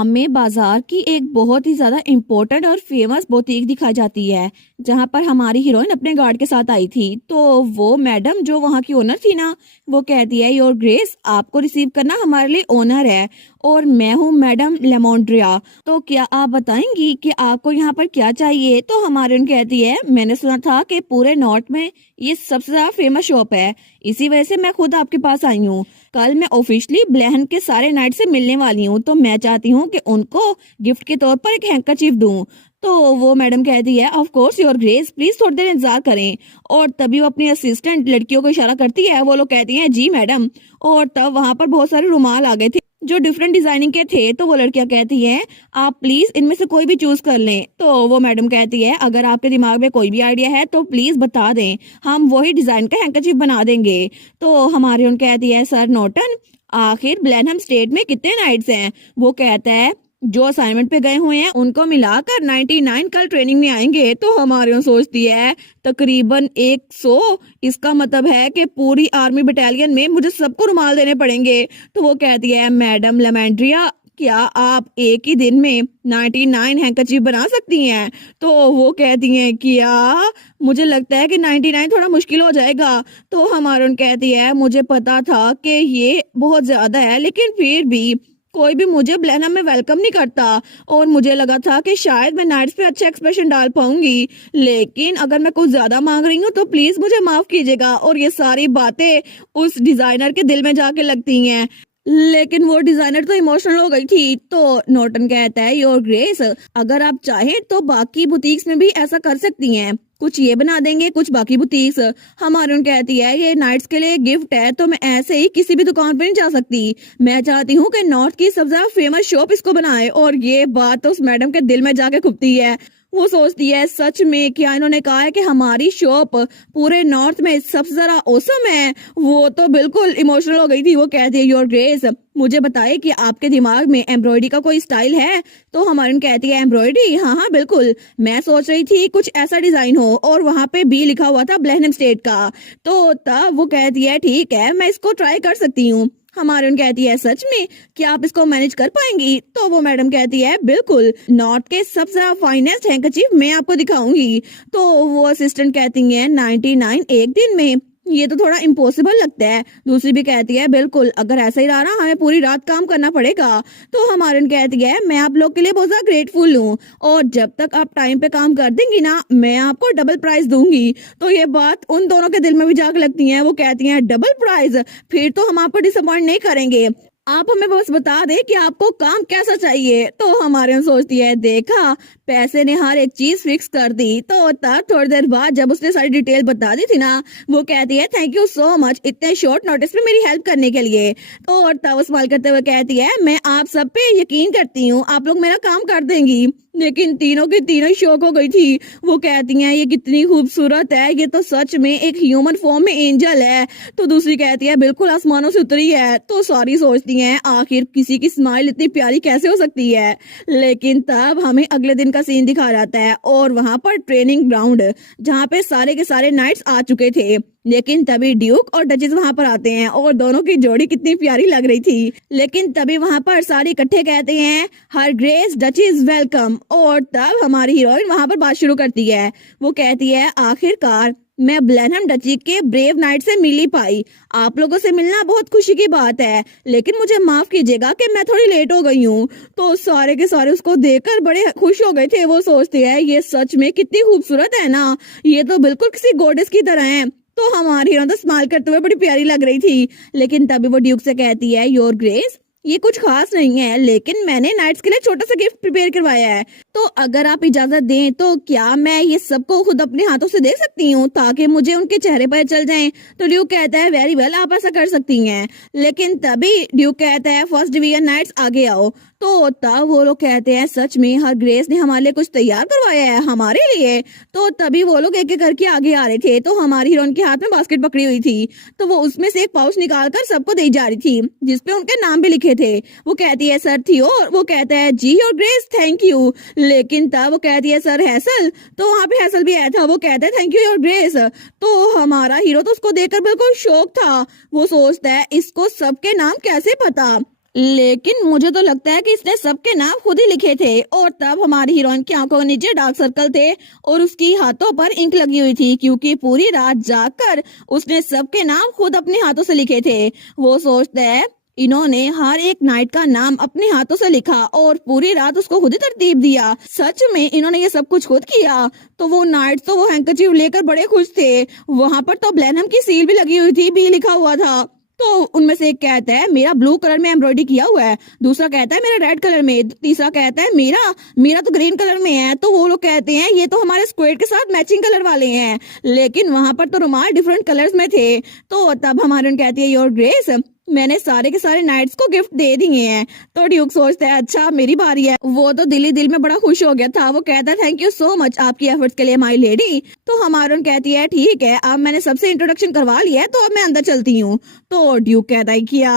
हमें बाजार की एक बहुत ही ज्यादा इम्पोर्टेंट और फेमस बुटीक दिखाई जाती है, जहां पर हमारी हीरोइन अपने गार्ड के साथ आई थी। तो वो मैडम जो वहां की ओनर थी ना, वो कहती है योर ग्रेस, आपको रिसीव करना हमारे लिए ऑनर है और मैं हूँ मैडम लेमोन्ड्रिया। तो क्या आप बताएंगी कि आपको यहाँ पर क्या चाहिए? तो हमारी उन कहती है मैंने सुना था कि पूरे नॉर्थ में ये सबसे ज्यादा फेमस शॉप है, इसी वजह से मैं खुद आपके पास आई हूँ। कल मैं ऑफिशियली ब्लहन के सारे नाइट से मिलने वाली हूँ, तो मैं चाहती हूँ कि उनको गिफ्ट के तौर पर एक हैंकरचीफ दूँ। तो वो मैडम कहती है of course your grace, please थोड़ी देर इंतजार करें। और तभी वो अपनी असिस्टेंट लड़कियों को इशारा करती है, वो लोग कहती हैं जी मैडम। और तब वहां पर बहुत सारे रुमाल आ गए थे जो डिफरेंट डिजाइनिंग के थे। तो वो लड़कियां कहती हैं आप प्लीज इनमें से कोई भी चूज कर लें। तो वो मैडम कहती है अगर आपके दिमाग में कोई भी आइडिया है तो प्लीज बता दें, हम वही डिजाइन का हैंकरचीफ बना देंगे। तो हमारी उन कहती है सर नोटन, आखिर ब्लैनहम स्टेट में कितने नाइट्स हैं? वो कहता है जो असाइनमेंट पे गए हुए हैं उनको मिलाकर 99 कल ट्रेनिंग में आएंगे। तो हमारे यहाँ सोचती है तकरीबन 100, इसका मतलब है कि पूरी आर्मी बटालियन में मुझे सबको रुमाल देने पड़ेंगे। तो वो कहती है मैडम लेमेंड्रिया, क्या आप एक ही दिन में 99 हैंकरचीफ बना सकती हैं? तो वो कहती हैं क्या मुझे लगता है कि 99 थोड़ा मुश्किल हो जाएगा। तो हमारे उन कहती है मुझे पता था कि ये बहुत ज्यादा है, लेकिन फिर भी कोई भी मुझे ब्लैनहम में वेलकम नहीं करता और मुझे लगा था कि शायद मैं नाइट्स पे अच्छा एक्सप्रेशन डाल पाऊंगी, लेकिन अगर मैं कुछ ज्यादा मांग रही हूँ तो प्लीज मुझे माफ कीजिएगा। और ये सारी बातें उस डिजाइनर के दिल में जाके लगती हैं, लेकिन वो डिजाइनर तो इमोशनल हो गई थी। तो नोटन कहता है योर ग्रेस, अगर आप चाहें तो बाकी बुटीक्स में भी ऐसा कर सकती हैं, कुछ ये बना देंगे कुछ बाकी बुटीक्स। हमारी उन कहती है ये नाइट्स के लिए गिफ्ट है, तो मैं ऐसे ही किसी भी दुकान पर नहीं जा सकती, मैं चाहती हूँ कि नॉर्थ की सबसे ज्यादा फेमस शॉप इसको बनाए। और ये बात तो उस मैडम के दिल में जाके खुपती है। वो सोचती है सच में क्या इन्होंने कहा है कि हमारी शॉप पूरे नॉर्थ में सबसे ज्यादा औसम है? वो तो बिल्कुल इमोशनल हो गई थी। वो कहती है योर ग्रेस, मुझे बताइए कि आपके दिमाग में एम्ब्रॉयडरी का कोई स्टाइल है? तो हमारी कहती है एम्ब्रॉयडरी, हाँ हाँ बिल्कुल, मैं सोच रही थी कुछ ऐसा डिजाइन हो और वहां पे बी लिखा हुआ था ब्लैनहम स्टेट का। तो तब वो कहती है ठीक है मैं इसको ट्राई कर सकती हूँ। हमारे उन कहती है सच में क्या आप इसको मैनेज कर पाएंगी? तो वो मैडम कहती है बिल्कुल, नॉर्थ के सबसे फाइनेस्ट हैंकरचीफ मैं आपको दिखाऊंगी। तो वो असिस्टेंट कहती है 99 एक दिन में, ये तो थोड़ा इम्पॉसिबल लगता है। दूसरी भी कहती है बिल्कुल, अगर ऐसा ही रहा ना हमें पूरी रात काम करना पड़ेगा। तो हमारे कहती है मैं आप लोग के लिए बहुत ज्यादा ग्रेटफुल हूँ और जब तक आप टाइम पे काम कर देंगी ना मैं आपको डबल प्राइस दूंगी। तो ये बात उन दोनों के दिल में भी जाग लगती है। वो कहती है डबल प्राइस, फिर तो हम आपको डिसअपॉइंट नहीं करेंगे, आप हमें बस बता दें कि आपको काम कैसा चाहिए। तो हमारे यहाँ सोचती है देखा, पैसे ने हर एक चीज फिक्स कर दी। तो तब थोड़ी देर बाद जब उसने सारी डिटेल बता दी थी ना, वो कहती है थैंक यू सो मच इतने शॉर्ट नोटिस में मेरी हेल्प करने के लिए। तो और तब स्माइल करते हुए कहती है मैं आप सब पे यकीन करती हूँ, आप लोग मेरा काम कर देंगी। लेकिन तीनों की तीनों शॉक हो गई थी। वो कहती हैं ये कितनी खूबसूरत है, ये तो सच में एक ह्यूमन फॉर्म में एंजल है। तो दूसरी कहती है बिल्कुल आसमानों से उतरी है। तो सारी सोचती हैं आखिर किसी की स्माइल इतनी प्यारी कैसे हो सकती है। लेकिन तब हमें अगले दिन का सीन दिखाया जाता है और वहां पर ट्रेनिंग ग्राउंड जहाँ पे सारे के सारे नाइट्स आ चुके थे। लेकिन तभी ड्यूक और डचेस वहां पर आते हैं और दोनों की जोड़ी कितनी प्यारी लग रही थी। लेकिन तभी वहां पर सारे इकट्ठे कहते हैं हर ग्रेस डचेस वेलकम। और तब हमारी हीरोइन वहां पर बात शुरू करती है। वो कहती है आखिरकार मैं ब्लैनहम डची के ब्रेव नाइट से मिल ही पाई, आप लोगों से मिलना बहुत खुशी की बात है, लेकिन मुझे माफ कीजिएगा कि मैं थोड़ी लेट हो गई हूँ। तो सारे के सारे उसको देखकर बड़े खुश हो गए थे। वो सोचते हैं ये सच में कितनी खूबसूरत है ना, ये तो बिल्कुल किसी गॉडेस की तरह है। तो हमारी हीरोइन तो स्माइल करते हुए बड़ी प्यारी लग रही थी। लेकिन तभी वो ड्यूक से कहती है योर ग्रेस, ये कुछ खास नहीं है, लेकिन मैंने नाइट्स के लिए छोटा सा गिफ्ट प्रिपेयर करवाया है, तो अगर आप इजाजत दें तो क्या मैं ये सबको खुद अपने हाथों से दे सकती हूँ ताकि मुझे उनके चेहरे पर चल जाएं। तो ड्यूक कहता है वेरी वेल, आप ऐसा कर सकती हैं। लेकिन तभी ड्यूक कहता है फर्स्ट डिवीजन नाइट्स आगे आओ। तो तब वो लोग कहते हैं सच में हर ग्रेस ने हमारे लिए कुछ तैयार करवाया है हमारे लिए। तो तभी वो लोग एक एक करके आगे आ रहे थे। तो हमारी हीरोइन के हाथ में बास्केट पकड़ी हुई थी, तो वो उसमें से एक पाउच निकालकर सबको दे जा रही थी जिसपे उनके नाम भी लिखे थे। वो कहती है सर थियो, वो कहता है जी योर ग्रेस थैंक यू। लेकिन तब वो कहती है सर हैसल, तो वहाँ पे हैसल भी आया था। वो कहता है थैंक यू योर ग्रेस। तो हमारा हीरो तो उसको देखकर बिल्कुल शौक था। वो सोचता है इसको सबके नाम कैसे पता। लेकिन मुझे तो लगता है कि इसने सबके नाम खुद ही लिखे थे। और तब हमारी हीरोइन की आंखों के नीचे डार्क सर्कल थे और उसकी हाथों पर इंक लगी हुई थी, क्योंकि पूरी रात जागकर उसने सबके नाम खुद अपने हाथों से लिखे थे। वो सोचता है इन्होंने हर एक नाइट का नाम अपने हाथों से लिखा और पूरी रात उसको खुद ही तरतीब दिया। सच में इन्होंने ये सब कुछ खुद किया। तो वो नाइट तो वो हैंकरचीफ लेकर बड़े खुश थे। वहां पर तो ब्लैनहम की सील भी लगी हुई थी, भी लिखा हुआ था। तो उनमें से एक कहता है मेरा ब्लू कलर में एम्ब्रॉयडरी किया हुआ है, दूसरा कहता है मेरा रेड कलर में, तीसरा कहता है मेरा मेरा तो ग्रीन कलर में है। तो वो लोग कहते हैं ये तो हमारे स्क्वेड के साथ मैचिंग कलर वाले हैं, लेकिन वहां पर तो रुमाल डिफरेंट कलर्स में थे। तो तब हमारे कहती है योर ग्रेस, मैंने सारे के सारे नाइट्स को गिफ्ट दे दिए हैं। तो ड्यूक सोचता है अच्छा मेरी बारी है। वो तो दिल ही दिल में बड़ा खुश हो गया था। वो कहता है थैंक यू सो मच आपकी एफर्ट्स के लिए माय लेडी। तो हमारन कहती है ठीक है, अब मैंने सबसे इंट्रोडक्शन करवा लिया है, तो अब मैं अंदर चलती हूँ। तो ड्यूक कहता है क्या?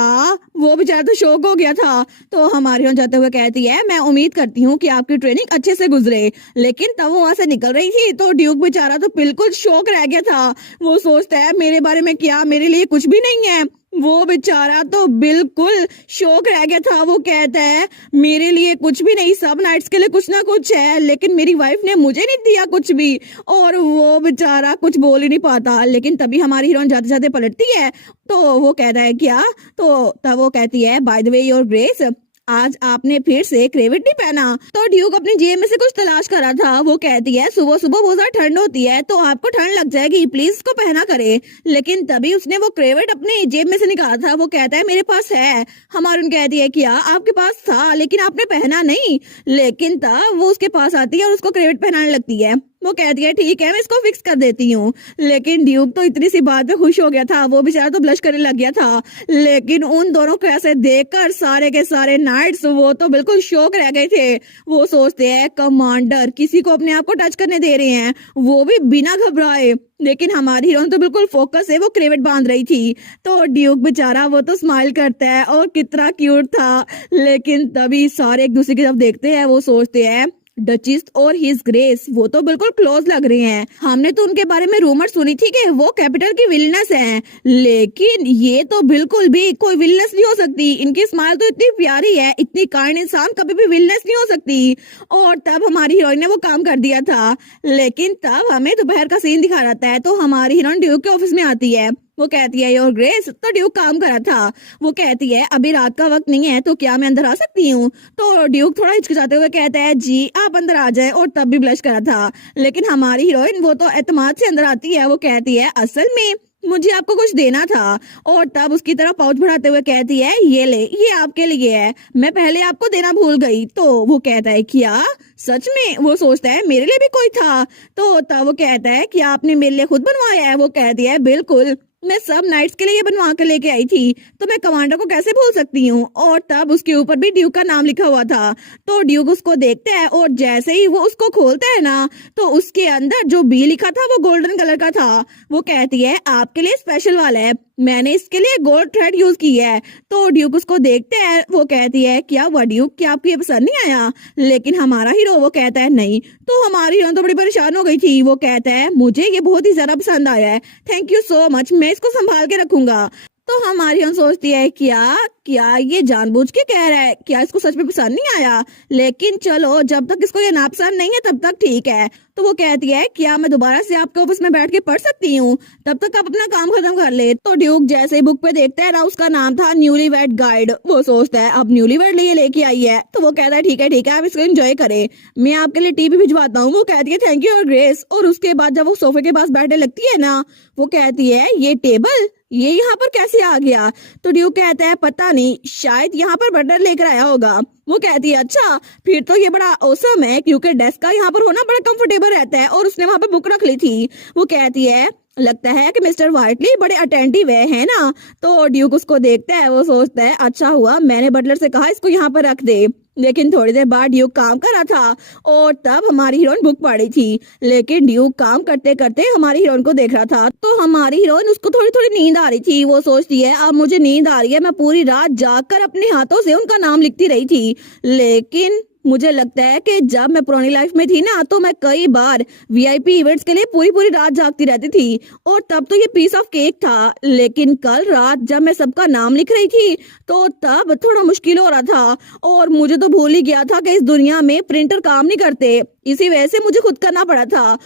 वो बेचारा तो शौक हो गया था। तो हमारी जाते हुए कहती है मैं उम्मीद करती हूँ कि आपकी ट्रेनिंग अच्छे से गुजरे। लेकिन तब वो वहां से निकल रही थी तो ड्यूक बेचारा तो बिल्कुल शौक रह गया था। वो सोचता है मेरे बारे में क्या, मेरे लिए कुछ भी नहीं है। वो बेचारा तो बिल्कुल शौक रह गया था। वो कहता है मेरे लिए कुछ भी नहीं, सब नाइट्स के लिए कुछ ना कुछ है, लेकिन मेरी वाइफ ने मुझे नहीं दिया कुछ भी। और वो बेचारा कुछ बोल ही नहीं पाता। लेकिन तभी हमारी हीरोइन जाते जाते पलटती है। तो वो कहता है क्या? तो तब वो कहती है by the way your grace, आज आपने फिर से क्रेविट नहीं पहना। तो ड्यूक अपनी जेब में से कुछ तलाश कर रहा था। वो कहती है सुबह सुबह बहुत ज्यादा ठंड होती है तो आपको ठंड लग जाएगी, प्लीज इसको पहना करे। लेकिन तभी उसने वो क्रेविट अपनी जेब में से निकाला था। वो कहता है मेरे पास है। हमारी कहती है क्या आपके पास था लेकिन आपने पहना नहीं। लेकिन तब वो उसके पास आती है और उसको क्रेविट पहनाने लगती है। वो कहती है ठीक है मैं इसको फिक्स कर देती हूँ। लेकिन ड्यूक तो इतनी सी बात पे खुश हो गया था, वो बेचारा तो ब्लश करने लग गया था। लेकिन उन दोनों को ऐसे देखकर सारे के सारे नाइट्स वो तो बिल्कुल शौक रह गए थे। वो सोचते हैं कमांडर किसी को अपने आप को टच करने दे रहे हैं, वो भी बिना घबराए। लेकिन हमारी हीरोइन तो बिल्कुल फोकस है, वो क्रेवेट बांध रही थी। तो ड्यूक बेचारा वो तो स्माइल करता है और कितना क्यूट था। लेकिन तभी सारे एक दूसरे की तरफ देखते हैं। वो सोचते हैं डचिस और हिज ग्रेस वो तो बिल्कुल क्लोज लग रहे हैं। हमने तो उनके बारे में रूमर सुनी थी कि वो कैपिटल की विलनेस हैं, लेकिन ये तो बिल्कुल भी कोई विलनेस नहीं हो सकती। इनकी स्माइल तो इतनी प्यारी है, इतनी काइंड इंसान कभी भी विलनेस नहीं हो सकती। और तब हमारी हीरोइन ने वो काम कर दिया था। लेकिन तब हमें दोपहर का सीन दिखा रहता है। तो हमारी हीरोइन ड्यूक के ऑफिस में आती है। वो कहती है योर ग्रेस, तो ड्यूक काम करा था। वो कहती है अभी रात का वक्त नहीं है तो क्या मैं अंदर आ सकती हूँ? तो ड्यूक थोड़ा हिचकिचाते हुए कहता है जी आप अंदर आ जाए। और तब भी ब्लश करा था। लेकिन हमारी हीरोइन वो तो एतमाद से अंदर आती है। वो कहती है असल में मुझे आपको कुछ देना था। और तब उसकी तरफ पाउच बढ़ाते हुए कहती है ये ले, ये आपके लिए है, मैं पहले आपको देना भूल गई। तो वो कहता है क्या सच में? वो सोचता है मेरे लिए भी कोई था। तो तब वो कहता है कि आपने मेरे लिए खुद बनवाया है? वो कहती है बिल्कुल, मैं सब नाइट्स के लिए ये बनवा कर लेके आई थी, तो मैं कमांडर को कैसे भूल सकती हूँ। और तब उसके ऊपर भी ड्यूक का नाम लिखा हुआ था। तो ड्यूक उसको देखता है और जैसे ही वो उसको खोलता है ना, तो उसके अंदर जो बी लिखा था वो गोल्डन कलर का था। वो कहती है आपके लिए स्पेशल वाला है, मैंने इसके लिए गोल्ड थ्रेड यूज की है। तो ड्यूक उसको देखते हैं। वो कहती है क्या हुआ ड्यूक, क्या आपको ये पसंद नहीं आया? लेकिन हमारा हीरो वो कहता है नहीं। तो हमारी हीरो तो बड़ी परेशान हो गई थी। वो कहता है मुझे ये बहुत ही ज्यादा पसंद आया है, थैंक यू सो मच, मैं इसको संभाल के रखूंगा। तो हमारी हम सोचती है क्या क्या ये जानबूझ के कह रहा है, क्या इसको सच में पसंद नहीं आया? लेकिन चलो जब तक इसको ये ना पसंद नहीं है तब तक ठीक है। तो वो कहती है क्या मैं दोबारा से आपके ऑफिस में बैठ के पढ़ सकती हूँ? तब तक आप अपना काम खत्म कर ले। तो ड्यूक जैसे बुक पे देखता है ना, उसका नाम था न्यूली वेड गाइड। वो सोचता है अब न्यूली वेड लेके आई है। तो वो कहता है ठीक है आप इसको एंजॉय करें, मैं आपके लिए टी भी भिजवाता हूँ। वो कहती है थैंक यू और ग्रेस। और उसके बाद जब वो सोफे के पास बैठने लगती है ना, वो कहती है ये टेबल ये यहाँ पर कैसे आ गया? तो ड्यूक कहता है पता नहीं, शायद यहाँ पर बटलर लेकर आया होगा। वो कहती है अच्छा फिर तो ये बड़ा औसम है, क्योंकि डेस्क का यहाँ पर होना बड़ा कंफर्टेबल रहता है। और उसने वहां पर बुक रख ली थी। वो कहती है लगता है कि मिस्टर व्हाइटली बड़े अटेंटिव है ना? तो ड्यूक उसको देखता है। वो सोचता है अच्छा हुआ मैंने बटलर से कहा इसको यहाँ पर रख दे। लेकिन थोड़ी देर बाद ड्यूक काम कर रहा था और तब हमारी हीरोइन बुक पढ़ी थी। लेकिन ड्यूक काम करते करते हमारी हीरोइन को देख रहा था। तो हमारी हीरोइन उसको थोड़ी थोड़ी नींद आ रही थी। वो सोचती है अब मुझे नींद आ रही है, मैं पूरी रात जागकर अपने हाथों से उनका नाम लिखती रही थी। लेकिन मुझे लगता है कि जब मैं पुरानी लाइफ में थी ना तो मैं कई बार वीआईपी इवेंट्स के लिए पूरी पूरी रात जागती रहती थी और तब तो ये पीस ऑफ केक था, लेकिन कल रात जब मैं सबका नाम लिख रही थी तो तब थोड़ा मुश्किल हो रहा था और मुझे तो भूल ही गया था कि इस दुनिया में प्रिंटर काम नहीं करते, इसी वजह से मुझे खुद करना पड़ा था।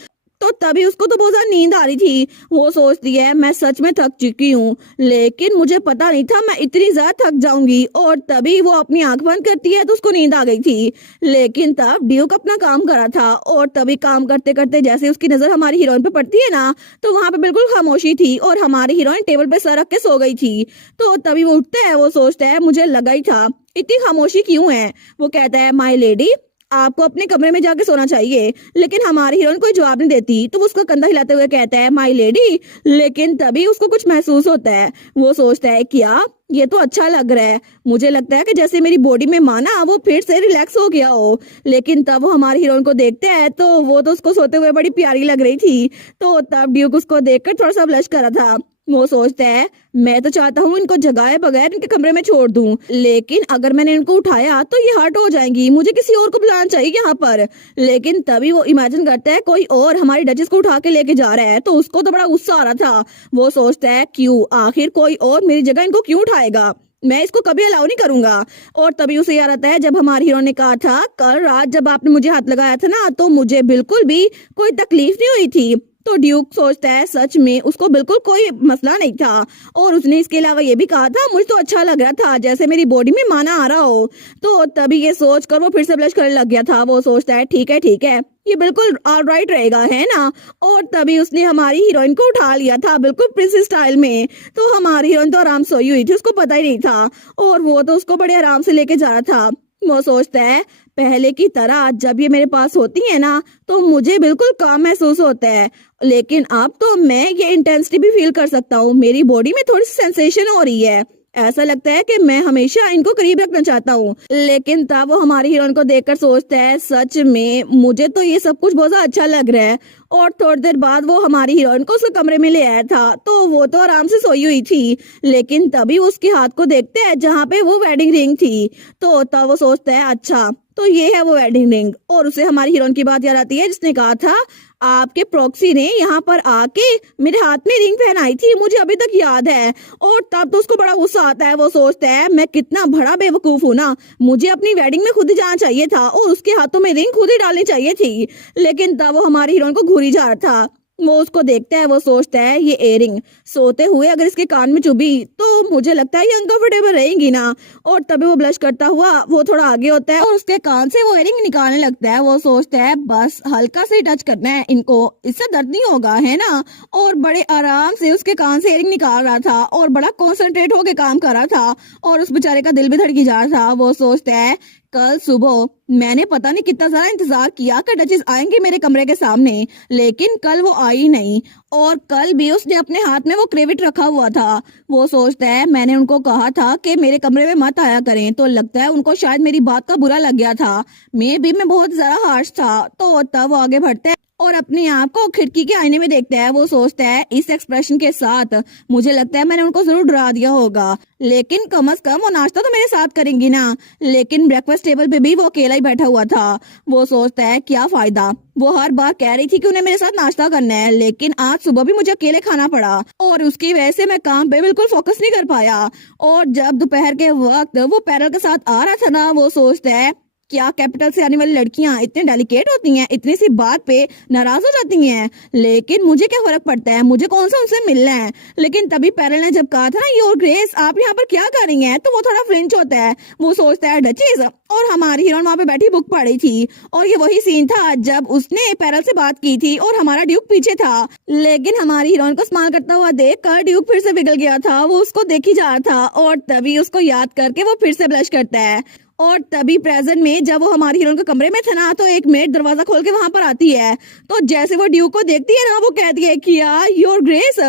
तो तभी उसको तो बहुत ज्यादा नींद आ रही थी। वो सोचती है मैं सच में थक चुकी हूँ, लेकिन मुझे पता नहीं था मैं इतनी ज्यादा थक जाऊंगी। और तभी वो अपनी आंख बंद करती है तो उसको नींद आ गई थी। लेकिन तब ड्यूक अपना काम कर रहा था और तभी काम करते करते जैसे उसकी नजर हमारी हीरोइन पे पड़ती है ना, तो वहां पे बिल्कुल खामोशी थी और हमारी हीरोइन टेबल पे सर रख के सो गई थी। तो तभी वो उठता है, वो सोचता है मुझे लगा ही था, इतनी खामोशी क्यों है। वो कहता है माय लेडी, आपको अपने कमरे में जाके सोना चाहिए। लेकिन हमारी हीरोइन कोई जवाब नहीं देती तो वो उसका कंधा हिलाते हुए कहता है माय लेडी। लेकिन तभी उसको कुछ महसूस होता है। वो सोचता है क्या ये तो अच्छा लग रहा है, मुझे लगता है कि जैसे मेरी बॉडी में माना वो फिर से रिलैक्स हो गया हो। लेकिन तब वो हमारी हीरोइन को देखते हैं तो वो तो उसको सोते हुए बड़ी प्यारी लग रही थी। तो तब ड्यूक उसको देखकर थोड़ा सा ब्लश कर रहा था। वो सोचता है मैं तो चाहता हूँ इनको जगाए बगैर इनके कमरे में छोड़ दूं, लेकिन अगर मैंने इनको उठाया तो ये हर्ट हो जाएंगी, मुझे किसी और को बुलाना चाहिए यहाँ पर। लेकिन तभी वो इमेजिन करता है कोई और हमारी डचेस को उठा के लेके जा रहा है, तो उसको तो बड़ा गुस्सा आ रहा था। वो सोचता है क्यों, आखिर कोई और मेरी जगह इनको क्यों उठाएगा, मैं इसको कभी अलाउ नहीं करूंगा। और तभी उसे याद आता है जब हमारी हीरो ने कहा था कल रात जब आपने मुझे हाथ लगाया था ना तो मुझे बिल्कुल भी कोई तकलीफ नहीं हुई थी। तो ड्यूक सोचता है सच में उसको बिल्कुल कोई मसला नहीं था। और उसने इसके अलावा ये भी कहा था मुझे तो अच्छा लग रहा था जैसे मेरी बॉडी में माना आ रहा हो। तो तभी ये सोच कर वो फिर से ब्लश करने लग गया था। वो सोचता है ठीक है ये बिल्कुल ऑलराइट रहेगा, है ना। और तभी उसने हमारी हीरोइन को उठा लिया था बिल्कुल प्रिंसेस स्टाइल में। तो हमारी हीरोइन तो आराम सोई हुई थी, उसको पता ही नहीं था और वो तो उसको बड़े आराम से लेके जा रहा था। वो सोचता है पहले की तरह जब ये मेरे पास होती है ना तो मुझे बिल्कुल काम महसूस होता है, लेकिन अब तो मैं ये इंटेंसिटी भी फील कर सकता हूँ, मेरी बॉडी में थोड़ी सी सेंसेशन हो रही है, ऐसा लगता है कि मैं हमेशा इनको करीब रखना चाहता हूँ। लेकिन तब वो हमारी हीरोइन को देखकर सोचता है सच में मुझे तो ये सब कुछ बहुत ज्यादा अच्छा लग रहा है। और थोड़ी देर बाद वो हमारी हीरोइन को उसके कमरे में ले आया था तो वो तो आराम से सोई हुई थी। लेकिन तभी वो उसके हाथ को देखते हैं जहाँ पे वो वेडिंग रिंग थी। तो तब वो सोचता है अच्छा तो ये है वो वेडिंग रिंग। और उसे हमारी हीरोइन की बात याद आती है जिसने कहा था आपके प्रॉक्सी ने यहाँ पर आके मेरे हाथ में रिंग पहनाई थी, मुझे अभी तक याद है। और तब तो उसको बड़ा गुस्सा आता है। वो सोचता है मैं कितना बड़ा बेवकूफ हूँ ना, मुझे अपनी वेडिंग में खुद ही जाना चाहिए था और उसके हाथों में रिंग खुद ही डालनी चाहिए थी। लेकिन तब वो हमारी हीरोइन को घूरी जा रहा था। वो उसको देखता है, वो सोचता है ये इयरिंग सोते हुए अगर इसके कान में चुभी तो मुझे लगता है ये अनकंफर्टेबल रहेंगी ना। और तभी वो ब्लश करता हुआ वो थोड़ा आगे होता है और उसके कान से वो इयरिंग निकालने लगता है। वो सोचता है बस हल्का से टच करना है इनको, इससे दर्द नहीं होगा, है ना। और बड़े आराम से उसके कान से इयरिंग निकाल रहा था और बड़ा कॉन्सेंट्रेट होके काम कर रहा था और उस बेचारे का दिल भी धड़की जा रहा था। वो सोचता है कल सुबह मैंने पता नहीं कितना सारा इंतजार किया कि डचेस आएंगे मेरे कमरे के सामने, लेकिन कल वो आई नहीं। और कल भी उसने अपने हाथ में वो क्रेविट रखा हुआ था। वो सोचता है मैंने उनको कहा था कि मेरे कमरे में मत आया करें, तो लगता है उनको शायद मेरी बात का बुरा लग गया था, मैं बहुत ज्यादा हार्श था। तो तब वो आगे बढ़ता है और अपने आप को खिड़की के आईने में देखता है। वो सोचता है इस एक्सप्रेशन के साथ मुझे लगता है मैंने उनको जरूर डरा दिया होगा, लेकिन कम से कम वो नाश्ता तो मेरे साथ करेंगी ना। लेकिन ब्रेकफास्ट टेबल पे भी वो अकेला ही बैठा हुआ था। वो सोचता है क्या फायदा, वो हर बार कह रही थी कि उन्हें मेरे साथ नाश्ता करना है, लेकिन आज सुबह भी मुझे अकेले खाना पड़ा और उसकी वजह से मैं काम पे बिल्कुल फोकस नहीं कर पाया। और जब दोपहर के वक्त वो पैरल के साथ आ रहा था ना, वो सोचता है क्या कैपिटल से आने वाली लड़कियां इतने डेलिकेट होती हैं, इतनी सी बात पे नाराज हो जाती हैं। लेकिन मुझे क्या फर्क पड़ता है, मुझे कौन सा उनसे मिलना है। लेकिन तभी पैरल ने जब कहा था ना योर ग्रेस आप यहाँ पर क्या कर रही हैं, तो वो थोड़ा फ्रेंच होता है। वो सोचता है डचेस। और हमारी हीरोइन वहां पे बैठी बुक पढ़ रही थी और ये वही सीन था जब उसने पैरल से बात की थी और हमारा ड्यूक पीछे था। लेकिन हमारी हीरोइन को स्माइल करता हुआ देख कर ड्यूक फिर से पिघल गया था। वो उसको देखी जा रहा था और तभी उसको याद करके वो फिर से ब्लश करता है। और तभी प्रेजेंट में जब वो हमारी हीरोइन के कमरे में था ना, तो एक मेड दरवाजा खोल के वहां पर आती है। तो जैसे वो ड्यूक को देखती है ना, वो कहती है किया योर ग्रेस।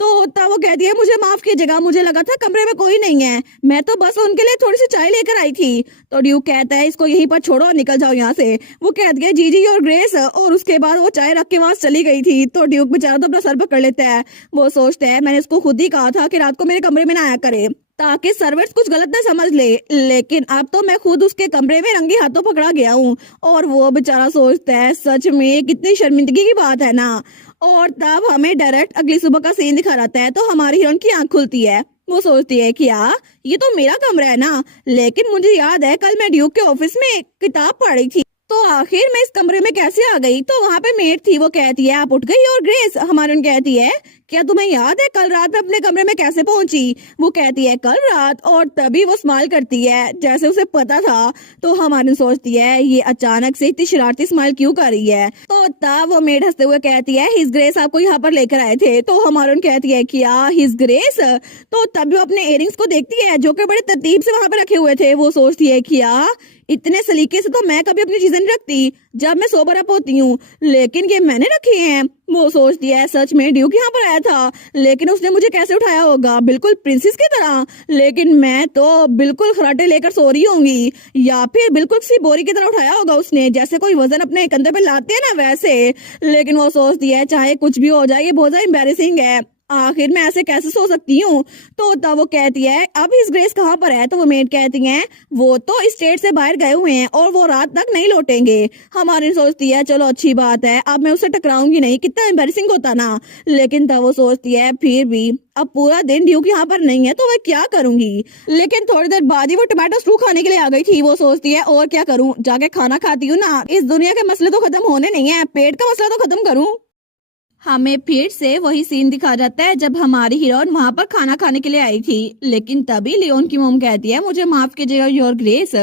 तो तब वो कहती है मुझे माफ कीजिएगा, मुझे लगा था कमरे में कोई नहीं है, मैं तो बस उनके लिए थोड़ी सी चाय लेकर आई थी। तो ड्यूक कहता है इसको यहीं पर छोड़ो, निकल जाओ यहाँ से। वो कहती है जी जी योर ग्रेस। और उसके बाद वो चाय रख के वहां चली गई थी। तो ड्यूक बेचारा तो अपना सर पकड़ लेता है। वो सोचता है मैंने इसको खुद ही कहा था कि रात को मेरे कमरे में ना आया करे, ताकि सर्वेंट्स कुछ गलत ना समझ ले। लेकिन अब तो मैं खुद उसके कमरे में रंगे हाथों पकड़ा गया हूँ और वो बेचारा सोचता है सच में कितनी शर्मिंदगी की बात है ना। और तब हमें डायरेक्ट अगली सुबह का सीन दिखा रहता है तो हमारी हीरोइन की आंख खुलती है। वो सोचती है कि ये तो मेरा कमरा है ना, लेकिन मुझे याद है कल मैं ड्यूक के ऑफिस में एक किताब पढ़ी थी, तो आखिर मैं इस कमरे में कैसे आ गई। तो वहां पे मेड थी, वो कहती है आप उठ गई। और ग्रेस हमारी कहती है क्या तुम्हें याद है कल रात में अपने कमरे में कैसे पहुंची। वो कहती है कल रात, और तभी वो स्माइल करती है जैसे उसे पता था। तो हमारी सोचती है ये अचानक से इतनी शरारती स्माइल क्यों कर रही है। तो तब वो मेड हंसते हुए कहती है हिज ग्रेस आपको यहाँ पर लेकर आए थे। तो हमारी कहती है क्या हिज ग्रेस। तो तभी वो अपने इयरिंग्स को देखती है जो कि बड़े तरतीब से वहां पर रखे हुए थे। वो सोचती है क्या इतने सलीके से तो मैं कभी अपनी चीजें नहीं रखती जब मैं सोबर अप होती हूँ, लेकिन ये मैंने रखे हैं। वो सोचती है सच में ड्यूक यहाँ पर आया था, लेकिन उसने मुझे कैसे उठाया होगा, बिल्कुल प्रिंसेस की तरह। लेकिन मैं तो बिल्कुल खराटे लेकर सो रही होंगी, या फिर बिल्कुल किसी बोरी की तरह उठाया होगा उसने, जैसे कोई वजन अपने कंधे पे लाते हैं ना वैसे। लेकिन वो सोचती है चाहे कुछ भी हो जाए ये बहुत ज्यादा एम्बेरसिंग है, आखिर मैं ऐसे कैसे सो सकती हूँ। तो तब वो कहती है अब हिज ग्रेस कहाँ पर है। तो वो मेड कहती है वो तो स्टेट से बाहर गए हुए हैं और वो रात तक नहीं लौटेंगे। हमारी सोचती है चलो अच्छी बात है, अब मैं उससे टकराऊंगी नहीं, कितना एम्बेरसिंग होता ना। लेकिन तब वो सोचती है फिर भी अब पूरा दिन ड्यूक यहाँ पर नहीं है तो मैं क्या करूंगी। लेकिन थोड़ी देर बाद ही वो टमाटो स्टू खाने के लिए आ गई थी। वो सोचती है और क्या करूं, जाके खाना खाती हूँ ना, इस दुनिया के मसले तो खत्म होने नहीं है, पेट का मसला तो खत्म करूं। हमें फिर से वही सीन दिखा जाता है जब हमारी हीरोइन वहां पर खाना खाने के लिए आई थी। लेकिन तभी लियोन की मोम कहती है मुझे माफ कीजिएगा योर ग्रेस,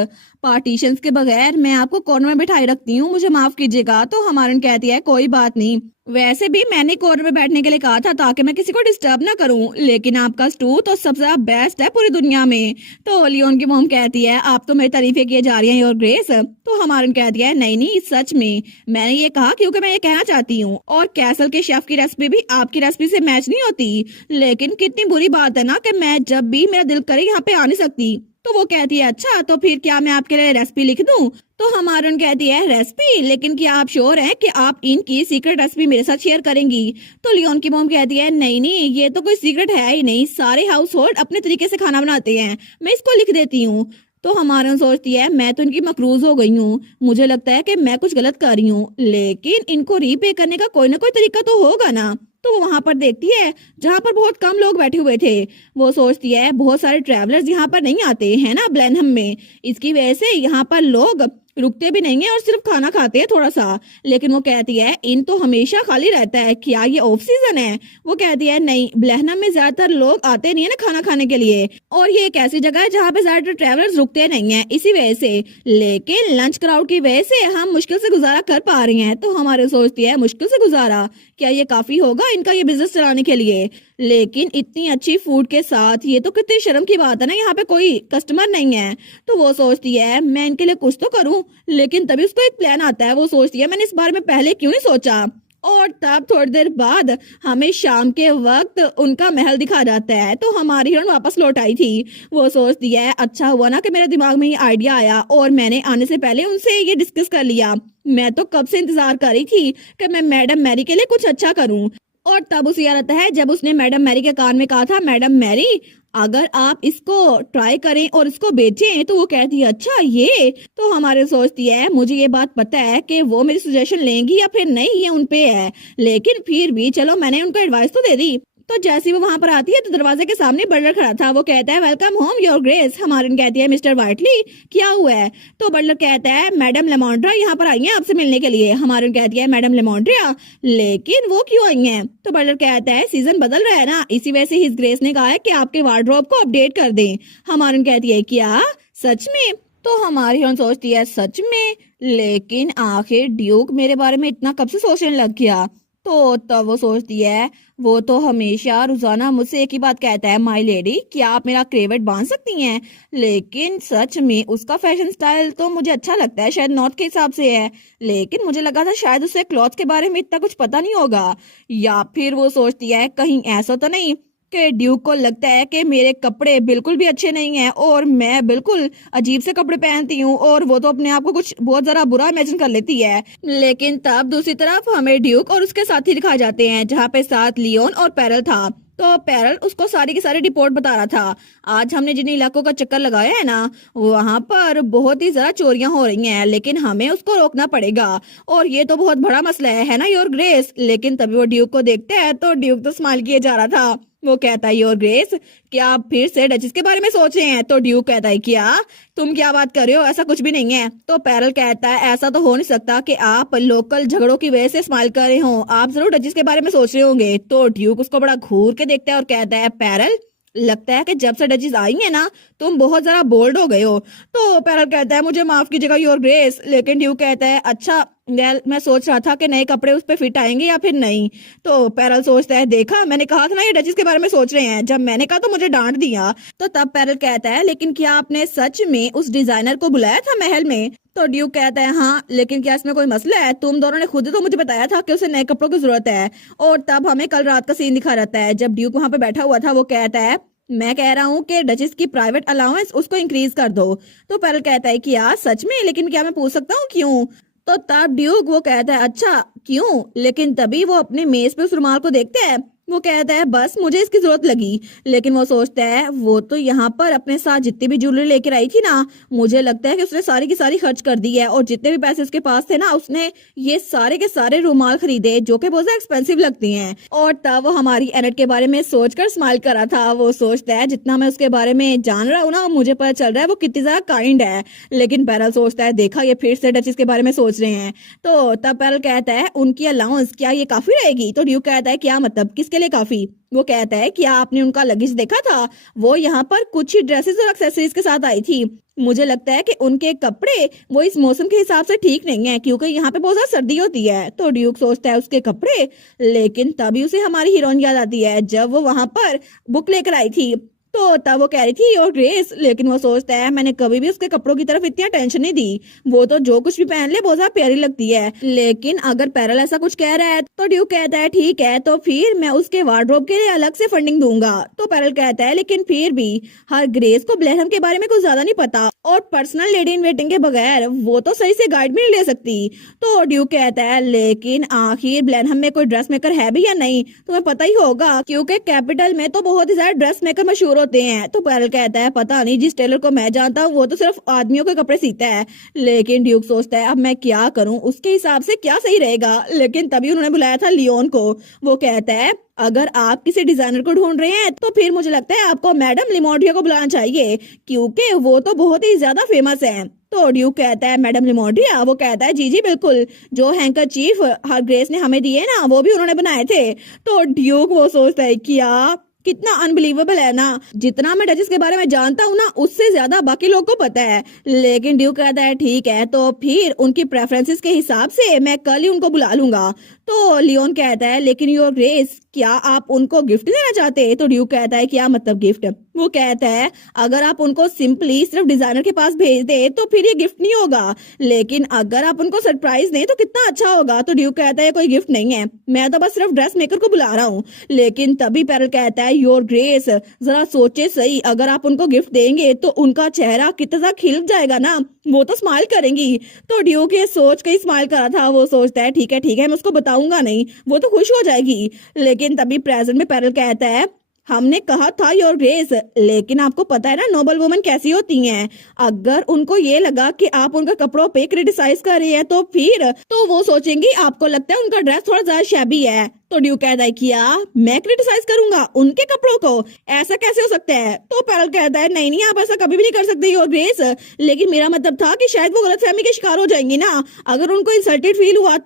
पार्टीशंस के बगैर मैं आपको कॉर्नर में बिठाई रखती हूँ, मुझे माफ कीजिएगा। तो हमारी कहती है कोई बात नहीं, वैसे भी मैंने कॉर्नर में बैठने के लिए कहा था ताकि मैं किसी को डिस्टर्ब ना करूं, लेकिन आपका स्टू तो सबसे बेस्ट है पूरी दुनिया में। तो लियोन की मोम कहती है आप तो मेरी तारीफें किए जा रही हैं योर ग्रेस। तो हमारी कहती है नहीं नहीं सच में मैंने ये कहा क्योंकि मैं ये कहना चाहती हूँ, और कैसल के शेफ की रेसिपी भी आपकी रेसिपी से मैच नहीं होती। लेकिन कितनी बुरी बात है ना कि मैं जब भी मेरा दिल करे यहाँ पे आ नहीं सकती। तो वो कहती है अच्छा तो फिर क्या मैं आपके लिए रेसिपी लिख दूं। तो हमारन कहती है रेसिपी, लेकिन क्या आप श्योर हैं कि आप इनकी सीक्रेट रेसिपी मेरे साथ शेयर करेंगी। तो लियोन की मॉम कहती है नहीं नहीं ये तो कोई सीक्रेट है ही नहीं, सारे हाउस होल्ड अपने तरीके से खाना बनाते हैं, मैं इसको लिख देती हूँ। तो हमारन सोचती है मैं तो इनकी मकरूज हो गई हूँ, मुझे लगता है कि मैं कुछ गलत कर रही हूँ, लेकिन इनको रीपे करने का कोई ना कोई तरीका तो होगा ना। तो वो वहां पर देखती है जहां पर बहुत कम लोग बैठे हुए थे। वो सोचती है बहुत सारे ट्रैवलर्स यहाँ पर नहीं आते हैं ना ब्लेनहम में, इसकी वजह से यहाँ पर लोग रुकते भी नहीं है और सिर्फ खाना खाते हैं थोड़ा सा। लेकिन वो कहती है इन तो हमेशा खाली रहता है, क्या ये ऑफ सीजन है। वो कहती है नहीं ब्लेनहम में ज्यादातर लोग आते नहीं है ना खाना खाने के लिए, और ये एक ऐसी जगह है जहाँ पे ज्यादातर ट्रैवलर्स रुकते नहीं है इसी वजह से। लेकिन लंच क्राउड की वजह से हम मुश्किल से गुजारा कर पा रही हैं। तो हमारे सोचती है मुश्किल से गुजारा, क्या ये काफी होगा इनका ये बिजनेस चलाने के लिए। लेकिन इतनी अच्छी फूड के साथ ये तो कितनी शर्म की बात है ना, यहाँ पे कोई कस्टमर नहीं है। तो वो सोचती है मैं इनके लिए कुछ तो करूं, लेकिन तभी उसको एक प्लान आता है। वो सोचती है मैंने इस बारे में पहले क्यों नहीं सोचा। और तब थोड़ी देर बाद हमें शाम के वक्त उनका महल दिखा जाता है। तो हमारी हीरोइन वापस लौट आई थी। वो सोचती है अच्छा हुआ ना कि मेरे दिमाग में ये आइडिया आया और मैंने आने से पहले उनसे ये डिस्कस कर लिया। मैं तो कब से इंतजार कर रही थी कि मैं मैडम मैरी के लिए कुछ अच्छा करूं। और तब उसे याद आता है जब उसने मैडम मैरी के कान में कहा था मैडम मैरी अगर आप इसको ट्राई करें और इसको बेचें। तो वो कहती है अच्छा ये। तो हमारे सोचती है मुझे ये बात पता है कि वो मेरी सजेशन लेंगी या फिर नहीं, ये उन पे है, लेकिन फिर भी चलो मैंने उनको एडवाइस तो दे दी। तो जैसे वो वहां पर आती है तो दरवाजे के सामने बटलर खड़ा था। वो कहता है वेलकम होम योर ग्रेस। हमारी कहती है मिस्टर वाइटली क्या हुआ है। तो बटलर कहता है मैडम लेमोंड्रा यहाँ पर आई है आपसे मिलने के लिए। हमारी कहती है मैडम लेमोंड्रा, लेकिन वो क्यों आई हैं। तो बटलर कहता है सीजन बदल रहा है ना, इसी वजह से हिज ग्रेस ने कहा है कि आपके वार्डरोब को अपडेट कर दें। हमारी कहती है क्या सच में। तो हमारी हीरोइन सोचती है सच में, लेकिन आखिर ड्यूक मेरे बारे में इतना कब से सोचने लग गया। तो तब वो सोचती है वो तो हमेशा रोजाना मुझसे एक ही बात कहता है माय लेडी क्या आप मेरा क्रेवेट बांध सकती हैं। लेकिन सच में उसका फैशन स्टाइल तो मुझे अच्छा लगता है, शायद नॉर्थ के हिसाब से है, लेकिन मुझे लगा था शायद उसे क्लॉथ के बारे में इतना कुछ पता नहीं होगा। या फिर वो सोचती है कहीं ऐसा तो नहीं कि ड्यूक को लगता है कि मेरे कपड़े बिल्कुल भी अच्छे नहीं हैं और मैं बिल्कुल अजीब से कपड़े पहनती हूँ, और वो तो अपने आप को कुछ बहुत जरा बुरा इमेजिन कर लेती है। लेकिन तब दूसरी तरफ हमें ड्यूक और उसके साथी दिखाए जाते हैं जहाँ पे साथ लियोन और पैरल था। तो पैरल उसको सारी की सारी रिपोर्ट बता रहा था। आज हमने जिन इलाकों का चक्कर लगाया है ना, वहां पर बहुत ही ज्यादा चोरियां हो रही हैं, लेकिन हमें उसको रोकना पड़ेगा और ये तो बहुत बड़ा मसला है ना योर ग्रेस। लेकिन तभी वो ड्यूक को देखते हैं तो ड्यूक तो स्माइल किए जा रहा था। वो कहता है योर ग्रेस, क्या आप फिर से डचेस के बारे में सोच रहे हैं? तो ड्यूक कहता है क्या तुम क्या बात कर रहे हो, ऐसा कुछ भी नहीं है। तो पैरल कहता है ऐसा तो हो नहीं सकता कि आप लोकल झगड़ों की वजह से स्माइल कर रहे हो, आप जरूर डचेस के बारे में सोच रहे होंगे। तो ड्यूक उसको बड़ा घूर के देखता है और कहता है पैरल, लगता है कि जब से डचेस आई है ना तुम बहुत ज्यादा बोल्ड हो गए हो। तो पैरल कहता है मुझे माफ कीजिएगा योर ग्रेस। लेकिन ड्यूक कहता है अच्छा वेल, मैं सोच रहा था कि नए कपड़े उस पे फिट आएंगे या फिर नहीं। तो पैरल सोचता है देखा मैंने कहा था ना ये डचेस के बारे में सोच रहे हैं, जब मैंने कहा तो मुझे डांट दिया। तो तब पैरल कहता है लेकिन क्या आपने सच में उस डिजाइनर को बुलाया था महल में? तो ड्यूक कहता है हाँ, लेकिन क्या इसमें कोई मसला है? तुम दोनों ने खुद ही तो मुझे बताया था कि उसे नए कपड़ों की जरूरत है। और तब हमें कल रात का सीन दिखा रहता है जब ड्यूक वहां पे बैठा हुआ था। वो कहता है मैं कह रहा हूँ कि डचेस की प्राइवेट अलाउंस उसको इंक्रीज कर दो। तो पैरल कहता है कि यार सच में, लेकिन क्या मैं पूछ सकता हूँ क्यों? तो तब ड्यूक वो कहता है अच्छा क्यों? लेकिन तभी वो अपने मेज पे उस रुमाल को देखते हैं। वो कहता है बस मुझे इसकी जरूरत लगी। लेकिन वो सोचता है वो तो यहाँ पर अपने साथ जितनी भी ज्वेलरी लेकर आई थी ना, मुझे लगता है कि उसने सारी की सारी खर्च कर दी है और जितने भी पैसे उसके पास थे ना उसने ये सारे के सारे रुमाल खरीदे जो कि बहुत एक्सपेंसिव लगती हैं। और तब वो हमारी एनेट के बारे में सोचकर स्माइल कर रहा था। वो सोचता है जितना मैं उसके बारे में जान रहा हूँ ना, मुझे पता चल रहा है वो कितनी ज्यादा काइंड है। लेकिन पैरल सोचता है देखा ये फिर से डचेस के बारे में सोच रहे हैं। तो तब पैरल कहता है उनकी अलाउंस क्या ये काफी रहेगी? तो ड्यूक कहता है क्या मतलब, किसके लिए काफी? वो कहता है क्या आपने उनका लगेज देखा था? वो यहाँ पर कुछ ही ड्रेसेस और एक्सेसरीज के साथ आई थी। मुझे लगता है कि उनके कपड़े वो इस मौसम के हिसाब से ठीक नहीं है क्योंकि यहाँ पे बहुत ज्यादा सर्दी होती है। तो ड्यूक सोचता है उसके कपड़े, लेकिन तभी उसे हमारी हीरोइन याद आती है जब वो वहां पर बुक लेकर आई थी। तो तब वो कह रही थी योर ग्रेस, लेकिन वो सोचता है मैंने कभी भी उसके कपड़ों की तरफ इतनी टेंशन नहीं दी, वो तो जो कुछ भी पहन ले बहुत ज्यादा प्यारी लगती है। लेकिन अगर पैरल ऐसा कुछ कह रहा है तो ड्यूक कहता है ठीक है तो फिर मैं उसके वार्डरोब के लिए अलग से फंडिंग दूंगा। तो पैरल कहता है लेकिन फिर भी हर ग्रेस को ब्लेनहम के बारे में कुछ ज्यादा नहीं पता और पर्सनल लेडी इन वेटिंग के बगैर वो तो सही से गाइड भी नहीं ले सकती। तो ड्यूक कहता है लेकिन आखिर ब्लेनहम में कोई ड्रेस मेकर है भी या नहीं, तुम्हें पता ही होगा क्योंकि कैपिटल में तो बहुत ही ज्यादा ड्रेस मेकर मशहूर होते हैं। तो पैरल कहता है पता नहीं, जिस टेलर को मैं जानता हूँ वो तो सिर्फ आदमियों के कपड़े सीता है। लेकिन ड्यूक सोचता है अब मैं क्या करूं, उसके हिसाब से क्या सही रहेगा। लेकिन तभी उन्होंने बुलाया था लियोन को। वो कहता है अगर आप किसी डिजाइनर को ढूंढ रहे हैं तो फिर मुझे लगता है आपको मैडम लिमोडिया को बुलाना चाहिए क्योंकि वो तो बहुत ही ज्यादा फेमस है। तो ड्यूक कहता है मैडम लिमोडिया? वो कहता है जी जी बिल्कुल, जो हैंकर चीफ हर ग्रेस ने हमें दिए ना वो भी उन्होंने बनाए थे। तो ड्यूक वो सोचता है क्या कितना अनबिलीवेबल है ना, जितना मैं डचेस के बारे में जानता हूँ ना उससे ज्यादा बाकी लोग को पता है। लेकिन ड्यूक कहता है ठीक है तो फिर उनकी प्रेफरेंसेस के हिसाब से मैं कल ही उनको बुला लूंगा। तो लियोन कहता है लेकिन योर ग्रेस क्या आप उनको गिफ्ट देना चाहते? तो ड्यूक कहता है क्या मतलब गिफ्ट? वो कहता है अगर आप उनको सिंपली सिर्फ डिजाइनर के पास भेज दे तो फिर ये गिफ्ट नहीं होगा, लेकिन अगर आप उनको सरप्राइज दें तो कितना अच्छा होगा। तो ड्यूक कहता है कोई गिफ्ट नहीं है, मैं तो बस सिर्फ ड्रेस मेकर को बुला रहा हूँ। लेकिन तभी पैरल कहता है योर ग्रेस जरा सोचे सही, अगर आप उनको गिफ्ट देंगे तो उनका चेहरा कितना खिल जाएगा ना, वो तो स्माइल करेंगी। तो ड्यूक ये सोच के ही स्माइल करा था। वो सोचता है ठीक है मैं उसको बताऊंगा नहीं, वो तो खुश हो जाएगी। लेकिन तभी प्रेजेंट में पैरल कहता है हमने कहा था योर ग्रेस, लेकिन आपको पता है ना नोबल वुमन कैसी होती हैं, अगर उनको ये लगा कि आप उनका कपड़ों पे क्रिटिसाइज कर रही है तो फिर तो वो सोचेंगी आपको लगता है उनका ड्रेस थोड़ा ज्यादा शैबी है। तो ड्यूक कहता है क्या मैं क्रिटिसाइज करूंगा उनके कपड़ों को, ऐसा कैसे हो सकता है? तो पैरल कहता है नहीं आप ऐसा कभी भी नहीं कर सकते योर ग्रेस, लेकिन मेरा मतलब था कि शायद वो गलतफहमी के शिकार हो जाएंगी ना, अगर उनको इंसल्टेड फील हुआ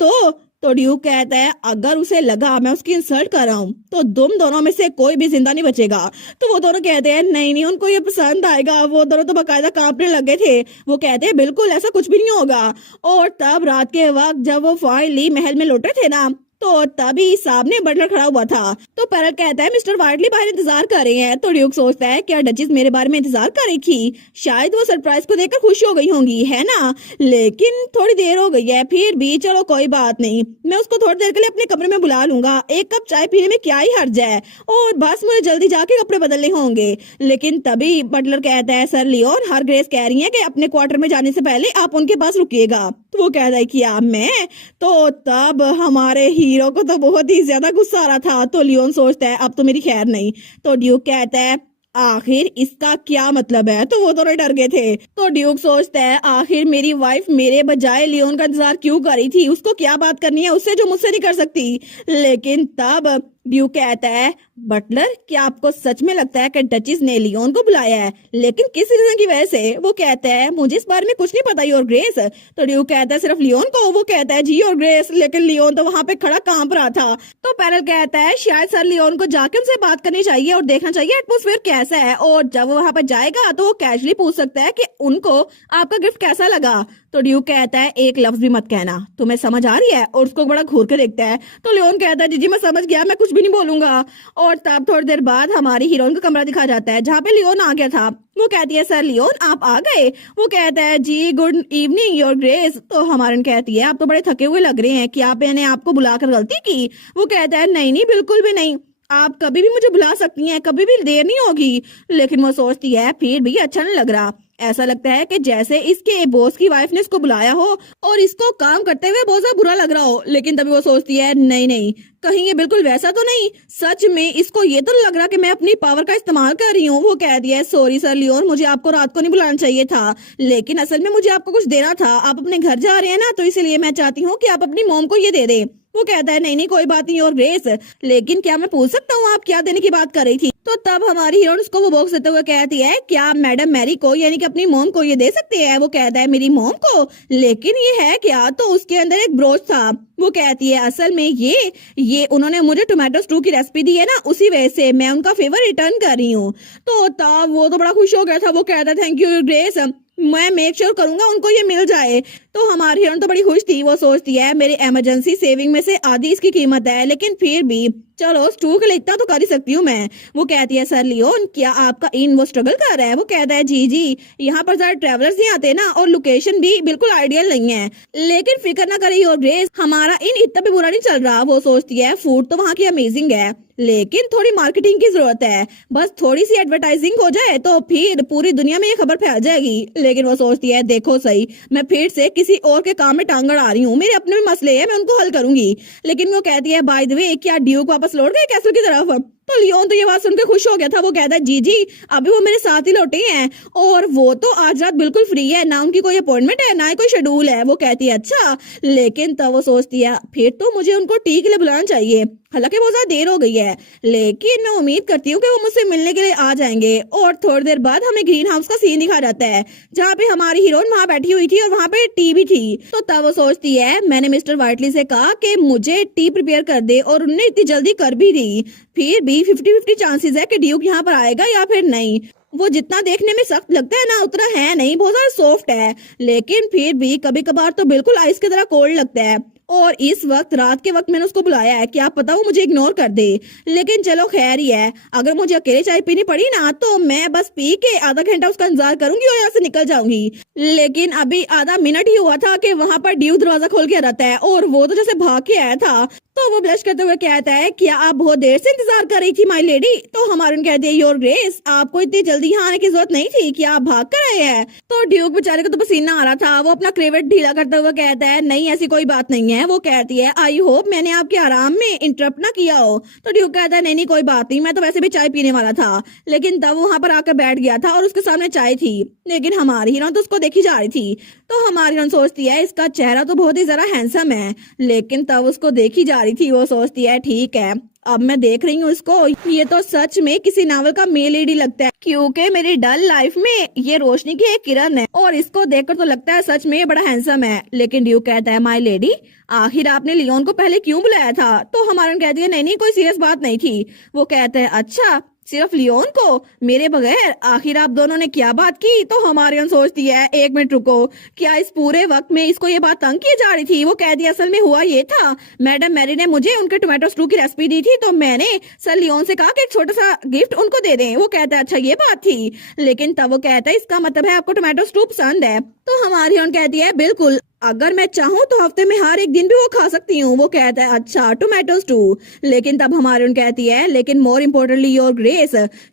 तो ड्यूक कहता है अगर उसे लगा मैं उसकी इंसल्ट कर रहा हूँ तो तुम दोनों में से कोई भी जिंदा नहीं बचेगा। तो वो दोनों कहते हैं नहीं उनको ये पसंद आएगा, वो दोनों तो बकायदा कांपने लगे थे। वो कहते हैं बिल्कुल ऐसा कुछ भी नहीं होगा। और तब रात के वक्त जब वो फाइनली महल में लौटे थे ना, तो तभी सामने बटलर खड़ा हुआ था। तो पैरल कहता है मिस्टर वाइटली बाहर इंतजार कर रहे हैं। तो ड्यूक सोचता है क्या डचेस मेरे बारे में इंतजार कर रही थी, शायद वो सरप्राइज को देखकर खुश हो गई होंगी है ना, लेकिन थोड़ी देर हो गई है, फिर भी चलो कोई बात नहीं, मैं उसको थोड़ी देर के लिए अपने कमरे में बुला लूंगा, एक कप चाय पीने में क्या ही हर्ज है, और बस मुझे जल्दी जाके कपड़े बदलने होंगे। लेकिन तभी बटलर कहता है सर लियोन हर ग्रेस कह रही है कि अपने क्वार्टर में जाने से पहले आप उनके पास रुकिएगा। वो कहता है कि मैं तो तब हमारे हीरो को तो बहुत ही ज्यादा गुस्सा आ रहा था। तो लियोन सोचता है अब तो मेरी खैर नहीं। तो ड्यूक कहता है आखिर इसका क्या मतलब है। तो वो दोनों डर गए थे। तो ड्यूक सोचता है आखिर मेरी वाइफ मेरे बजाय लियोन का इंतजार क्यों कर रही थी, उसको क्या बात करनी है उससे जो मुझसे नहीं कर सकती। लेकिन तब ड्यूक कहता है बटलर क्या आपको सच में लगता है कि डचेस ने लियोन को बुलाया है, लेकिन किस रीजन की वजह से। वो कहता है मुझे इस बारे में कुछ नहीं पता योर ग्रेस। तो ड्यूक कहता है सिर्फ लियोन को। वो कहता है जी योर ग्रेस, लेकिन लियोन तो वहां पे खड़ा कांप रहा था। तो पैरल कहता है शायद सर लियोन को जाकर उनसे बात करनी चाहिए और देखना चाहिए एटमोस्फेयर कैसा है, और जब वो वहां पर जाएगा तो वो कैजुअली पूछ सकता है कि उनको आपका गिफ्ट कैसा लगा। तो ड्यूक कहता है एक लफ्ज भी मत कहना, तुम्हें समझ आ रही है। और उसको बड़ा घूर के देखता है। तो लियोन कहता है जी मैं समझ गया, मैं कुछ भी नहीं बोलूंगा। और तब थोड़ी देर बाद हमारी हीरोइन का कमरा दिखा जाता है जहाँ पे लियोन आ गया था। वो कहती है सर लियोन आप आ गए। वो कहता है जी गुड इवनिंग योर ग्रेस। तो हमारन कहती है आप तो बड़े थके हुए लग रहे हैं, क्या मैंने आपको बुलाकर गलती की। वो कहता है नहीं नहीं बिल्कुल भी नहीं, आप कभी भी मुझे बुला सकती हैं, कभी भी देर नहीं होगी। लेकिन वो सोचती है फिर भी अच्छा नहीं लग रहा, ऐसा लगता है कि जैसे इसके बॉस की वाइफ ने इसको बुलाया हो और इसको काम करते हुए बहुत ज्यादा बुरा लग रहा हो। लेकिन तभी वो सोचती है नहीं नहीं कहीं ये बिल्कुल वैसा तो नहीं, सच में इसको ये तो लग रहा कि मैं अपनी पावर का इस्तेमाल कर रही हूँ। वो कह दिया सॉरी सर लियोन, मुझे आपको रात को नहीं बुलाना चाहिए था, लेकिन असल में मुझे आपको कुछ देना था। आप अपने घर जा रहे हैं ना, तो इसलिए मैं चाहती हूँ कि आप अपनी मॉम को ये दे दे। वो कहता है नहीं नहीं कोई बात नहीं और ग्रेस, लेकिन क्या मैं पूछ सकता हूँ आप क्या देने की बात कर रही थी। तो तब हमारी हीरोइन उसको वो बॉक्स देते हुए कहती है क्या मैडम मैरी को यानी कि अपनी मॉम को ये दे सकते हैं। वो कहता है मेरी मॉम को, लेकिन ये है क्या। तो उसके अंदर एक ब्रोच था। वो कहती है असल में ये उन्होंने मुझे टोमेटो स्टू की रेसिपी दी है ना, उसी वजह से मैं उनका फेवर रिटर्न कर रही हूँ। तो तब वो तो बड़ा खुश हो गया था। वो कहता है थैंक यू ग्रेस, मैं मेक श्योर करूंगा उनको ये मिल जाए। तो हमारी हीरोइन तो बड़ी खुश थी। वो सोचती है मेरी इमरजेंसी सेविंग में से आधी इसकी कीमत है, लेकिन फिर भी चलो स्टू के लिए इतना तो कर ही सकती हूँ मैं। वो कहती है सर लियोन क्या आपका इन वो स्ट्रगल कर रहा है। वो कहता है जी यहाँ पर ज्यादा ट्रेवलर्स नहीं आते ना, और लोकेशन भी बिल्कुल आइडियल नहीं है, लेकिन फिक्र ना करिए और ग्रेस हमारा इन इतना भी बुरा नहीं चल रहा। वो सोचती है फूड तो वहाँ की अमेजिंग है, लेकिन थोड़ी मार्केटिंग की जरूरत है, बस थोड़ी सी एडवर्टाइजिंग हो जाए तो फिर पूरी दुनिया में ये खबर फैल जाएगी। लेकिन वो सोचती है देखो सही मैं फिर से किसी और के काम में टांग अड़ा रही हूँ, मेरे अपने भी मसले हैं, मैं उनको हल करूंगी। लेकिन वो कहती है बाय द वे क्या ड्यूक वापस लौट गए कैसल की तरफ। तो लियोन तो ये बात सुनकर खुश हो गया था। वो कहता है जी अभी वो मेरे साथ ही लौटे हैं, और वो तो आज रात बिल्कुल फ्री है, ना उनकी कोई अपॉइंटमेंट है ना कोई शेड्यूल है। वो कहती है अच्छा, लेकिन तब वो सोचती है फिर तो मुझे उनको टी के लिए बुलाना चाहिए, हालांकि बहुत ज्यादा देर हो गई है, लेकिन मैं उम्मीद करती हूँ कि वो मुझसे मिलने के लिए आ जाएंगे। और थोड़ी देर बाद हमें ग्रीन हाउस का सीन दिखा जाता है जहाँ पे हमारी हीरोइन वहां बैठी हुई थी और वहां पे टी भी थी। तो तब वो सोचती है मैंने मिस्टर वाइटली से कहा कि मुझे टी प्रिपेयर कर दे, और उन्होंने इतनी जल्दी कर भी दी। फिर भी 50-50 चांसेस है कि ड्यूक यहाँ पर आएगा या फिर नहीं। वो जितना देखने में सख्त लगता है ना उतना है नहीं, बहुत ज्यादा सॉफ्ट है, लेकिन फिर भी कभी कभार तो बिल्कुल आइस की तरह कोल्ड लगता है। और इस वक्त रात के वक्त मैंने उसको बुलाया है, क्या पता वो मुझे इग्नोर कर दे, लेकिन चलो खैर ही है। अगर मुझे अकेले चाय पीनी पड़ी ना तो मैं बस पी के आधा घंटा उसका इंतजार करूंगी और यहाँ से निकल जाऊंगी। लेकिन अभी आधा मिनट ही हुआ था कि वहां पर ड्यू दरवाजा खोल के रहता है, और वो तो जैसे भाग के आया था। तो वो ब्लश करते हुए कहता है क्या आप बहुत देर से इंतजार कर रही थी माय लेडी। तो हमारे कहती है योर ग्रेस आपको इतनी जल्दी यहाँ आने की जरूरत नहीं थी, क्या आप भाग कर आए हैं। तो ड्यूक बेचारे को तो पसीना आ रहा था। वो अपना क्रेवेट ढीला करते हुए कहता है नहीं ऐसी कोई बात नहीं है। वो कहती है आई होप मैंने आपके आराम में इंटरप्ट ना किया हो। तो ड्यूक कहता है नहीं कोई बात नहीं, मैं तो वैसे भी चाय पीने वाला था। लेकिन तब वहां पर आकर बैठ गया था और उसके सामने चाय थी, लेकिन हमारी हीरोइन तो उसको देखी जा रही थी। तो हमारी हीरोइन सोचती है इसका चेहरा तो बहुत ही जरा हैंडसम है, लेकिन तब उसको देखी जा रही थी। वो सोचती है ठीक है अब मैं देख रही हूँ इसको, ये तो सच में किसी नावल का मेल लीड लगता है, क्योंकि मेरी डल लाइफ में ये रोशनी की एक किरण है, और इसको देखकर तो लगता है सच में ये बड़ा हैंडसम है। लेकिन ड्यूक कहता है माय लेडी आखिर आपने लियोन को पहले क्यों बुलाया था। तो हमारी कहती है नहीं कोई सीरियस बात नहीं थी। वो कहता है अच्छा सिर्फ लियोन को मेरे बगैर, आखिर आप दोनों ने क्या बात की। तो हमारी सोचती है एक मिनट रुको, क्या इस पूरे वक्त में इसको ये बात तंग की जा रही थी। वो कहती है असल में हुआ ये था मैडम मैरी ने मुझे उनके टोमेटो स्टू की रेसिपी दी थी, तो मैंने सर लियोन से कहा कि एक छोटा सा गिफ्ट उनको दे दें। वो कहता है अच्छा ये बात थी, लेकिन तब वो कहता है इसका मतलब है आपको टोमेटो स्टू पसंद है। तो हमारी कहती है बिल्कुल अगर मैं चाहूँ तो हफ्ते में हर एक दिन भी वो खा सकती हूँ। वो कहता है अच्छा टोमेटोज टू। लेकिन तब हमारी कहती है लेकिन मोर इम्पोर्टेंटली योर ग्रेस,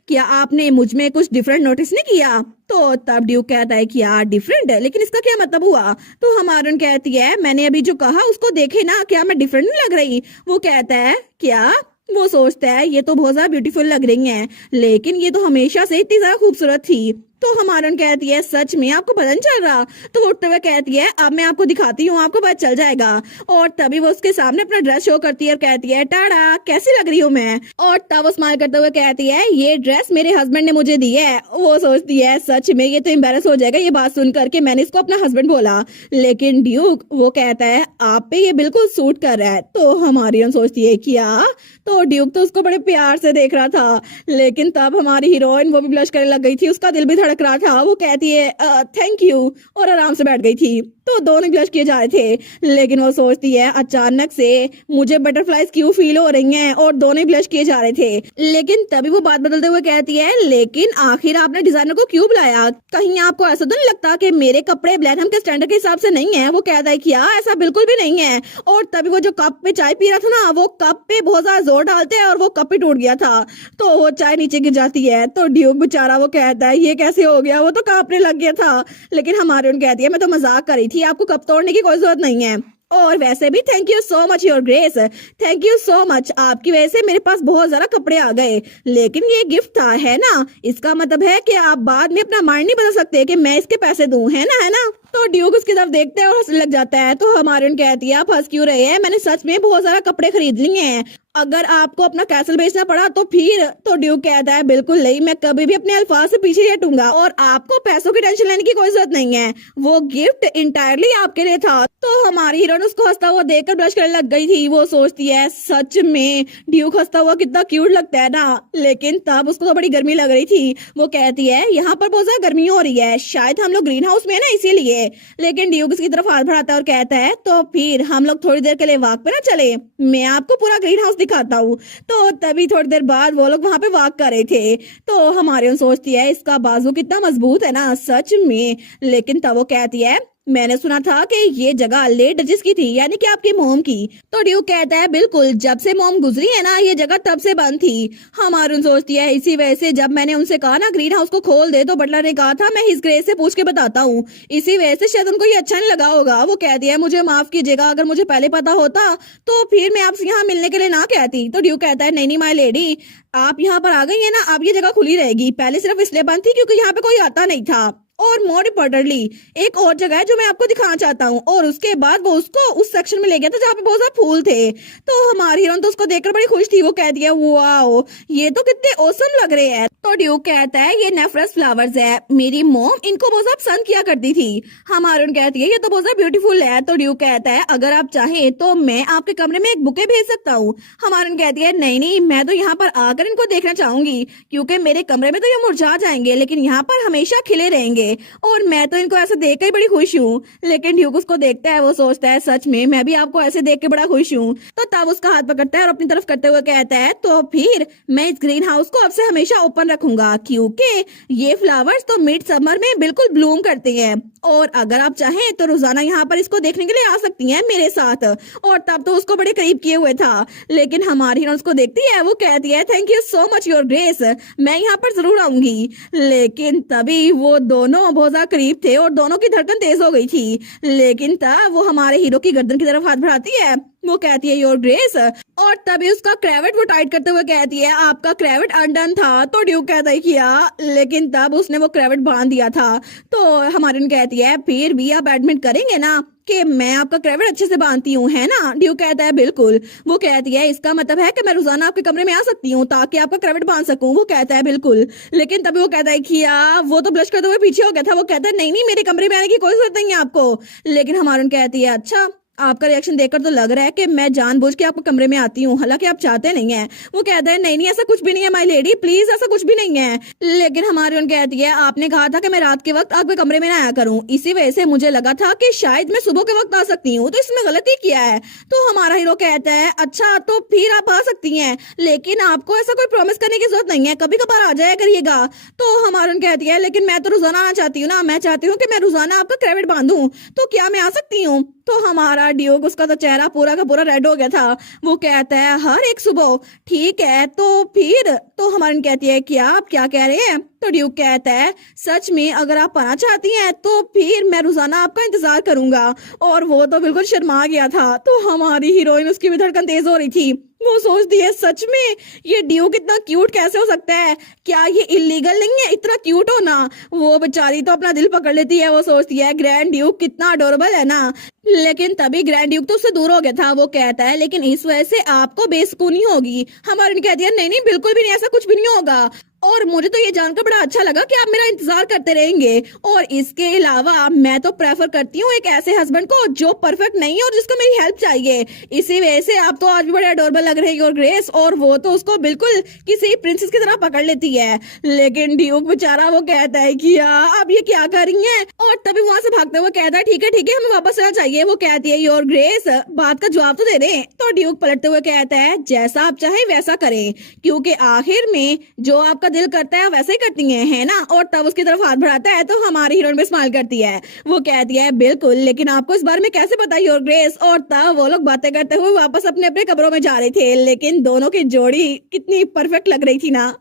क्या आपने मुझ में कुछ डिफरेंट नोटिस नहीं किया? तो तब ड्यूक कहता है कि यार डिफरेंट है, लेकिन इसका क्या मतलब हुआ? तो हमारी कहती है मैंने अभी जो कहा उसको देखे ना, क्या मैं डिफरेंट नहीं लग रही? वो कहता है क्या? वो सोचता है ये तो बहुत ज्यादा ब्यूटीफुल लग रही हैं, लेकिन ये तो हमेशा से इतनी ज्यादा खूबसूरत थी। तो हमारन कहती है सच में आपको पता नहीं चल रहा? तो वो उठते हुए कहती है अब मैं आपको दिखाती हूँ, आपको पता चल जाएगा। और तभी वो उसके सामने अपना ड्रेस शो करती है और कहती है टाड़ा कैसी लग रही हूँ मैं। और तब वो स्माइल करते हुए कहती है ये ड्रेस मेरे हस्बैंड ने मुझे दी है। वो सोचती है सच में ये तो एम्बेरस हो जाएगा ये बात सुन करके मैंने इसको अपना हस्बैंड बोला। लेकिन ड्यूक वो कहता है आप पे ये बिल्कुल सूट कर रहा है। तो हमारी सोचती है क्या? तो ड्यूक तो उसको बड़े प्यार से देख रहा था, लेकिन तब हमारी हीरोइन वो भी ब्लश करने लग गई थी, उसका दिल भी धड़क रहा था। वो कहती है थैंक यू और आराम से बैठ गई थी। तो दोनों ब्लश किए जा रहे थे, लेकिन वो सोचती है अचानक से मुझे बटरफ्लाइज क्यों फील हो रही हैं, और दोनों ब्लश किए जा रहे थे। लेकिन तभी वो बात बदलते हुए कहती है लेकिन आखिर आपने डिजाइनर को क्यों बुलाया? कहीं आपको ऐसा तो नहीं लगता कि मेरे कपड़े ब्लैकहम के स्टैंडर्ड के हिसाब से नहीं है? वो कहता है क्या ऐसा बिल्कुल भी नहीं है। और तभी वो जो कप पे चाय पी रहा था ना, वो कप पे बहुत ज्यादा जोर डालते हैं और वो कप ही टूट गया था। तो वो चाय नीचे गिर जाती है। तो ड्यूक बेचारा वो कहता है ये कैसे हो गया, वो तो कांपने लग गया था। लेकिन हमारी उन कहती है मैं तो मजाक कर रही थी, आपको कप तोड़ने की कोई जरूरत नहीं है। और वैसे भी thank you so much your grace, thank you so much, आपकी वजह से मेरे पास बहुत ज्यादा कपड़े आ गए। लेकिन ये गिफ्ट था है ना, इसका मतलब है कि आप बाद में अपना माइंड नहीं बदल सकते कि मैं इसके पैसे दूं, है ना, है ना? तो ड्यूक उसकी तरफ देखता है और हंसने लग जाता है। तो हमारी उन कहती है आप हंस क्यों रहे हैं, मैंने सच में बहुत सारा कपड़े खरीद लिए हैं। अगर आपको अपना कैसल बेचना पड़ा तो फिर? तो ड्यूक कहता है बिल्कुल नहीं, मैं कभी भी अपने अल्फाज से पीछे नहीं हटूंगा और आपको पैसों की टेंशन लेने की कोई जरूरत नहीं है, वो गिफ्ट इंटायरली आपके लिए था। तो हमारी हीरोइन उसको हंसता हुआ देखकर ब्लश करने लग गई थी। वो सोचती है सच में ड्यूक हंसता हुआ कितना क्यूट लगता है ना। लेकिन तब उसको तो बड़ी गर्मी लग रही थी। वो कहती है यहाँ पर बहुत ज्यादा गर्मी हो रही है, शायद हम लोग ग्रीन हाउस में है ना इसीलिए। लेकिन ड्यूक उसकी तरफ हाथ बढ़ाता है और कहता है तो फिर हम लोग थोड़ी देर के लिए वॉक पे ना चले, मैं आपको पूरा ग्रीन हाउस दिखाता हूँ। तो तभी थोड़ी देर बाद वो लोग वहां पे वॉक कर रहे थे। तो हमारी सोचती है इसका बाजू कितना मजबूत है ना सच में। लेकिन तब वो कहती है मैंने सुना था कि ये जगह लेट जिसकी थी, यानी कि आपकी मोम की। तो ड्यूक कहता है बिल्कुल, जब से मोम गुजरी है ना ये जगह तब से बंद थी। हमारून सोचती है इसी वजह से जब मैंने उनसे कहा ना ग्रीन हाउस को खोल दे तो बटलर ने कहा था मैं हिज ग्रेस से पूछ के बताता हूँ, इसी वजह से शायद उनको ये अच्छा नहीं लगा होगा। वो कहती है मुझे माफ कीजिएगा, अगर मुझे पहले पता होता तो फिर मैं आपसे यहाँ मिलने के लिए ना कहती। तो ड्यूक कहता है नहीं नहीं माय लेडी, आप यहाँ पर आ गई है ना, अब ये जगह खुली रहेगी, पहले सिर्फ इसलिए बंद थी क्योंकि यहाँ पे कोई आता नहीं था। और मोर इम्पोर्टेंटली एक और जगह है जो मैं आपको दिखाना चाहता हूँ। और उसके बाद वो उसको उस सेक्शन में ले गया था जहाँ पे बहुत सारे फूल थे। तो हमारी हीरोइन तो उसको देखकर बड़ी खुश थी। वो कहती है वाओ ये तो कितने औसम लग रहे हैं। तो ड्यूक कहता है ये नेफ्रस फ्लावर्स है, मेरी मोम इनको बहुत ज्यादा पसंद किया करती थी। हमारी कहती है ये तो बहुत ज्यादा ब्यूटीफुल है। तो ड्यूक कहता है अगर आप चाहें तो मैं आपके कमरे में एक बुके भेज सकता हूँ। हमारी कहती है नहीं नहीं, मैं तो यहाँ पर आकर इनको देखना चाहूंगी, क्योंकि मेरे कमरे में तो ये मुरझा जाएंगे लेकिन यहाँ पर हमेशा खिले रहेंगे और मैं तो इनको ऐसे देख कर बड़ी खुश हूँ। लेकिन ड्यूक उसको देखता है, वो सोचता है सच में मैं भी आपको ऐसे देख के बड़ा खुश हूँ। तो तब उसका हाथ पकड़ता है और अपनी तरफ करते हुए कहता है तो फिर मैं इस ग्रीन हाउस को अब से हमेशा ओपन रखूंगा, क्योंकि ये फ्लावर्स तो मिड समर में बिल्कुल ब्लूम करते हैं और अगर आप चाहें तो रोजाना यहाँ पर इसको देखने के लिए आ सकती हैं मेरे साथ। और तब तो उसको बड़े करीब किए हुए था। लेकिन हमारी हीरोइन उसको देखती है, वो कहती है thank you so much your grace, मैं यहाँ पर जरूर आऊंगी। लेकिन तभी वो दोनों बहुत ज्यादा करीब थे और दोनों की धड़कन तेज हो गई थी। लेकिन तब वो हमारे हीरो की गर्दन की तरफ हाथ बढ़ाती है, वो कहती है योर ग्रेस, और तभी उसका क्रेविट वो टाइट करते हुए कहती है आपका क्रेविट अनडन था। तो ड्यूक कहता है किया, लेकिन तब उसने वो क्रेविट बांध दिया था। तो हमारी कहती है फिर भी आप एडमिट करेंगे ना कि मैं आपका क्रेविट अच्छे से बांधती हूँ, है ना? ड्यूक कहता है बिल्कुल। वो कहती है इसका मतलब है कि मैं रोजाना आपके कमरे में आ सकती हूँ ताकि आपका क्रेविट बांध सकूं? वो कहता है बिल्कुल। लेकिन तभी वो कहता है किया, वो तो ब्लश करते हुए पीछे हो गया था। वो कहता है नहीं नहीं, मेरे कमरे में आने की कोई जरूरत नहीं है आपको। लेकिन हमारी कहती है अच्छा आपका रिएक्शन देखकर तो लग रहा है कि मैं जानबूझ के आपके कमरे में आती हूँ, हालांकि आप चाहते नहीं हैं। वो कहता है नहीं नहीं ऐसा कुछ भी नहीं है माय लेडी, प्लीज ऐसा कुछ भी नहीं है। लेकिन हमारी उन कहती है आपने कहा था कि मैं रात के वक्त आपके कमरे में ना आया करूं, इसी वजह से मुझे लगा था कि शायद मैं सुबह के वक्त आ सकती हूँ, तो इसमें गलती किया है। तो हमारा हीरो कहता है अच्छा तो फिर आप आ सकती हैं, लेकिन आपको ऐसा कोई प्रॉमिस करने की जरूरत नहीं है, कभी कभार आ जाया करिएगा। तो हमारा उन कहती है लेकिन मैं तो रोजाना आना चाहती हूँ ना, मैं चाहती हूँ कि मैं रोजाना आपका क्रेडिट बांधूं, तो क्या मैं आ सकती हूँ? तो हमारा ड्यूक, उसका तो चेहरा पूरा का पूरा रेड हो गया था। वो कहता है हर एक सुबह, ठीक है तो फिर? तो हमारी कहती है क्या आप क्या कह रहे हैं? तो ड्यूक कहता है सच में अगर आप आना चाहती हैं तो फिर मैं रोजाना आपका इंतजार करूंगा। और वो तो बिल्कुल शर्मा गया था। तो हमारी हीरोइन, उसकी भी धड़कन तेज हो रही थी। वो सोचती है सच में ये ड्यूक इतना क्यूट कैसे हो सकता है, क्या ये इलीगल नहीं है इतना क्यूट होना? वो बेचारी तो अपना दिल पकड़ लेती है। वो सोचती है ग्रैंड ड्यूक कितना अडोरेबल है ना। लेकिन तभी ग्रैंड ड्यूक तो उससे दूर हो गया था। वो कहता है लेकिन इस वजह से आपको बेसुकूनी होगी। हमारी कहती है नहीं नहीं बिल्कुल भी नहीं, ऐसा कुछ भी नहीं होगा। और मुझे तो ये जानकर बड़ा अच्छा लगा कि आप मेरा इंतजार करते रहेंगे। और इसके अलावा मैं तो प्रेफर करती हूँ एक ऐसे हस्बैंड को जो परफेक्ट नहीं है और जिसको मेरी हेल्प चाहिए। इसी वजह से आप तो आज भी बड़े अडोरेबल लग रहे हैं योर ग्रेस। और वो तो उसको बिल्कुल किसी प्रिंसेस की तरह पकड़ लेती है। लेकिन ड्यूक बेचारा वो कहता है कि आप ये क्या कर रही हैं? और तभी वहां से भागते हुए कहता है ठीक है हमें वापस आना चाहिए। वो कहती है योर ग्रेस बात का जवाब तो दे दें। तो ड्यूक पलटते हुए कहता है जैसा आप चाहे वैसा करें, क्योंकि आखिर में जो आपका दिल करता है वैसे ही करती है ना। और तब उसकी तरफ हाथ बढ़ाता है तो हमारी हीरोइन भी स्माइल करती है। वो कहती है बिल्कुल, लेकिन आपको इस बारे में कैसे पता योर ग्रेस? और तब वो लोग बातें करते हुए वापस अपने अपने कमरों में जा रहे थे। लेकिन दोनों की जोड़ी कितनी परफेक्ट लग रही थी ना।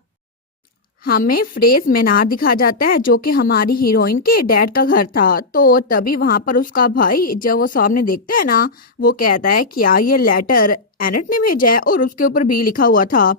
हमें फ्रेज मेनार दिखा जाता है जो कि हमारी हीरोइन के डैड का घर था। तो तभी वहां पर उसका भाई जब वो सामने देखता है ना, वो कहता है क्या ये लेटर एनेट ने भेजा है? और उसके ऊपर भी लिखा हुआ था।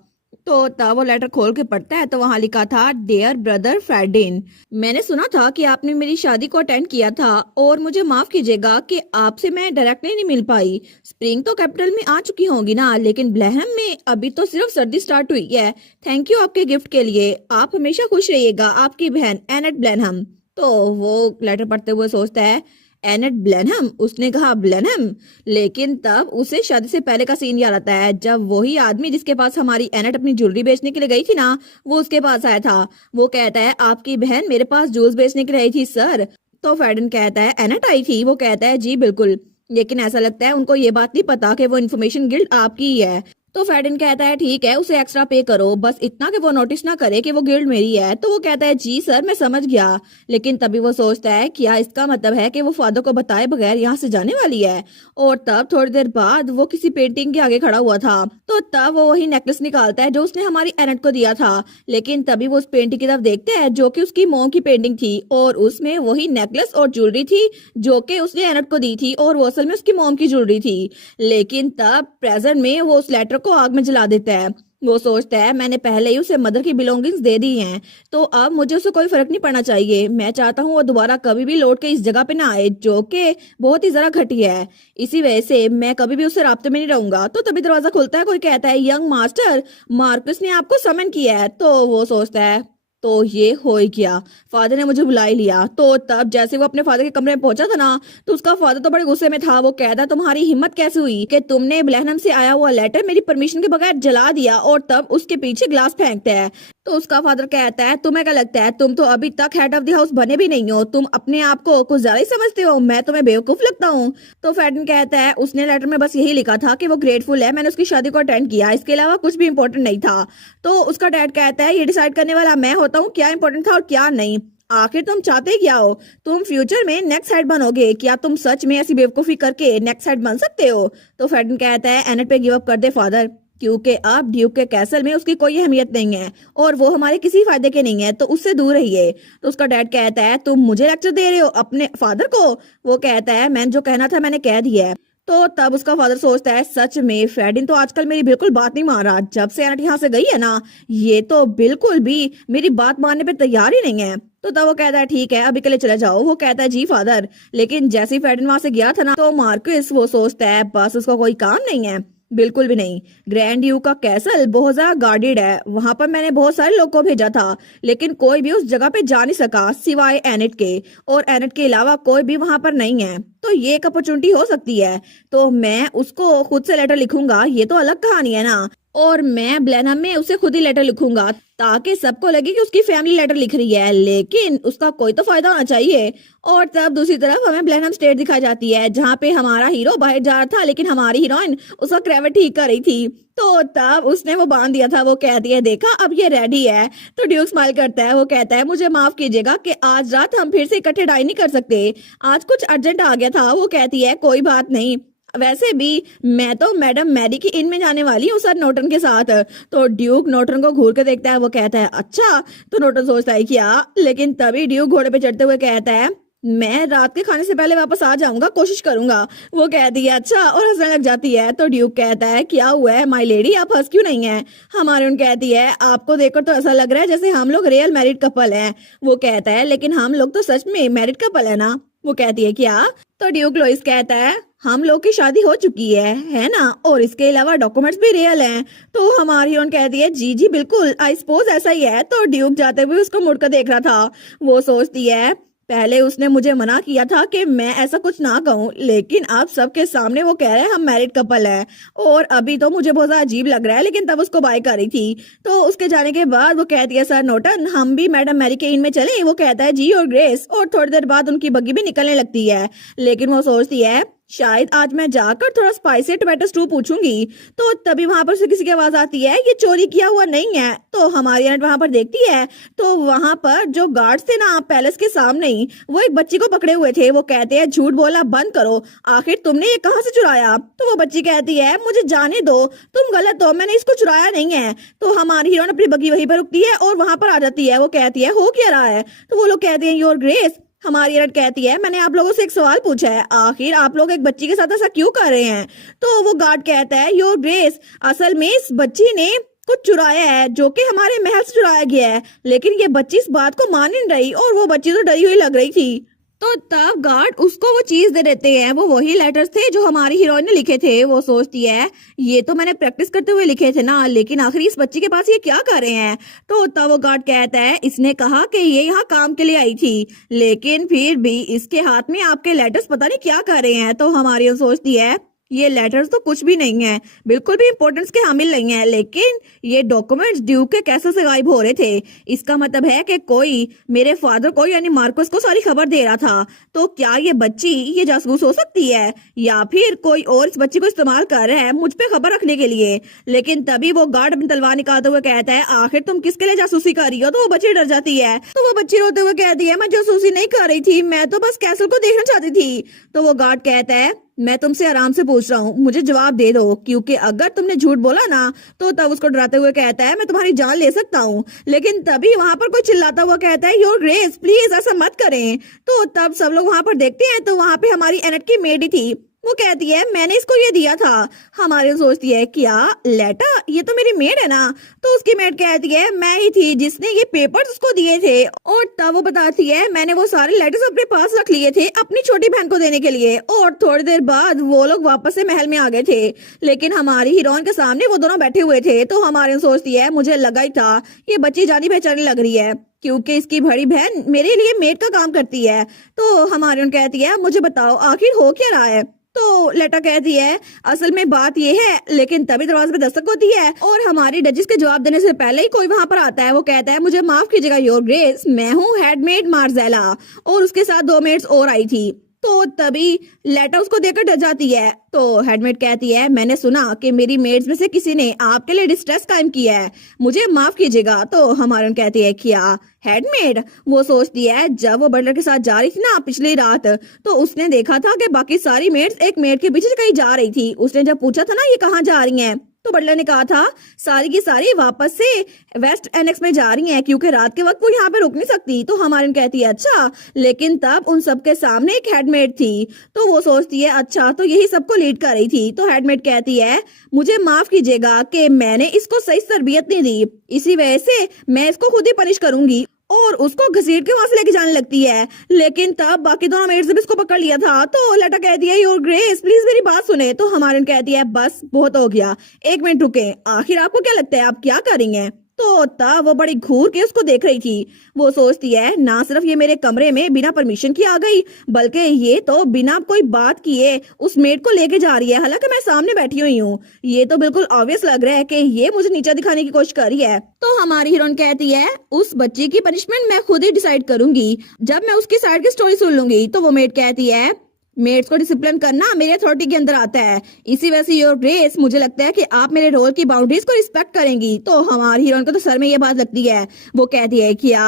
तो तब वो लेटर खोल के पढ़ता है तो वहां लिखा था डियर ब्रदर फ्रेडिन, मैंने सुना था कि आपने मेरी शादी को अटेंड किया था और मुझे माफ कीजिएगा कि आपसे मैं डायरेक्टली नहीं मिल पाई। स्प्रिंग तो कैपिटल में आ चुकी होंगी ना, लेकिन ब्लैहम में अभी तो सिर्फ सर्दी स्टार्ट हुई है। थैंक यू आपके गिफ्ट के लिए, आप हमेशा खुश रहिएगा, आपकी बहन एनेट ब्लैनहम। तो वो लेटर पढ़ते हुए सोचता है एनेट ब्लैनहम, उसने कहा ब्लैनहम। लेकिन तब उसे शादी से पहले का सीन याद आता है जब वही आदमी जिसके पास हमारी एनेट अपनी ज्वेलरी बेचने के लिए गई थी ना, वो उसके पास आया था। वो कहता है आपकी बहन मेरे पास ज्वेल्स बेचने के लिए आई थी सर। तो फेडन कहता है एनेट आई थी? वो कहता है जी बिल्कुल, लेकिन ऐसा लगता है उनको ये बात नहीं पता कि वो इन्फॉर्मेशन गिल्ड आपकी ही है। तो फेडन कहता है ठीक है उसे एक्स्ट्रा पे करो, बस इतना कि वो नोटिस ना करे कि वो गिल्ड मेरी है। तो वो कहता है जी सर मैं समझ गया। लेकिन तभी वो सोचता है क्या इसका मतलब है कि वो फादर को बताए बगैर यहाँ से जाने वाली है? और तब थोड़ी देर बाद वो किसी पेंटिंग के आगे खड़ा हुआ था। तो तब वो वही नेकलेस निकालता है जो उसने हमारी एनेट को दिया था। लेकिन तभी वो उस पेंटिंग की तरफ देखता है जो कि उसकी मॉम की पेंटिंग थी और उसमें वही नेकलेस और ज्वेलरी थी जो कि उसने एनेट को दी थी और वो असल में उसकी मॉम की ज्वेलरी थी। लेकिन तब प्रेजेंट में वो उस लेटर को आग में जला देता है। वो सोचता है मैंने पहले ही उसे मदर की बिलोंगिंग्स दे दी हैं, तो अब मुझे उसे कोई फर्क नहीं पड़ना चाहिए। मैं चाहता हूँ वो दोबारा कभी भी लौट के इस जगह पे ना आए जो कि बहुत ही जरा घटिया है। इसी वजह से मैं कभी भी उससे राब्ते में नहीं रहूंगा। तो तभी दरवाजा खुलता है, कोई कहता है यंग मास्टर मार्कस ने आपको समन किया है। तो वो सोचता है तो ये हो ही गया, फादर ने मुझे बुला ही लिया। तो तब जैसे वो अपने फादर के कमरे में पहुंचा था ना, तो उसका फादर तो बड़े गुस्से में था। वो कहता तुम्हारी हिम्मत कैसे हुई कि तुमने ब्लैनम से आया हुआ लेटर मेरी परमिशन के बगैर जला दिया? और तब उसके पीछे ग्लास फेंकता है। तो उसका फादर कहता है तुम्हें क्या लगता है, तुम तो अभी तक हेड ऑफ द हाउस बने भी नहीं हो, तुम अपने आप को कुछ ज्यादा ही समझते हो, मैं तुम्हें बेवकूफ लगता हूँ? तो फेडन कहता है उसने लेटर में बस यही लिखा था कि वो ग्रेटफुल है मैंने उसकी शादी को अटेंड किया, इसके अलावा कुछ भी इंपॉर्टेंट नहीं था। तो उसका डैड कहता है ये डिसाइड करने वाला मैं होता हूँ क्या इंपॉर्टेंट था और क्या नहीं। आखिर तुम चाहते क्या हो? तुम फ्यूचर में नेक्स्ट हेड बनोगे, क्या तुम सच में ऐसी बेवकूफी करके नेक्स्ट हेड बन सकते हो? तो फेडन कहता है एनेट पे गिव अप कर दे फादर, क्योंकि अब ड्यूक के कैसल में उसकी कोई अहमियत नहीं है और वो हमारे किसी फायदे के नहीं है, तो उससे दूर रहिए। तो उसका डैड कहता है तुम मुझे लेक्चर दे रहे हो अपने फादर को? वो कहता है मैंने जो कहना था मैंने कह दिया है। तो तब उसका फादर सोचता है सच में फ्रेडिन तो आजकल मेरी बिल्कुल बात नहीं मान रहा। जब से एनेट यहाँ से गई है ना, ये तो बिल्कुल भी मेरी बात मानने पे तैयार ही नहीं है। तो तब वो कहता है ठीक है अभी के लिए चले जाओ। वो कहता है जी फादर। लेकिन जैसे ही फ्रेडिन वहां से गया था ना, तो मार्कस वो सोचता है बस उसका कोई काम नहीं है, बिल्कुल भी नहीं। ग्रैंड ड्यूक का कैसल बहुत ज्यादा गार्डेड है, वहां पर मैंने बहुत सारे लोगों को भेजा था लेकिन कोई भी उस जगह पे जा नहीं सका सिवाय एनेट के, और एनेट के अलावा कोई भी वहां पर नहीं है। तो ये एक अपॉर्चुनिटी हो सकती है, तो मैं उसको खुद से लेटर लिखूंगा, ये तो अलग कहानी है ना। और मैं ब्लैनहम में उसे खुद ही लेटर लिखूंगा ताकि सबको लगे कि उसकी फैमिली लेटर लिख रही है, लेकिन उसका कोई तो फायदा होना चाहिए। और तब दूसरी तरफ हमें ब्लैनहम स्टेट दिखाई जाती है जहाँ पे हमारा हीरो बाहर जा रहा था लेकिन हमारी हीरोइन उसका क्रेविट ठीक कर रही थी। तो तब उसने वो बांध दिया था, वो कहती है देखा अब ये रेडी है। तो ड्यूक स्माइल करता है, वो कहता है मुझे माफ कीजिएगा कि आज रात हम फिर से इकट्ठे डाई नहीं कर सकते, आज कुछ अर्जेंट आ गया था। वो कहती है कोई बात नहीं, वैसे भी मैं तो मैडम मैरी की इन में जाने वाली हूँ सर नोटन के साथ। तो ड्यूक नोटन को घूर के देखता है, वो कहता है अच्छा। तो नोटन सोचता है क्या, लेकिन तभी ड्यूक घोड़े पे चढ़ते हुए कहता है मैं रात के खाने से पहले वापस आ जाऊंगा, कोशिश करूंगा। वो कहती है अच्छा, और हंसने लग जाती है। तो ड्यूक कहता है क्या हुआ है माय लेडी, आप हंस क्यों नहीं है। हमारी कहती है आपको देखकर तो ऐसा लग रहा है जैसे हम लोग रियल मैरिड कपल हैं। वो कहता है लेकिन हम लोग तो सच में मैरिड कपल है ना। वो कहती है क्या। तो ड्यूक लोइस कहता है हम लोग की शादी हो चुकी है ना, और इसके अलावा डॉक्यूमेंट्स भी रियल हैं। तो हमारी हीरोइन कहती है जी जी बिल्कुल, आई सपोज ऐसा ही है। तो ड्यूक जाते हुए उसको मुड़कर देख रहा था। वो सोचती है पहले उसने मुझे मना किया था कि मैं ऐसा कुछ ना कहूँ, लेकिन अब सबके सामने वो कह रहे हैं हम मैरिड कपल है, और अभी तो मुझे बहुत ज्यादा अजीब लग रहा है, लेकिन तब उसको बाय कर रही थी। तो उसके जाने के बाद वो कहती है सर नोटन हम भी मैडम मैरी के इन में चले। वो कहता है जी और ग्रेस, और थोड़ी देर बाद उनकी बग्गी भी निकलने लगती है। लेकिन वो सोचती है शायद आज मैं जाकर थोड़ा स्पाइसी टोमेटो स्टू पूछूंगी। तो तभी वहां पर से किसी की आवाज आती है ये चोरी किया हुआ नहीं है। तो हमारी नट वहां पर देखती है, तो वहां पर जो गार्ड्स थे ना पैलेस के सामने ही, वो एक बच्ची को पकड़े हुए थे। वो कहते हैं झूठ बोलना बंद करो, आखिर तुमने ये कहाँ से चुराया। तो वो बच्ची कहती है मुझे जाने दो, तुम गलत हो, मैंने इसको चुराया नहीं है। तो हमारी हीरोइन अपनी बग्गी वहीं पर रुकती है और वहां पर आ जाती है। वो कहती है हो क्या रहा है। तो वो लोग कहते हैं योर ग्रेस। हमारी रट कहती है मैंने आप लोगों से एक सवाल पूछा है, आखिर आप लोग एक बच्ची के साथ ऐसा क्यों कर रहे हैं। तो वो गार्ड कहता है योर ग्रेस असल में इस बच्ची ने कुछ चुराया है जो कि हमारे महल से चुराया गया है, लेकिन ये बच्ची इस बात को मान नहीं रही और वो बच्ची तो डरी हुई लग रही थी। तो तब गार्ड उसको वो चीज दे देते हैं, वो वही लेटर्स थे जो हमारी हीरोइन ने लिखे थे। वो सोचती है ये तो मैंने प्रैक्टिस करते हुए लिखे थे ना, लेकिन आखिर इस बच्ची के पास ये क्या कर रहे हैं। तो तब वो गार्ड कहता है इसने कहा कि ये यहाँ काम के लिए आई थी, लेकिन फिर भी इसके हाथ में आपके लेटर्स पता नहीं क्या कर रहे हैं। तो हमारी सोचती है ये लेटर्स तो कुछ भी नहीं है, बिल्कुल भी इंपॉर्टेंस के हामिल नहीं है, लेकिन ये डॉक्यूमेंट्स ड्यूक के कैसे से गायब हो रहे थे। इसका मतलब है कि कोई मेरे फादर को यानी मार्कोस को सारी खबर दे रहा था। तो क्या ये बच्ची ये जासूस हो सकती है, या फिर कोई और इस बच्ची को इस्तेमाल कर रहा है मुझ पे खबर रखने के लिए। लेकिन तभी वो गार्ड अपनी तलवार निकालते हुए कहता है आखिर तुम किसके लिए जासूसी कर रही हो। तो वो बच्ची डर जाती है। तो वो बच्ची रोते हुए कहती है मैं जासूसी नहीं कर रही थी, मैं तो बस कैसल को देखना चाहती थी। तो वो गार्ड कहता है मैं तुमसे आराम से पूछ रहा हूँ, मुझे जवाब दे दो, क्योंकि अगर तुमने झूठ बोला ना। तो तब उसको डराते हुए कहता है मैं तुम्हारी जान ले सकता हूँ। लेकिन तभी वहां पर कोई चिल्लाता हुआ कहता है योर ग्रेस प्लीज ऐसा मत करें। तो तब सब लोग वहां पर देखते हैं, तो वहां पे हमारी एनेट की मेड ही थी। वो कहती है मैंने इसको ये दिया था। हमारी सोचती है क्या लेटा, ये तो मेरी मेड है ना। तो उसकी मेड कहती है मैं ही थी जिसने ये पेपर्स उसको दिए थे। और तब वो बताती है मैंने वो सारे लेटर्स अपने पास रख लिए थे अपनी छोटी बहन को देने के लिए। और थोड़ी देर बाद वो लोग वापस से महल में आ गए थे, लेकिन हमारी हीरोइन के सामने वो दोनों बैठे हुए थे। तो हमारी सोचती है मुझे लगा ही था ये बच्ची जानी पहचानी लग रही है, क्योंकि इसकी बड़ी बहन मेरे लिए मेड का काम करती है। तो हमारी कहती है मुझे बताओ आखिर हो क्या रहा है। तो लेटा कहती है असल में बात ये है, लेकिन तभी दरवाजे पे दस्तक होती है और हमारी डजिस के जवाब देने से पहले ही कोई वहां पर आता है। वो कहता है मुझे माफ कीजिएगा योर ग्रेस, मैं हूँ हेडमेड मार्जेला, और उसके साथ 2 मेड्स और आई थी। तो तभी लेटा उसको देखकर डर जाती है। तो हेडमेड कहती है मैंने सुना कि मेरी मेड्स में से किसी ने आपके लिए डिस्ट्रेस कायम किया है, मुझे माफ कीजिएगा। तो हमारी कहती है क्या हेडमेड। वो सोचती है जब वो बटलर के साथ जा रही थी ना पिछली रात, तो उसने देखा था कि बाकी सारी मेड्स एक मेड के पीछे कहीं जा रही थी। उसने जब पूछा था ना ये कहाँ जा रही हैं, तो बटलर ने कहा था सारी की सारी वापस से वेस्ट एनेक्स में जा रही हैं, क्योंकि रात के वक्त वो यहाँ पे रुक नहीं सकती। तो हमारी कहती है अच्छा, लेकिन तब उन सबके सामने एक हेडमेड थी। तो वो सोचती है अच्छा तो यही सबको लीड कर रही थी। तो हेडमेड कहती है मुझे माफ कीजिएगा कि मैंने इसको सही तरबियत नहीं दी, इसी वजह से मैं इसको खुद ही पनिश करूंगी। और उसको घसीट के वहां से लेके जाने लगती है। लेकिन तब बाकी दोनों मेट्स ने भी इसको पकड़ लिया था। तो लेटा कहती है योर ग्रेस प्लीज मेरी बात सुने। तो हमारे कहती है बस बहुत हो गया, 1 मिनट रुके, आखिर आपको क्या लगता है आप क्या करेंगे। तो तब वो बड़ी घूर के उसको देख रही थी। वो सोचती है ना सिर्फ ये मेरे कमरे में बिना परमिशन की आ गई, बल्कि ये तो बिना कोई बात किए उस मेड को लेके जा रही है, हालांकि मैं सामने बैठी हुई हूँ। ये तो बिल्कुल ऑब्वियस लग रहा है कि ये मुझे नीचा दिखाने की कोशिश कर रही है। तो हमारी हीरोइन कहती है उस बच्ची की पनिशमेंट मैं खुद ही डिसाइड करूंगी जब मैं उसकी साइड की स्टोरी सुन लूंगी। तो वो मेड कहती है मेड्स को डिसिप्लिन करना मेरे अथॉरिटी के अंदर आता है, इसी वजह से योर ग्रेस मुझे लगता है कि आप मेरे रोल की बाउंड्रीज को रिस्पेक्ट करेंगी। तो हमारी हीरोइन को तो सर में ये बात लगती है। वो कहती है क्या,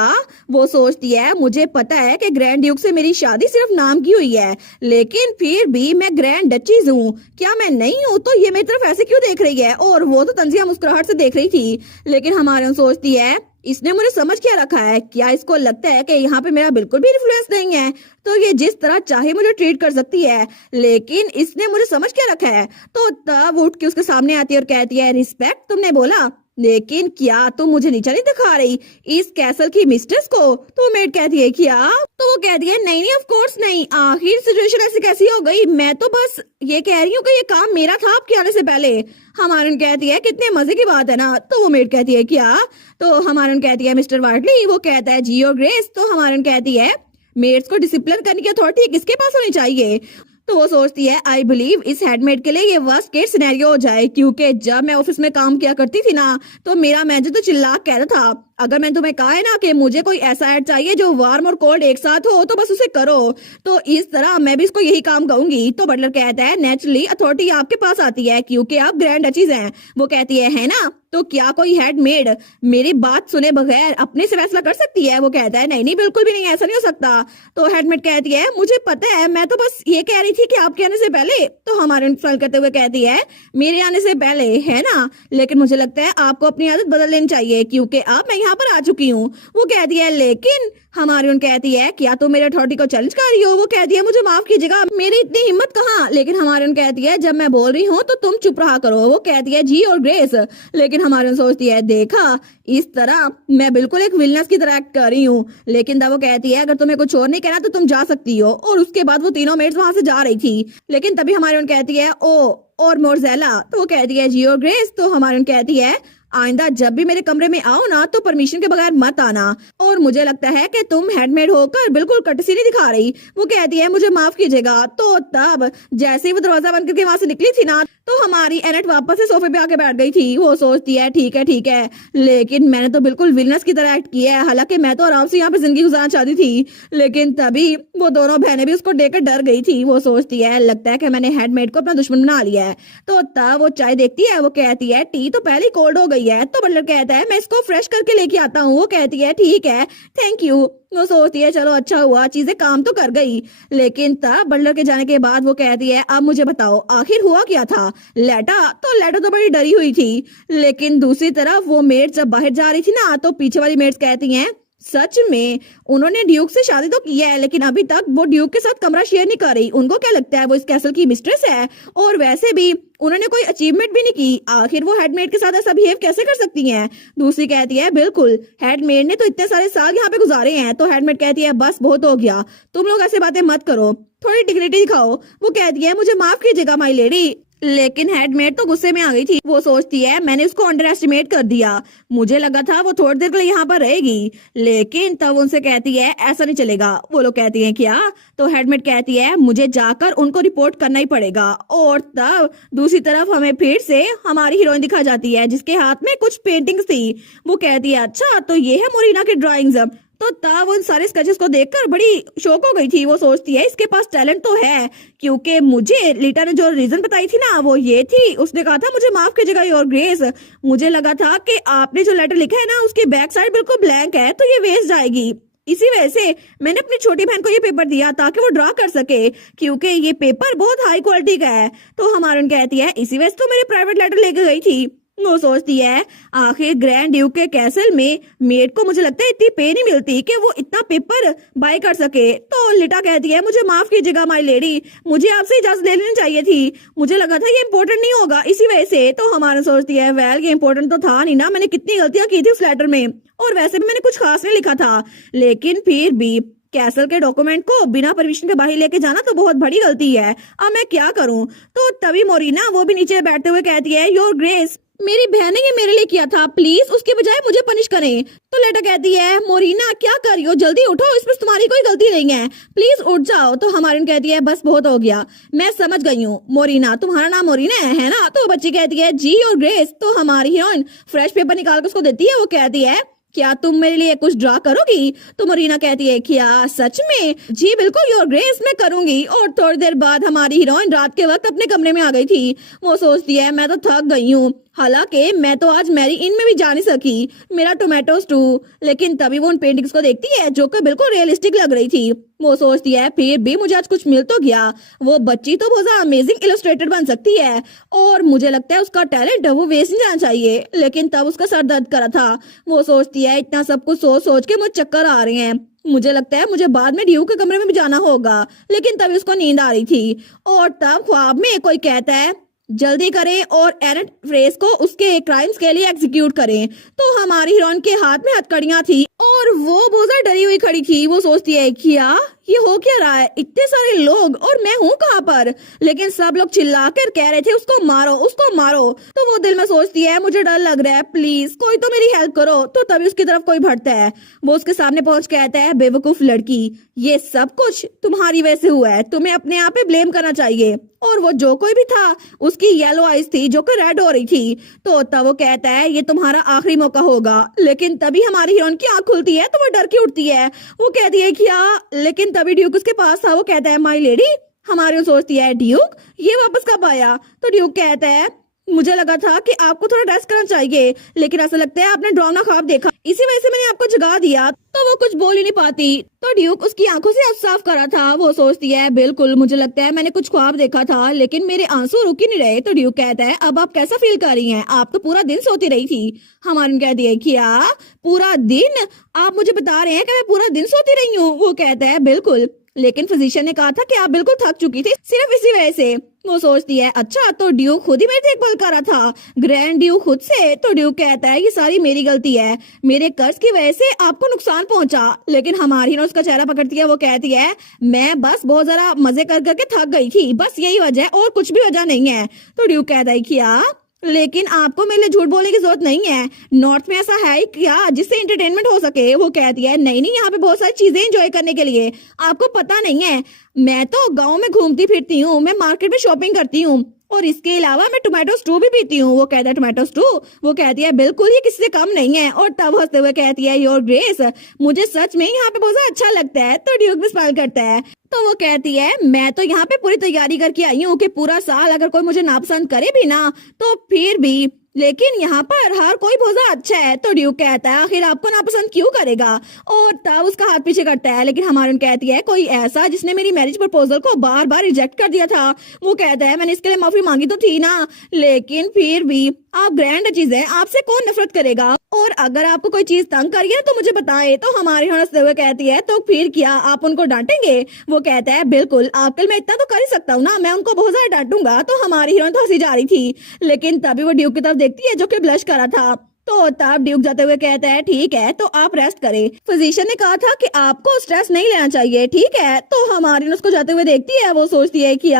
वो सोचती है मुझे पता है कि ग्रैंड ड्यूक से मेरी शादी सिर्फ नाम की हुई है, लेकिन फिर भी मैं ग्रैंड डचीज हूँ, क्या मैं नहीं हूँ? तो ये मेरी तरफ ऐसे क्यों देख रही है? और वो तो तंजिया मुस्कुराहट से देख रही थी। लेकिन हमारी सोचती है इसने मुझे समझ क्या रखा है, क्या इसको लगता है कि यहाँ पे मेरा बिल्कुल भी इन्फ्लुएंस नहीं है, तो ये जिस तरह चाहे मुझे ट्रीट कर सकती है, लेकिन इसने मुझे समझ क्या रखा है। तो तब उठ के उसके सामने आती है और कहती है रिस्पेक्ट तुमने बोला, लेकिन क्या तुम मुझे नीचा नहीं दिखा रही इस कैसल की मिस्ट्रेस को? तो मेड कहती है क्या? तो वो कहती है नहीं नहीं ऑफ कोर्स नहीं, आखिर सिचुएशन ऐसी कैसी हो गई, मैं तो बस ये कह रही हूँ कि ये काम मेरा था आपके आने से पहले। हमारे कहती है कितने मजे की बात है ना। तो वो मेड कहती है क्या? तो हमारे कहती है मिस्टर वार्टली। वो कहता है जी योर ग्रेस। तो हमारे कहती है मेड्स को डिसिप्लिन करने की अथॉरिटी किसके पास होनी चाहिए? तो वो सोचती है आई बिलीव इस हेडमेड के लिए ये वर्स्ट केस सिनेरियो हो जाए, क्योंकि जब मैं ऑफिस में काम किया करती थी ना तो मेरा मैनेजर तो चिल्ला कहता था अगर मैं तुम्हें कहा है ना कि मुझे कोई ऐसा ऐड चाहिए जो वार्म और कोल्ड एक साथ हो तो बस उसे करो, तो इस तरह मैं भी इसको यही काम कहूंगी। तो बटलर कहता है नेचुरली अथॉरिटी आपके पास आती है क्योंकि आप ग्रैंड डचीज हैं। वो कहती है ना, तो क्या कोई हेडमेड मेरी बात सुने बगैर अपने से फैसला कर सकती है? वो कहता है नहीं नहीं बिल्कुल भी नहीं, ऐसा नहीं हो सकता। तो हेडमेड कहती है मुझे पता है, मैं तो बस ये कह रही थी कि आपके आने से पहले। तो हमारे सवाल करते हुए कहती है मेरे आने से पहले है ना, लेकिन मुझे लगता है आपको अपनी आदत बदल लेनी चाहिए क्योंकि अब मैं यहाँ पर आ चुकी हूँ। वो कहती है लेकिन हमारी उन कहती है क्या तुम मेरे अथॉरिटी को चैलेंज कर रही हो? वो कहती है मुझे माफ कीजिएगा, मेरी इतनी हिम्मत कहाँ। लेकिन हमारी उन कहती है जब मैं बोल रही हूँ तो तुम चुप रहा करो। वो कहती है जी और ग्रेस। लेकिन हमारी सोचती है देखा इस तरह मैं बिल्कुल एक विलनेस की तरह एक्ट कर रही हूँ। लेकिन तब वो कहती है अगर तुम्हें कुछ और नहीं कहना तो तुम जा सकती हो। और उसके बाद वो तीनों मेट्स वहां से जा रही थी। लेकिन तभी हमारी उन कहती है ओ और मोरजेला। तो वो कहती है जी और ग्रेस। तो हमारी उन कहती है आइंदा जब भी मेरे कमरे में आओ ना तो परमिशन के बगैर मत आना, और मुझे लगता है कि तुम हेडमेड होकर बिल्कुल कटसी नहीं दिखा रही। वो कहती है मुझे माफ कीजिएगा। तो तब जैसे ही वो दरवाजा बंद करके वहां से निकली थी ना तो हमारी एनेट वापस से सोफे पे आके बैठ गई थी। वो सोचती है ठीक है, लेकिन मैंने तो बिल्कुल विलनेस की तरह एक्ट किया है, हालांकि मैं तो आराम से यहाँ पे जिंदगी गुजारना चाहती थी। लेकिन तभी वो दोनों बहनें भी उसको देखकर डर गई थी। वो सोचती है लगता है कि मैंने हेडमेड को अपना दुश्मन बना लिया है। तो तब वो चाय देखती है। वो कहती है टी तो पहले कोल्ड हो गई है। तो बटलर कहता है मैं इसको फ्रेश करके लेके आता हूँ। वो कहती है ठीक है थैंक यू। वो सोचती है चलो अच्छा हुआ, चीजें काम तो कर गई। लेकिन तब बटलर के जाने के बाद वो कहती है अब मुझे बताओ आखिर हुआ क्या था? लेटा तो बड़ी डरी हुई थी। लेकिन दूसरी तरफ वो मेड जब बाहर जा रही थी ना तो पीछे वाली मेड्स कहती हैं सच में उन्होंने ड्यूक से शादी तो की है, लेकिन अभी तक वो ड्यूक के साथ कमरा शेयर नहीं कर रही। उनको क्या लगता है वो इस कैसल की मिस्ट्रेस है, और वैसे भी उन्होंने कोई अचीवमेंट भी नहीं की, आखिर वो हेडमेड के साथ ऐसा बिहेव कैसे कर सकती हैं? दूसरी कहती है बिल्कुल हेडमेड ने तो इतने सारे साल यहाँ पे गुजारे हैं। तो हेडमेड कहती है बस बहुत हो गया, तुम लोग ऐसे बातें मत करो, थोड़ी डिग्निटी दिखाओ। वो कहती है मुझे माफ कीजिएगा माई लेडी। लेकिन हेडमेड तो गुस्से में आ गई थी। वो सोचती है मैंने उसको अंडर एस्टिमेट कर दिया, मुझे लगा था वो थोड़ी देर के लिए यहाँ पर रहेगी। लेकिन तब उनसे कहती है ऐसा नहीं चलेगा। वो लोग कहती हैं क्या? तो हेडमेड कहती है मुझे जाकर उनको रिपोर्ट करना ही पड़ेगा। और तब दूसरी तरफ हमें फिर से हमारी हीरोइन दिखा जाती है जिसके हाथ में कुछ पेंटिंग्स थी। वो कहती है अच्छा तो ये है मोरिना की ड्राइंग्स। तो तब उन सारे स्केचेस को देखकर बड़ी शौक हो गई थी। वो सोचती है इसके पास टैलेंट तो है, क्योंकि मुझे लीटा ने जो रीजन बताई थी ना वो ये थी, उसने कहा था मुझे माफ कीजिएगा योर ग्रेस, मुझे लगा था कि आपने जो लेटर लिखा है ना उसकी बैक साइड बिल्कुल ब्लैंक है तो ये वेस्ट जाएगी, इसी वजह से मैंने अपनी छोटी बहन को ये पेपर दिया ताकि वो ड्रा कर सके, क्योंकि ये पेपर बहुत हाई क्वालिटी का है। तो हमारी कहती है इसी वजह से तो मेरे प्राइवेट लेटर लेके गई थी। वो सोचती है आखिर ग्रैंड ड्यूक के कैसल में मेड को मुझे लगता है इतनी पे नहीं मिलती कि वो इतना पेपर बाय कर सके। तो लिटा कहती है मुझे माफ कीजिएगा माय लेडी, मुझे आपसे इजाजत ले लेनी चाहिए थी, मुझे लगा था ये इम्पोर्टेंट नहीं होगा इसी वजह से। तो हमारा सोचती है वेल ये इम्पोर्टेंट तो था नहीं ना, मैंने कितनी गलतियां की थी उस लेटर में, और वैसे भी मैंने कुछ खास नहीं लिखा था, लेकिन फिर भी कैसल के डॉक्यूमेंट को बिना परमिशन के बाहर लेके जाना तो बहुत बड़ी गलती है, अब मैं क्या करूं। तो तभी मोरिना वो भी नीचे बैठते हुए कहती है योर ग्रेस मेरी बहन ने ये मेरे लिए किया था, प्लीज उसके बजाय मुझे पनिश करें। तो लेटा कहती है मोरिना क्या कर रही हो, जल्दी उठो, इसमें तुम्हारी कोई गलती नहीं है, प्लीज उठ जाओ। तो हमारी कहती है बस बहुत हो गया, मैं समझ गई हूँ मोरिना, तुम्हारा नाम मोरिना है ना। तो बच्ची कहती है जी और ग्रेस। तो हमारी हीरोइन फ्रेश पेपर निकाल कर उसको देती है, वो कहती है क्या तुम मेरे लिए कुछ ड्रा करोगी। तो मरीना कहती है क्या सच में, जी बिल्कुल योर ग्रेस मैं करूंगी। और थोड़ी देर बाद हमारी हीरोइन रात के वक्त अपने कमरे में आ गई थी, वो सोचती है मैं तो थक गई हूँ, हालांकि मैं तो आज मैरी इन में भी जा नहीं सकी, मेरा टोमेटो स्टू। लेकिन तभी वो उन पेंटिंग्स को देखती है जो कि बिल्कुल रियलिस्टिक लग रही थी, वो सोचती है फिर भी मुझे आज कुछ मिल तो गया, वो बच्ची तो बहुत ज्यादा अमेजिंग इलस्ट्रेटर बन सकती है, और मुझे लगता है उसका टैलेंट वो वेस्ट नहीं जाना चाहिए। लेकिन तब उसका सर दर्द करा था, वो सोचती है इतना सब कुछ सोच सोच के मुझे चक्कर आ रहे हैं, मुझे लगता है मुझे बाद में ड्यूक के कमरे में भी जाना होगा। लेकिन तभी उसको नींद आ रही थी, और तब ख्वाब में कोई कहता है जल्दी करें और एरन फ्रेस को उसके क्राइम्स के लिए एग्जीक्यूट करें। तो हमारी हीरोइन के हाथ में हथकड़ियां थी और वो बहुत ज्यादा डरी हुई खड़ी थी, वो सोचती है क्या ये हो क्या रहा है, इतने सारे लोग और मैं हूँ कहाँ पर। लेकिन सब लोग चिल्लाकर कह रहे थे उसको मारो उसको मारो। तो वो दिल में सोचती है मुझे डर लग रहा है, प्लीज कोई तो मेरी हेल्प करो। तो तभी उसकी तरफ कोई बढ़ता है, वो उसके सामने पहुंच कहता है बेवकूफ लड़की, ये सब कुछ तुम्हारी वजह से हुआ है, तुम्हें अपने आप पे ब्लेम करना चाहिए। और वो जो कोई भी था उसकी येलो आइज थी जो कि रेड हो रही थी। तो तब वो कहता है ये तुम्हारा आखिरी मौका होगा। लेकिन तभी हमारी हीरोइन की आंख खुलती है तो वो डर के उठती है, वो कहती है क्या, लेकिन तभी ड्यूक उसके पास था, वो कहता है माय लेडी। हमारी सोचती है ड्यूक ये वापस कब आया। तो ड्यूक कहता है मुझे लगा था कि आपको थोड़ा रेस्ट करना चाहिए, लेकिन ऐसा लगता है आपने डरावना ख्वाब देखा, इसी वजह से मैंने आपको जगा दिया। तो वो कुछ बोल ही नहीं पाती, तो ड्यूक उसकी आंखों से साफ कर रहा था, वो सोचती है बिल्कुल मुझे लगता है मैंने कुछ ख्वाब देखा था, लेकिन मेरे आंसू रुक ही नहीं रहे। तो ड्यूक कहता है अब आप कैसा फील कर रही हैं, आप तो पूरा दिन सोती रही थी। हमारी कहती है क्या पूरा दिन, आप मुझे बता रहे हैं कि मैं पूरा दिन सोती रही हूँ। वो कहता है बिल्कुल, लेकिन फिजिशियन ने कहा था कि आप बिल्कुल थक चुकी थी सिर्फ इसी वजह से। वो सोचती है अच्छा तो ड्यूक खुद ही मेरी देखभाल कर रहा था, ग्रैंड ड्यूक खुद से। तो ड्यूक कहता है ये सारी मेरी गलती है, मेरे कर्ज की वजह से आपको नुकसान पहुंचा। लेकिन हमारी ना उसका चेहरा पकड़ती है, वो कहती है मैं बस बहुत जरा मजे कर करके थक गई थी, बस यही वजह है और कुछ भी वजह नहीं है। तो ड्यूक कहता है क्या, लेकिन आपको मेरे लिए झूठ बोलने की जरूरत नहीं है, नॉर्थ में ऐसा है क्या जिससे एंटरटेनमेंट हो सके। वो कहती है नहीं नहीं यहाँ पे बहुत सारी चीजें एंजॉय करने के लिए, आपको पता नहीं है, मैं तो गांव में घूमती फिरती हूँ, मैं मार्केट में शॉपिंग करती हूँ, और इसके अलावा मैं टोमेटो स्टू भी पीती हूँ। वो कहता है टोमेटो स्टू, वो कहती है बिल्कुल ये किसी से कम नहीं है। और तब हंसते हुए कहती है योर ग्रेस मुझे सच में यहाँ पे बहुत अच्छा लगता है। तो ड्यूक भी स्माइल करता है, तो वो कहती है मैं तो यहाँ पे पूरी तैयारी करके आई हूँ कि पूरा साल अगर कोई मुझे नापसंद करे भी ना तो फिर भी, लेकिन यहाँ पर हर कोई बहुत अच्छा है। तो ड्यूक कहता है आखिर आपको नापसंद क्यों करेगा। और तब उसका हाथ पीछे करता है, लेकिन हमारी कहती है कोई ऐसा जिसने मेरी मैरिज प्रपोजल को बार बार रिजेक्ट कर दिया था। वो कहता है मैंने इसके लिए माफी मांगी तो थी ना, लेकिन फिर भी आप ग्रैंड चीज है, आपसे कौन नफरत करेगा, और अगर आपको कोई चीज तंग करिए ना तो मुझे बताए। तो हमारी हंसते हुए कहती है तो फिर क्या आप उनको डांटेंगे। वो कहता है बिल्कुल आपके मैं इतना तो कर ही सकता हूँ ना, मैं उनको बहुत ज्यादा डांटूंगा। तो हमारी हीरोइन तो हंसी जा रही थी, लेकिन तभी वो ड्यूक की तरफ देखती है जो कि ब्लश करा था। तो तब ड्यूक जाते हुए कहता है ठीक है तो आप रेस्ट करें, फिजिशियन ने कहा था कि आपको स्ट्रेस नहीं लेना चाहिए, ठीक है। तो हमारी उसको जाते हुए देखती है, वो सोचती है कि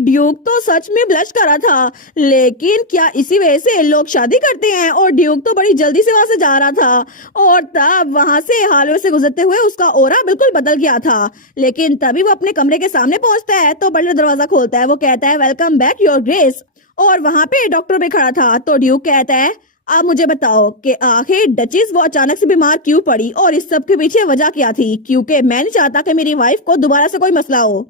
ड्यूक तो सच में ब्लश करा था, लेकिन क्या इसी वजह से लोग शादी करते हैं। और ड्यूक तो बड़ी जल्दी से वहां से जा रहा था, और तब वहां से हालवे से गुजरते हुए उसका ओरा बिल्कुल बदल गया था। लेकिन तभी वो अपने कमरे के सामने पहुंचता है तो बड़ा दरवाजा खोलता है, वो कहता है वेलकम बैक योर ग्रेस। और वहां पे डॉक्टर भी खड़ा था। तो ड्यूक कहता है आप मुझे बताओ कि आखिर डचेस वो अचानक से बीमार क्यों पड़ी और इस सब के पीछे वजह क्या थी, क्योंकि मैं नहीं चाहता कि मेरी वाइफ को दोबारा से कोई मसला हो।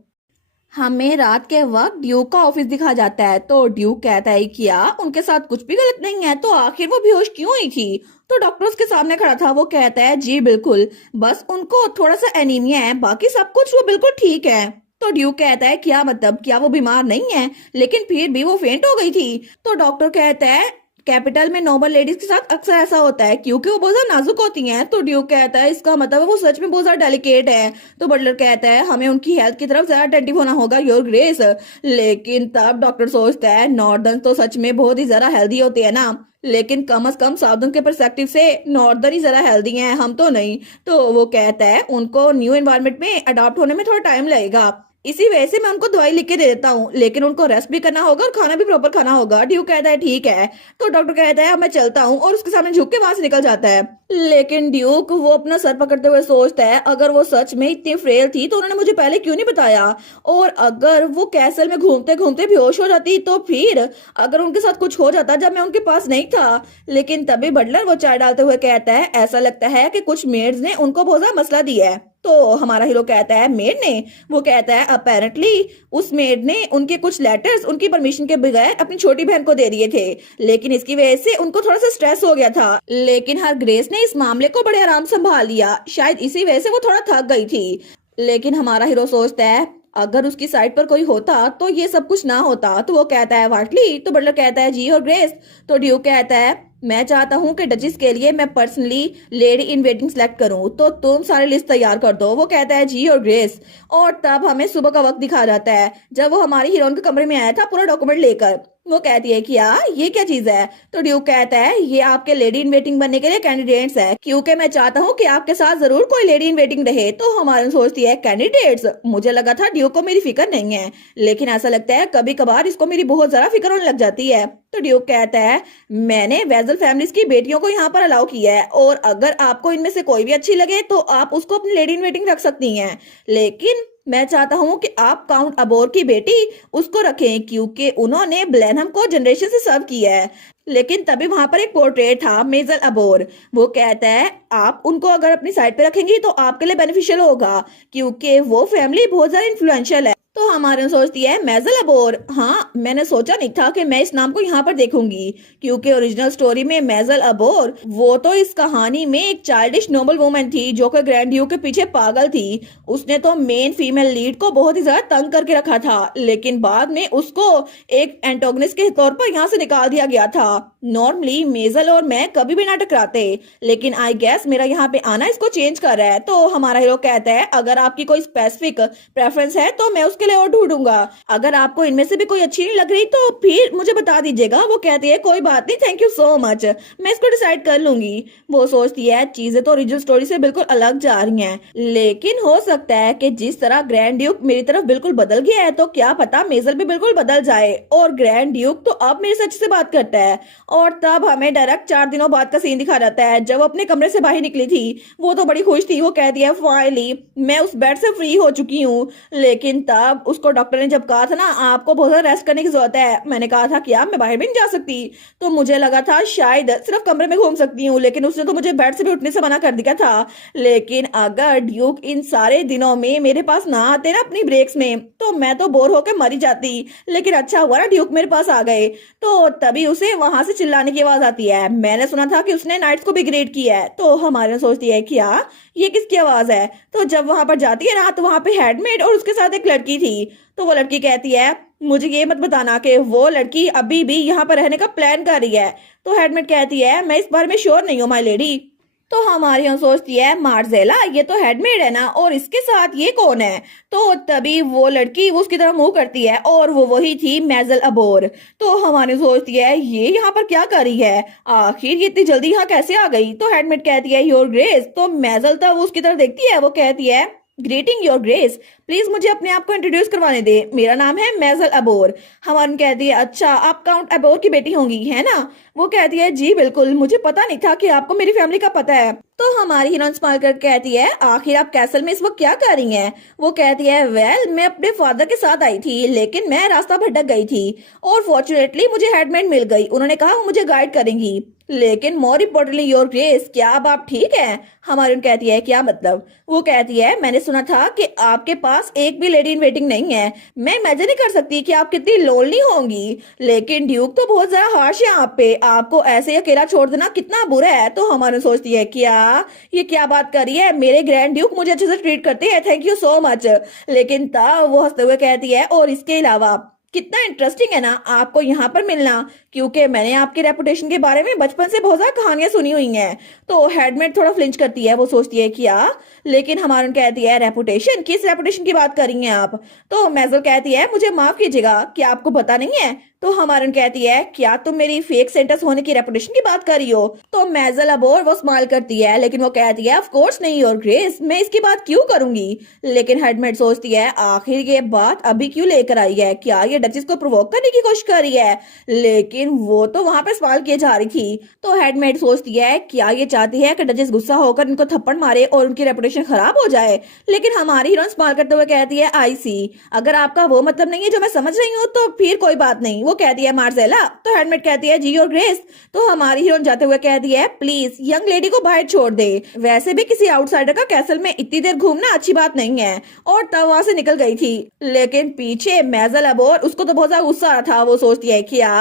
हमें रात के वक्त ड्यूक का ऑफिस दिखा जाता है। तो ड्यूक कहता है क्या उनके साथ कुछ भी गलत नहीं है, तो आखिर वो बेहोश क्यों हुई थी। तो डॉक्टर उसके सामने खड़ा था, वो कहता है जी बिल्कुल, बस उनको थोड़ा सा एनीमिया है, बाकी सब कुछ वो बिल्कुल ठीक है। तो ड्यूक कहता है क्या मतलब, क्या वो बीमार नहीं है, लेकिन फिर भी वो फेंट हो गई थी। तो डॉक्टर कहता है कैपिटल में नॉर्मल लेडीज के साथ अक्सर ऐसा होता है क्योंकि वो बहुत ज्यादा नाजुक होती हैं। तो ड्यूक कहता है इसका मतलब है वो सच में बहुत ज्यादा डेलिकेट है। तो बटलर कहता है हमें उनकी हेल्थ की तरफ ज्यादा अटेंटिव होना होगा योर ग्रेस। लेकिन तब डॉक्टर सोचता है नॉर्दर्न तो सच में बहुत ही ज्यादा हेल्दी होते हैं ना, लेकिन कम से कम साउदर्न के परस्पेक्टिव से नॉर्दर्न ही ज्यादा हेल्दी हैं, हम तो नहीं। तो वो कहता है उनको न्यू एनवायरनमेंट में अडॉप्ट होने में थोड़ा टाइम लगेगा, इसी वजह से मैं उनको दवाई लिख के दे देता हूँ, लेकिन उनको रेस्ट भी करना होगा और खाना भी प्रॉपर खाना होगा। ड्यूक कहता है ठीक है। तो डॉक्टर कहता है अब मैं चलता हूँ और उसके सामने झुक के वहां से निकल जाता है। लेकिन ड्यूक वो अपना सर पकड़ते हुए सोचता है अगर वो सच में इतनी फ्रेल थी तो उन्होंने मुझे पहले क्यों नहीं बताया, और अगर वो कैसल में घूमते घूमते बेहोश हो जाती तो फिर अगर उनके साथ कुछ हो जाता जब मैं उनके पास नहीं था। लेकिन तभी बटलर वो चाय डालते हुए कहता है ऐसा लगता है कि कुछ मेड्स ने उनको बहुत ज्यादा मसला दिया है। तो हमारा हीरो कहता है मेड ने? वो कहता है अपेरेंटली उस मेड ने उनके कुछ लेटर्स उनकी परमिशन के बगैर अपनी छोटी बहन को दे दिए थे, लेकिन इसकी वजह से उनको थोड़ा सा स्ट्रेस हो गया था। लेकिन हर ग्रेस ने इस मामले को बड़े आराम से संभाल लिया, शायद इसी वजह से वो थोड़ा थक गई थी। लेकिन हमारा हीरो सोचता है अगर उसकी साइड पर कोई होता तो ये सब कुछ ना होता। तो वो कहता है वाटली? तो बटलर कहता है जी और ग्रेस? तो ड्यूक कहता है मैं चाहता हूँ कि डचिस के लिए मैं personally lady in waiting select करूँ, तो तुम सारी लिस्ट तैयार कर दो। वो कहता है जी और ग्रेस। और तब हमें सुबह का वक्त दिखा जाता है जब वो हमारी हीरोइन के कमरे में आया था पूरा डॉक्यूमेंट लेकर। वो कहती है कि ये क्या चीज है? तो ड्यूक कहता है ये आपके लेडी इन वेटिंग बनने के लिए कैंडिडेट्स है, क्योंकि मैं चाहता हूँ कि आपके साथ जरूर कोई लेडी इन वेटिंग रहे। तो हमारी सोचती है कैंडिडेट्स? मुझे लगा था ड्यूक को मेरी फिक्र नहीं है, लेकिन ऐसा लगता है कभी कभार इसको मेरी बहुत ज्यादा फिक्र होने लग जाती है। तो ड्यूक कहता है मैंने वेजल फैमिलीज की बेटियों को यहाँ पर अलाउ किया है, और अगर आपको इनमें से कोई भी अच्छी लगे तो आप उसको अपनी लेडी इन वेटिंग रख सकती हैं, लेकिन मैं चाहता हूँ कि आप काउंट अबोर की बेटी उसको रखें क्योंकि उन्होंने ब्लेनहम को जनरेशन से सर्व किया है। लेकिन तभी वहां पर एक पोर्ट्रेट था मेजल अबोर। वो कहता है आप उनको अगर अपनी साइड पे रखेंगी तो आपके लिए बेनिफिशियल होगा क्योंकि वो फैमिली बहुत ज्यादा इन्फ्लुएंशियल है। तो हमारे सोचती है मेजल अबोर? हाँ, मैंने सोचा नहीं था कि मैं इस नाम को यहाँ पर देखूंगी, क्योंकि ओरिजिनल स्टोरी में मेजल अबोर वो तो इस कहानी में एक चाइल्डिश नोबल वुमन थी जो कि ग्रैंड ड्यूक के पीछे पागल थी। उसने तो मेन फीमेल लीड को बहुत ही ज्यादा तंग करके रखा था, लेकिन बाद में उसको एक एंटोगनिस्ट के तौर पर यहाँ से निकाल दिया गया था। नॉर्मली मेजल और मैं कभी भी ना टकराते, लेकिन आई गेस मेरा यहाँ पे आना इसको चेंज कर रहा है। तो हमारा हीरो कहता है अगर आपकी कोई स्पेसिफिक प्रेफरेंस है तो मैं उसके लिए और ढूंढूंगा, अगर आपको इनमें से भी कोई अच्छी नहीं लग रही तो फिर मुझे बता दीजिएगा। वो कहती है कोई बात नहीं, थैंक यू सो मच, मैं इसको डिसाइड कर लूंगी। वो सोचती है चीजें तो ओरिजिनल स्टोरी से बिल्कुल अलग जा रही हैं, लेकिन हो सकता है कि जिस तरह ग्रैंड ड्यूक मेरी तरफ बिल्कुल बदल गया है तो क्या पता मेजल भी बिल्कुल बदल जाए, और ग्रैंड ड्यूक तो अब मेरे से अच्छे से बात करता है। और तब हमें डायरेक्ट 4 दिनों बाद का सीन दिखा जाता है जब वो अपने कमरे से बाहर निकली थी। वो तो बड़ी खुश थी, वो कहती है फाइनली मैं उस बेड से फ्री हो चुकी हूँ। लेकिन तब उसको डॉक्टर ने जब कहा था ना आपको बहुत ज्यादा रेस्ट करने की जरूरत है, मैंने कहा था क्या मैं बाहर भी नहीं जा सकती, तो मुझे लगा था शायद सिर्फ कमरे में घूम सकती हूँ, लेकिन उसने तो मुझे बेड से भी उठने से मना कर दिया था। लेकिन अगर ड्यूक इन सारे दिनों में मेरे पास ना आते ना अपनी ब्रेक्स में तो मैं तो बोर होकर मरी जाती, लेकिन अच्छा हुआ ना ड्यूक मेरे पास आ गए। तो तभी उसे वहां से चिल्लाने की आवाज आती है, मैंने सुना था कि उसने नाइट्स को भी ग्रेड किया है। तो हमारे सोचती है क्या ये किसकी आवाज है? तो जब वहां पर जाती है ना तो वहां पे हेडमेड और उसके साथ एक लड़की थी। तो वो लड़की कहती है मुझे ये मत बताना कि वो लड़की अभी भी यहाँ पर रहने का प्लान कर रही है। तो हेडमेड कहती है मैं इस बारे में श्योर नहीं हूँ माय लेडी। तो हमारी यहाँ सोचती है मार्जेला ये तो हेडमेड है ना, और इसके साथ ये कौन है? तो तभी वो लड़की वो उसकी तरफ मुंह करती है और वो वही थी मेजल अबोर। तो हमारी सोचती है ये यहाँ पर क्या कर रही है, आखिर ये इतनी जल्दी यहाँ कैसे आ गई? तो हेडमेड कहती है योर ग्रेस। तो मेजल तब उसकी तरफ देखती है, वो कहती है ग्रीटिंग योर ग्रेस, प्लीज मुझे अपने आप को इंट्रोड्यूस करवाने दे, मेरा नाम है मेजल अबोर। हमारी कहती है अच्छा आप काउंट अबोर की बेटी होंगी है ना? वो कहती है जी बिल्कुल, मुझे पता नहीं था कि आपको मेरी फैमिली का पता है। तो हमारी हीरोइन स्माइल कर कहती है आखिर आप कैसल में इस वक्त क्या कर रही हैं? वो कहती है वेल मैं अपने फादर के साथ आई थी, लेकिन मैं रास्ता भटक गई थी और फॉर्चुनेटली मुझे हेडमेड मिल गई, उन्होंने कहा वो मुझे गाइड करेंगी। लेकिन मोर इम्पोर्टेंटली योर ग्रेस, क्या अब आप ठीक है? हमारी कहती है क्या मतलब? वो कहती है मैंने सुना था कि आपके पास एक भी लेडी इन वेटिंग नहीं है, मैं इमेजिन नहीं कर सकती कि आप कितनी लोनली होंगी, लेकिन ड्यूक तो बहुत ज्यादा हार्श है आप पे, आपको ऐसे ही अकेला छोड़ देना कितना बुरा है। तो हमारी सोचती है क्या ये क्या बात कर रही है, मेरे ग्रैंड ड्यूक मुझे अच्छे से ट्रीट करते हैं, थैंक यू सो मच। लेकिन तब वो हंसते हुए कहती है और इसके अलावा कितना इंटरेस्टिंग है ना आपको यहाँ पर मिलना, क्योंकि मैंने आपके रेपुटेशन के बारे में बचपन से बहुत ज्यादा कहानियां सुनी हुई हैं। तो हेडमेट थोड़ा फ्लिंच करती है, वो सोचती है क्या, लेकिन हमारन कहती है रेपुटेशन, किस रेपुटेशन की बात कर रही हैं आप। तो मेजल कहती है मुझे माफ कीजिएगा, क्या आपको पता नहीं है। तो हमारन कहती है क्या तुम मेरी फेक सेंटर्स होने की रेपुटेशन की बात कर रही हो। तो मेजल अब और वो स्माइल करती है, लेकिन वो कहती है ऑफ कोर्स नहीं योर ग्रेस, मैं इसकी बात क्यों करूंगी। लेकिन हेडमेट सोचती है आखिर ये बात अभी क्यों लेकर आई है, क्या ये डचेस को प्रोवोक करने की कोशिश कर रही है। लेकिन वो तो वहां पे सवाल किए जा रही थी। तो हेडमेट सोचती है क्या ये चाहती है कि डचेस गुस्सा होकर इनको थप्पड़ मारे और उनकी रेपुटेशन खराब हो जाए। लेकिन हमारी हीरोइन स्माइल करते हुए कहती है आई सी, अगर आपका वो मतलब नहीं है जो मैं समझ रही हूँ तो फिर कोई बात नहीं। वो कहती है मार्जेला। तो हेडमेट कहती है जी योर ग्रेस। तो हमारी हीरोइन जाते हुए कहती है प्लीज यंग लेडी को बाहर छोड़ दे, वैसे भी किसी आउटसाइडर का कैसल में इतनी देर घूमना अच्छी बात नहीं है। और तब वहां से निकल गई थी। लेकिन पीछे मेजल अब और उसको तो बहुत ज्यादा गुस्सा आ रहा था। वो सोचती है क्या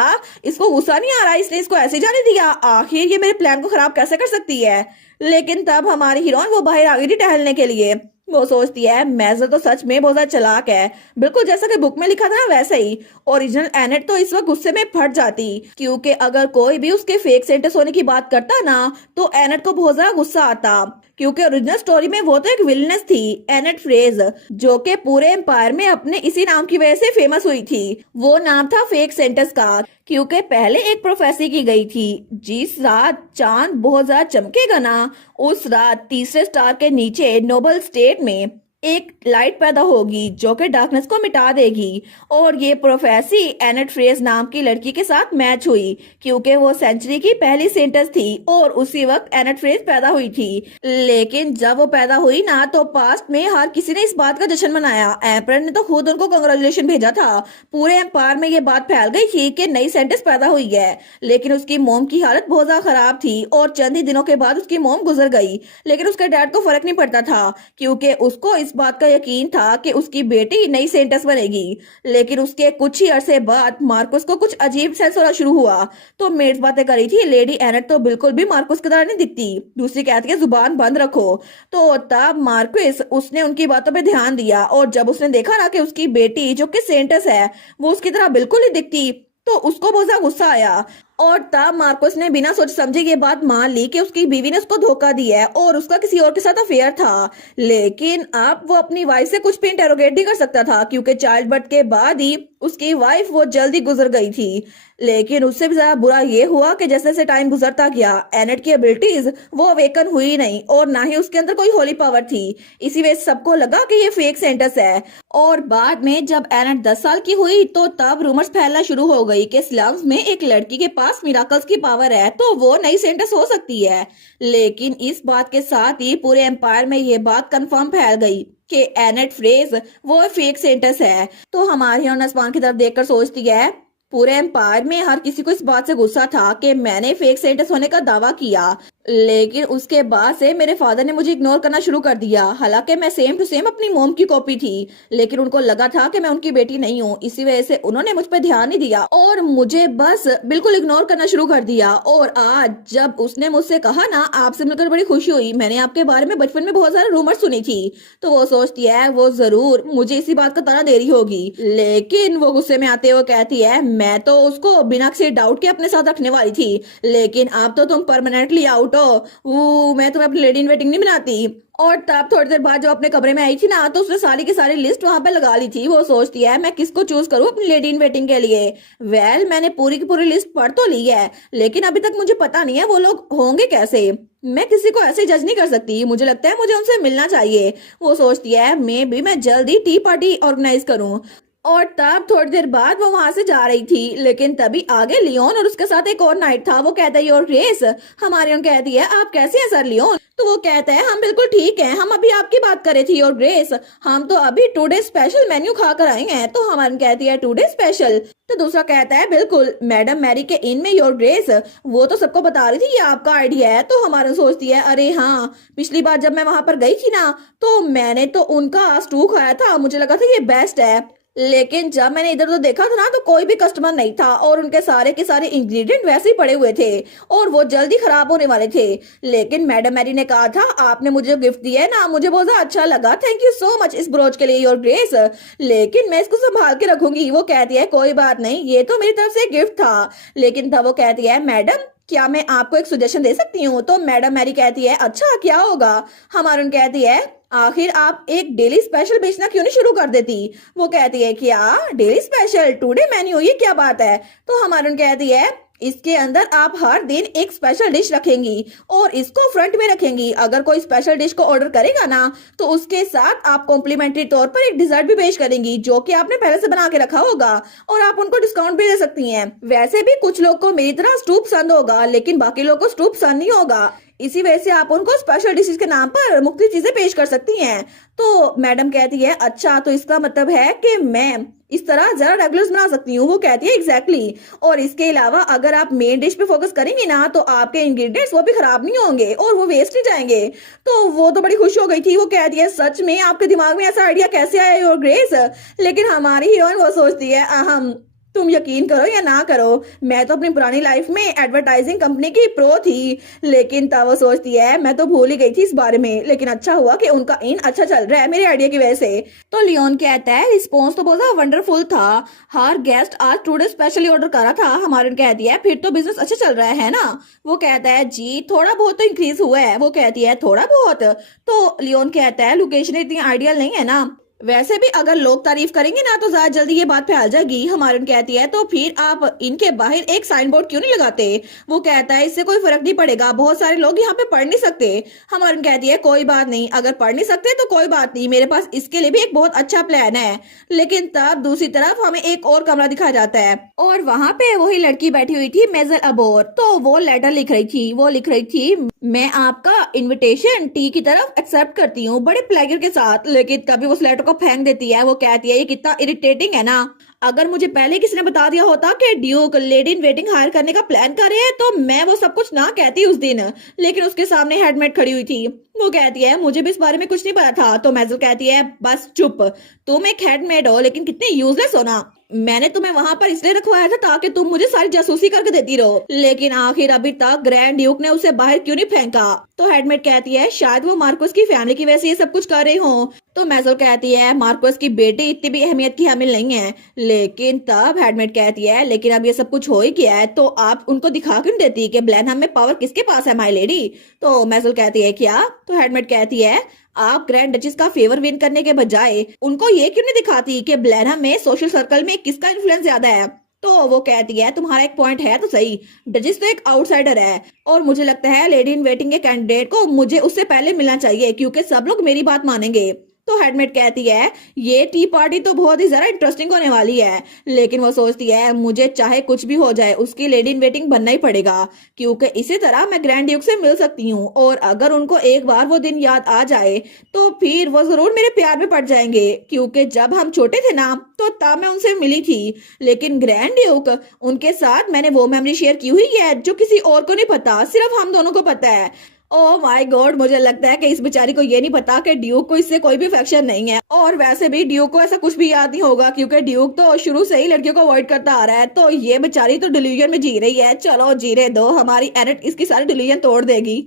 इसको गुस्सा नहीं आ रहा, इसने इसको ऐसे जाने दिया, आखिर ये मेरे प्लान को खराब कैसे कर सकती है। लेकिन तब हमारी हीरोइन वो बाहर आ गई थी टहलने के लिए। वो सोचती है मेजल तो सच में बहुत ज्यादा चालाक है, बिल्कुल जैसा कि बुक में लिखा था वैसे ही। ओरिजिनल एनेट तो इस वक्त गुस्से में फट जाती, क्योंकि अगर कोई भी उसके फेक सेंटर्स होने की बात करता ना तो एनेट को बहुत ज्यादा गुस्सा आता, क्योंकि ओरिजिनल स्टोरी में वो तो एक विलनेस थी एनेट फ्रेज, जो कि पूरे एम्पायर में अपने इसी नाम की वजह से फेमस हुई थी। वो नाम था फेक सेंटर्स का, क्योंकि पहले एक प्रोफेसी की गई थी जिस रात चांद बहुत ज्यादा चमकेगा ना, उस रात तीसरे स्टार के नीचे नोबल स्टेट में एक लाइट पैदा होगी जो कि डार्कनेस को मिटा देगी। और ये प्रोफेसी एनेट फ्रेज नाम की लड़की के साथ मैच हुई, क्योंकि वो सेंचुरी की पहली सेंटर्स थी और उसी वक्त एनेट फ्रेज पैदा हुई थी। लेकिन जब वो पैदा हुई ना तो पास्ट में हर किसी ने इस बात का जश्न मनाया। एम्परर ने तो खुद उनको कांग्रेचुलेशन भेजा था। पूरे एम्पायर में ये बात फैल गई थी कि नई सेंटर्स पैदा हुई है। लेकिन उसकी मोम की हालत बहुत ज्यादा खराब थी और चंद ही दिनों के बाद उसकी मोम गुजर गई। लेकिन उसके डैड को फर्क नहीं पड़ता था, क्योंकि उसको इस बात का यकीन था कि उसकी बेटी नई सेंटर्स बनेगी। लेकिन उसके कुछ ही अरसे बाद मार्कस को कुछ अजीब सेंस होना शुरू हुआ। तो मेड्स बातें करी थी लेडी एनेट तो बिल्कुल भी मार्कस की तरह नहीं दिखती, दूसरी कहती है जुबान बंद रखो। तो तब मार्कस उसने उनकी बातों पे ध्यान दिया और जब उसने देखा ना कि उसकी बेटी जो कि सेंटर्स है वो उसकी तरह बिल्कुल नहीं दिखती तो उसको बहुत ज्यादा गुस्सा आया। और तब मार्कोस ने बिना सोच समझे ये बात मान ली कि उसकी बीवी ने उसको धोखा दिया है और उसका किसी और के साथ अफेयर था। लेकिन अब वो अपनी वाइफ से कुछ भी इंटेरोगेट नहीं कर सकता था, क्योंकि चाइल्ड बर्थ के बाद ही उसकी वाइफ वो जल्दी गुजर गई थी। लेकिन उससे भी ज्यादा बुरा ये हुआ कि जैसे जैसे टाइम गुजरता गया एनेट की एबिलिटीज वो अवेकन हुई नहीं और ना ही उसके अंदर कोई होली पावर थी। इसी वजह से सबको लगा कि ये फेक सेंटर्स है। और बाद में जब एनेट 10 साल की हुई तो तब रूमर्स फैलना शुरू हो गई कि स्लम्स में एक लड़की के पास मिराकल्स की पावर है तो वो नई सेंटर्स हो सकती है। लेकिन इस बात के साथ ही पूरे एम्पायर में ये बात कंफर्म फैल गई कि एनेट फ्रेज वो फेक सेंटर्स है। तो हमारी आसमान की तरफ देखकर सोचती है पूरे एम्पायर में हर किसी को इस बात से गुस्सा था कि मैंने फेक सेंटर्स होने का दावा किया, लेकिन उसके बाद से मेरे फादर ने मुझे इग्नोर करना शुरू कर दिया। हालांकि मैं सेम टू सेम अपनी मोम की कॉपी थी, लेकिन उनको लगा था कि मैं उनकी बेटी नहीं हूँ, इसी वजह से उन्होंने मुझ पर ध्यान नहीं दिया और मुझे बस बिल्कुल इग्नोर करना शुरू कर दिया। और आज जब उसने मुझसे कहा ना आपसे मिलकर बड़ी खुशी हुई, मैंने आपके बारे में बचपन में बहुत सारे रूमर सुनी थी, तो वो सोचती है वो जरूर मुझे इसी बात का ताना दे रही होगी। लेकिन वो गुस्से में आते हुए कहती है मैं तो उसको बिना किसी डाउट के अपने साथ रखने वाली थी, लेकिन अब तो तुम परमानेंटली आउट हो, मैं तुम्हें अपनी लेडी इन वेटिंग नहीं बनाती। और तब थोड़ी देर बाद जब अपने कमरे में आई थी ना तो उसने सारी की सारी लिस्ट वहां पे लगा ली थी। वो सोचती है मैं किसको चूज करूं अपनी लेडी इन वेटिंग के लिए। मैंने पूरी की पूरी लिस्ट पढ़ तो ली है, लेकिन अभी तक मुझे पता नहीं है वो लोग होंगे कैसे। मैं किसी को ऐसे जज नहीं कर सकती, मुझे लगता है मुझे उनसे मिलना चाहिए। वो सोचती है मैं जल्दी टी पार्टी ऑर्गेनाइज करूं। और तब थोड़ी देर बाद वो वहां से जा रही थी, लेकिन तभी आगे लियोन और उसके साथ एक और नाइट था। वो कहता है योर ग्रेस, हमारे उन कहती है आप कैसे हैं सर लियोन। तो वो कहता है हम बिल्कुल ठीक हैं, हम अभी आपकी बात कर रहे थे योर ग्रेस, हम तो अभी टुडे स्पेशल मेन्यू खा कर आए हैं। तो हमारे कहती है टुडे स्पेशल। तो दूसरा कहता है बिल्कुल मैडम मैरी के इन में योर ग्रेस, वो तो सबको बता रही थी ये आपका आइडिया है। तो हमारा सोचती है अरे हाँ, पिछली बार जब मैं वहां पर गई थी ना तो मैंने तो उनका स्टू खाया था, मुझे लगा था ये बेस्ट है। लेकिन जब मैंने इधर उधर देखा था ना तो कोई भी कस्टमर नहीं था और उनके सारे के सारे इंग्रेडिएंट वैसे ही पड़े हुए थे और वो जल्दी खराब होने वाले थे। लेकिन मैडम मैरी ने कहा था आपने मुझे जो गिफ्ट दिया है ना मुझे बहुत ज्यादा अच्छा लगा, थैंक यू सो मच इस ब्रोच के लिए योर ग्रेस, लेकिन मैं इसको संभाल के रखूंगी। वो कहती है कोई बात नहीं, ये तो मेरी तरफ से गिफ्ट था। लेकिन तब वो कहती है मैडम क्या मैं आपको एक सजेशन दे सकती हूँ? तो मैडम मैरी कहती है अच्छा क्या होगा? हमारून कहती है आखिर आप एक डेली स्पेशल बेचना क्यों नहीं शुरू कर देती? वो कहती है क्या डेली स्पेशल टुडे मेन्यू, ये क्या बात है? तो हमारून कहती है इसके अंदर आप हर दिन एक स्पेशल डिश रखेंगी और इसको फ्रंट में रखेंगी। अगर कोई स्पेशल डिश को ऑर्डर करेगा ना तो उसके साथ आप कॉम्प्लीमेंट्री तौर पर एक डिजर्ट भी पेश करेंगी जो कि आपने पहले से बना के रखा होगा और आप उनको डिस्काउंट भी दे सकती हैं। वैसे भी कुछ लोग को मेरी तरह स्टू पसंद होगा लेकिन बाकी लोग को स्टू पसंद नहीं होगा, इसी वजह से आप उनको स्पेशल डिशेस के नाम पर मुख्तलिफ चीजें पेश कर सकती हैं। तो मैडम कहती है अच्छा तो इसका मतलब है कि मैं इस तरह जरा रेगुलर्स बना सकती हूँ? वो कहती है एग्जैक्टली और इसके अलावा अगर आप मेन डिश पे फोकस करेंगी ना तो आपके इंग्रेडिएंट्स वो भी खराब नहीं होंगे और वो वेस्ट नहीं जाएंगे। तो वो तो बड़ी खुश हो गई थी। वो कहती है सच में आपके दिमाग में ऐसा आइडिया कैसे आया योर ग्रेस? लेकिन हमारी हीरोइन वो सोचती है अहम तुम यकीन करो या ना करो मैं तो अपनी पुरानी लाइफ में एडवर्टाइजिंग कंपनी की प्रो थी, लेकिन तब वो सोचती है मैं तो भूल ही गई थी इस बारे में, लेकिन अच्छा हुआ कि उनका इन अच्छा चल रहा है मेरे आइडिया की वजह से। तो लियोन कहता है रिस्पॉन्स तो बहुत वंडरफुल था, हर गेस्ट आज टुडे स्पेशली ऑर्डर करा था। हमारे कहती है फिर तो बिजनेस अच्छा चल रहा है ना? वो कहता है जी थोड़ा बहुत तो इंक्रीज हुआ है। वो कहती है थोड़ा बहुत? तो लियोन कहता है लोकेशन इतनी आइडियल नहीं है ना, वैसे भी अगर लोग तारीफ करेंगे ना तो ज्यादा जल्दी ये बात फैल जाएगी। हमारन कहती है तो फिर आप इनके बाहर एक साइन बोर्ड क्यों नहीं लगाते? वो कहता है इससे कोई फर्क नहीं पड़ेगा, बहुत सारे लोग यहाँ पे पढ़ नहीं सकते। हमारन कहती है कोई बात नहीं, अगर पढ़ नहीं सकते तो कोई बात नहीं, मेरे पास इसके लिए भी एक बहुत अच्छा प्लान है। लेकिन तब दूसरी तरफ हमें एक और कमरा दिखाया जाता है और वहां पे वही लड़की बैठी हुई थी मेजर अबोर। तो वो लेटर लिख रही थी। वो लिख रही थी मैं आपका इनविटेशन टी की तरफ एक्सेप्ट करती हूँ बड़े प्लेजर के साथ। लेकिन तभी उस लेटर को फेंक देती है। वो कहती है ये कितना इरिटेटिंग है ना, अगर मुझे पहले किसी ने बता दिया होता कि duke lady in waiting hire करने का प्लान कर रहे हैं तो मैं वो सब कुछ ना कहती उस दिन। लेकिन उसके सामने हेडमेट खड़ी हुई थी। वो कहती है मुझे भी इस बारे में कुछ नहीं पता था। तो मेजल कहती है बस चुप, तुम एक हेडमेट हो लेकिन कितने यूजलेस हो ना, मैंने तुम्हें वहां पर इसलिए रखवाया था ताकि तुम मुझे सारी जासूसी करके देती रहो। लेकिन आखिर अभी तक ग्रैंड ड्यूक ने उसे बाहर क्यों नहीं फेंका? तो हेडमेट कहती है शायद वो मार्कोस की फैमिली की वजह से ये सब कुछ कर रहे हो। तो मेजल कहती है मार्कोस की बेटी इतनी भी अहमियत की हामिल नहीं है। लेकिन तब हेडमेट कहती है लेकिन अब ये सब कुछ हो ही गया है तो आप उनको दिखा क्यों नहीं देती कि ब्लैनहम में पावर किसके पास है माय लेडी? तो मेजल कहती है क्या? तो हेडमेट कहती है आप ग्रैंड डचिस का फेवर विन करने के बजाय उनको ये क्यों नहीं दिखाती कि ब्लैनहम में सोशल सर्कल में किसका इन्फ्लुएंस ज्यादा है? तो वो कहती है तुम्हारा एक पॉइंट है तो सही, डचिस तो एक आउटसाइडर है और मुझे लगता है लेडी इन वेटिंग के कैंडिडेट को मुझे उससे पहले मिलना चाहिए क्योंकि सब लोग मेरी बात मानेंगे। तो हेडमेट कहती है ये टी पार्टी तो बहुत ही ज्यादा इंटरेस्टिंग होने वाली है। लेकिन वो सोचती है मुझे चाहे कुछ भी हो जाए उसकी लेडी इन वेटिंग बनना ही पड़ेगा क्योंकि इसी तरह मैं ग्रैंड ड्यूक से मिल सकती हूँ और अगर उनको एक बार वो दिन याद आ जाए तो फिर वो जरूर मेरे प्यार में पड़ जाएंगे क्योंकि जब हम छोटे थे ना तो तब मैं उनसे मिली थी। लेकिन ग्रैंड ड्यूक उनके साथ मैंने वो मेमोरी शेयर की हुई है जो किसी और को नहीं पता, सिर्फ हम दोनों को पता है। ओह माय गॉड, मुझे लगता है कि इस बेचारी को ये नहीं पता कि ड्यूक को इससे कोई भी अफेक्शन नहीं है और वैसे भी ड्यूक को ऐसा कुछ भी याद नहीं होगा क्योंकि ड्यूक तो शुरू से ही लड़कियों को अवॉइड करता आ रहा है। तो ये बेचारी तो डिल्यूजन में जी रही है। चलो जीरे दो, हमारी एनेट इसकी सारी डिल्यूजन तोड़ देगी।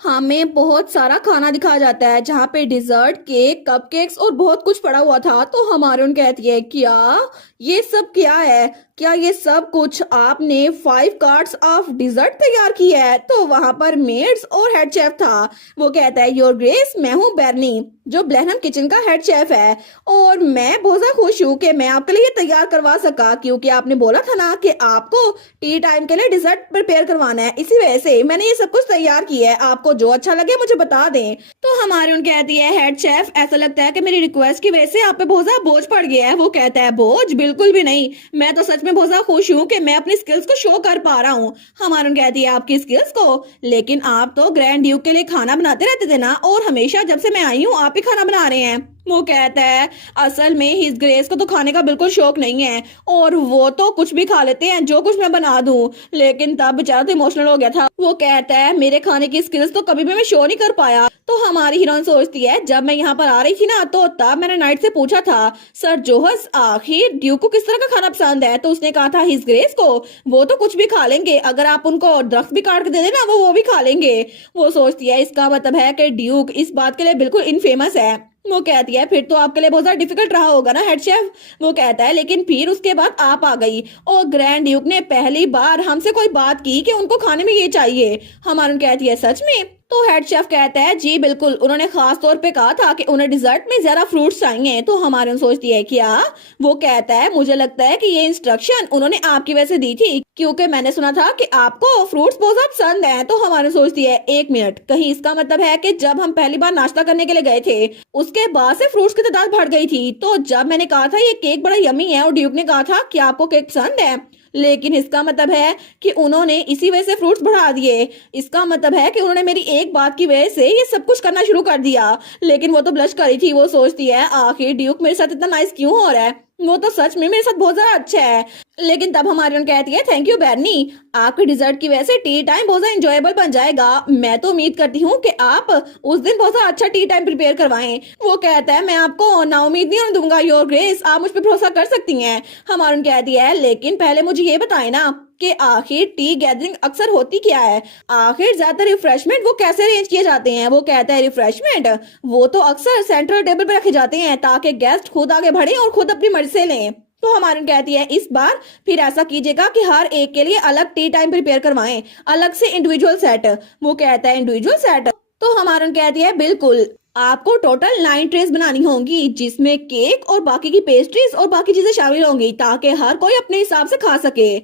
हमें बहुत सारा खाना दिखाया जाता है जहाँ पे डिजर्ट, केक, कपकेक्स और बहुत कुछ पड़ा हुआ था। तो हमारे कहती है क्या ये सब क्या है? क्या ये सब कुछ आपने 5 कार्ड्स ऑफ डिजर्ट तैयार की है? तो वहां पर मेड्स और हेड शेफ था। वो कहता है योर ग्रेस मैं हूँ बेरनी जो ब्लैनहम किचन का हेड शेफ है और मैं बहुत ज्यादा खुश हूँ कि मैं आपके लिए तैयार करवा सका क्योंकि आपने बोला था ना कि आपको टी टाइम के लिए डिजर्ट प्रिपेयर करवाना है, इसी वजह से मैंने ये सब कुछ तैयार किया है। आपको जो अच्छा लगे मुझे बता दें। तो हमारे उन कहती है हेड शेफ ऐसा लगता है कि मेरी रिक्वेस्ट की वजह से आप पे बहुत ज्यादा बोझ पड़ गया है। वो कहता है बोझ बिल्कुल भी नहीं, मैं तो सच में बहुत ज्यादा खुश हूँ कि मैं अपनी स्किल्स को शो कर पा रहा हूँ। हमारे उन कहती है आपकी स्किल्स को? लेकिन आप तो ग्रैंड ड्यूक के लिए खाना बनाते रहते थे ना और हमेशा जब से मैं आई हूँ आप ही खाना बना रहे हैं। वो कहता है असल में हिज ग्रेस को तो खाने का बिल्कुल शौक नहीं है और वो तो कुछ भी खा लेते हैं जो कुछ मैं बना दूं। लेकिन तब बेचारा तो इमोशनल हो गया था। वो कहता है मेरे खाने की स्किल्स तो कभी भी मैं शो नहीं कर पाया। तो हमारी हीरोइन सोचती है जब मैं यहाँ पर आ रही थी ना तो तब मैंने नाइट से पूछा था सर जोहस आखिर ड्यूक को किस तरह का खाना पसंद है, तो उसने कहा था हिज ग्रेस को वो तो कुछ भी खा लेंगे, अगर आप उनको दरख्त भी काट के दे देना वो भी खा लेंगे। वो सोचती है इसका मतलब है कि ड्यूक इस बात के लिए बिल्कुल इनफेमस है। वो कहती है फिर तो आपके लिए बहुत ज्यादा डिफिकल्ट रहा होगा ना हेड शेफ। वो कहता है लेकिन फिर उसके बाद आप आ गई और ग्रैंड ड्यूक ने पहली बार हमसे कोई बात की कि उनको खाने में ये चाहिए। हमारी कहती है सच में? तो हेड शेफ कहता है जी बिल्कुल, उन्होंने खास तौर पे कहा था कि उन्हें डिजर्ट में ज्यादा फ्रूट्स चाहिए। तो हमारे सोचती है क्या? वो कहता है मुझे लगता है कि ये इंस्ट्रक्शन उन्होंने आपकी वजह से दी थी क्योंकि मैंने सुना था कि आपको फ्रूट्स बहुत ज्यादा पसंद है। तो हमारे सोचती है एक मिनट, कहीं इसका मतलब है कि जब हम पहली बार नाश्ता करने के लिए गए थे उसके बाद से फ्रूट्स की तादाद बढ़ गई थी। तो जब मैंने कहा था ये केक बड़ा यमी है और ड्यूक ने कहा था कि आपको केक पसंद है, लेकिन इसका मतलब है कि उन्होंने इसी वजह से फ्रूट्स बढ़ा दिए। इसका मतलब है कि उन्होंने मेरी एक बात की वजह से ये सब कुछ करना शुरू कर दिया। लेकिन वो तो ब्लश करी थी। वो सोचती है आखिर ड्यूक मेरे साथ इतना नाइस क्यों हो रहा है, वो तो सच में मेरे साथ बहुत ज्यादा अच्छा है। लेकिन तब हमारी उन कहती है थैंक यू बैरनी, आपके डिजर्ट की वजह से टी टाइम बहुत ज्यादा इंजॉयबल बन जाएगा। मैं तो उम्मीद करती हूँ कि आप उस दिन बहुत ज्यादा अच्छा टी टाइम प्रिपेयर करवाएं। वो कहता है मैं आपको ना उम्मीद नहीं होने दूंगा योर ग्रेस, आप मुझ पर भरोसा कर सकती हैं। हमारी उन कहती है लेकिन पहले मुझे ये बताएं ना कि आखिर टी गैदरिंग अक्सर होती क्या है, आखिर ज्यादातर रिफ्रेशमेंट वो कैसे अरेंज किए जाते हैं। वो कहता है रिफ्रेशमेंट वो तो अक्सर सेंट्रल टेबल पर रखे जाते हैं ताकि गेस्ट खुद आगे बढ़े और खुद अपनी मर्जी से लें। तो हमारी कहती है इस बार फिर ऐसा कीजिएगा कि हर एक के लिए अलग टी टाइम प्रिपेयर करवाएं, अलग से इंडिविजुअल सेट। वो कहता है इंडिविजुअल सेट? तो हमारी कहती है बिल्कुल, आपको टोटल 9 ट्रेस बनानी होंगी जिसमें केक और बाकी की पेस्ट्रीज और बाकी चीजें शामिल होंगी ताकि हर कोई अपने हिसाब से खा सके।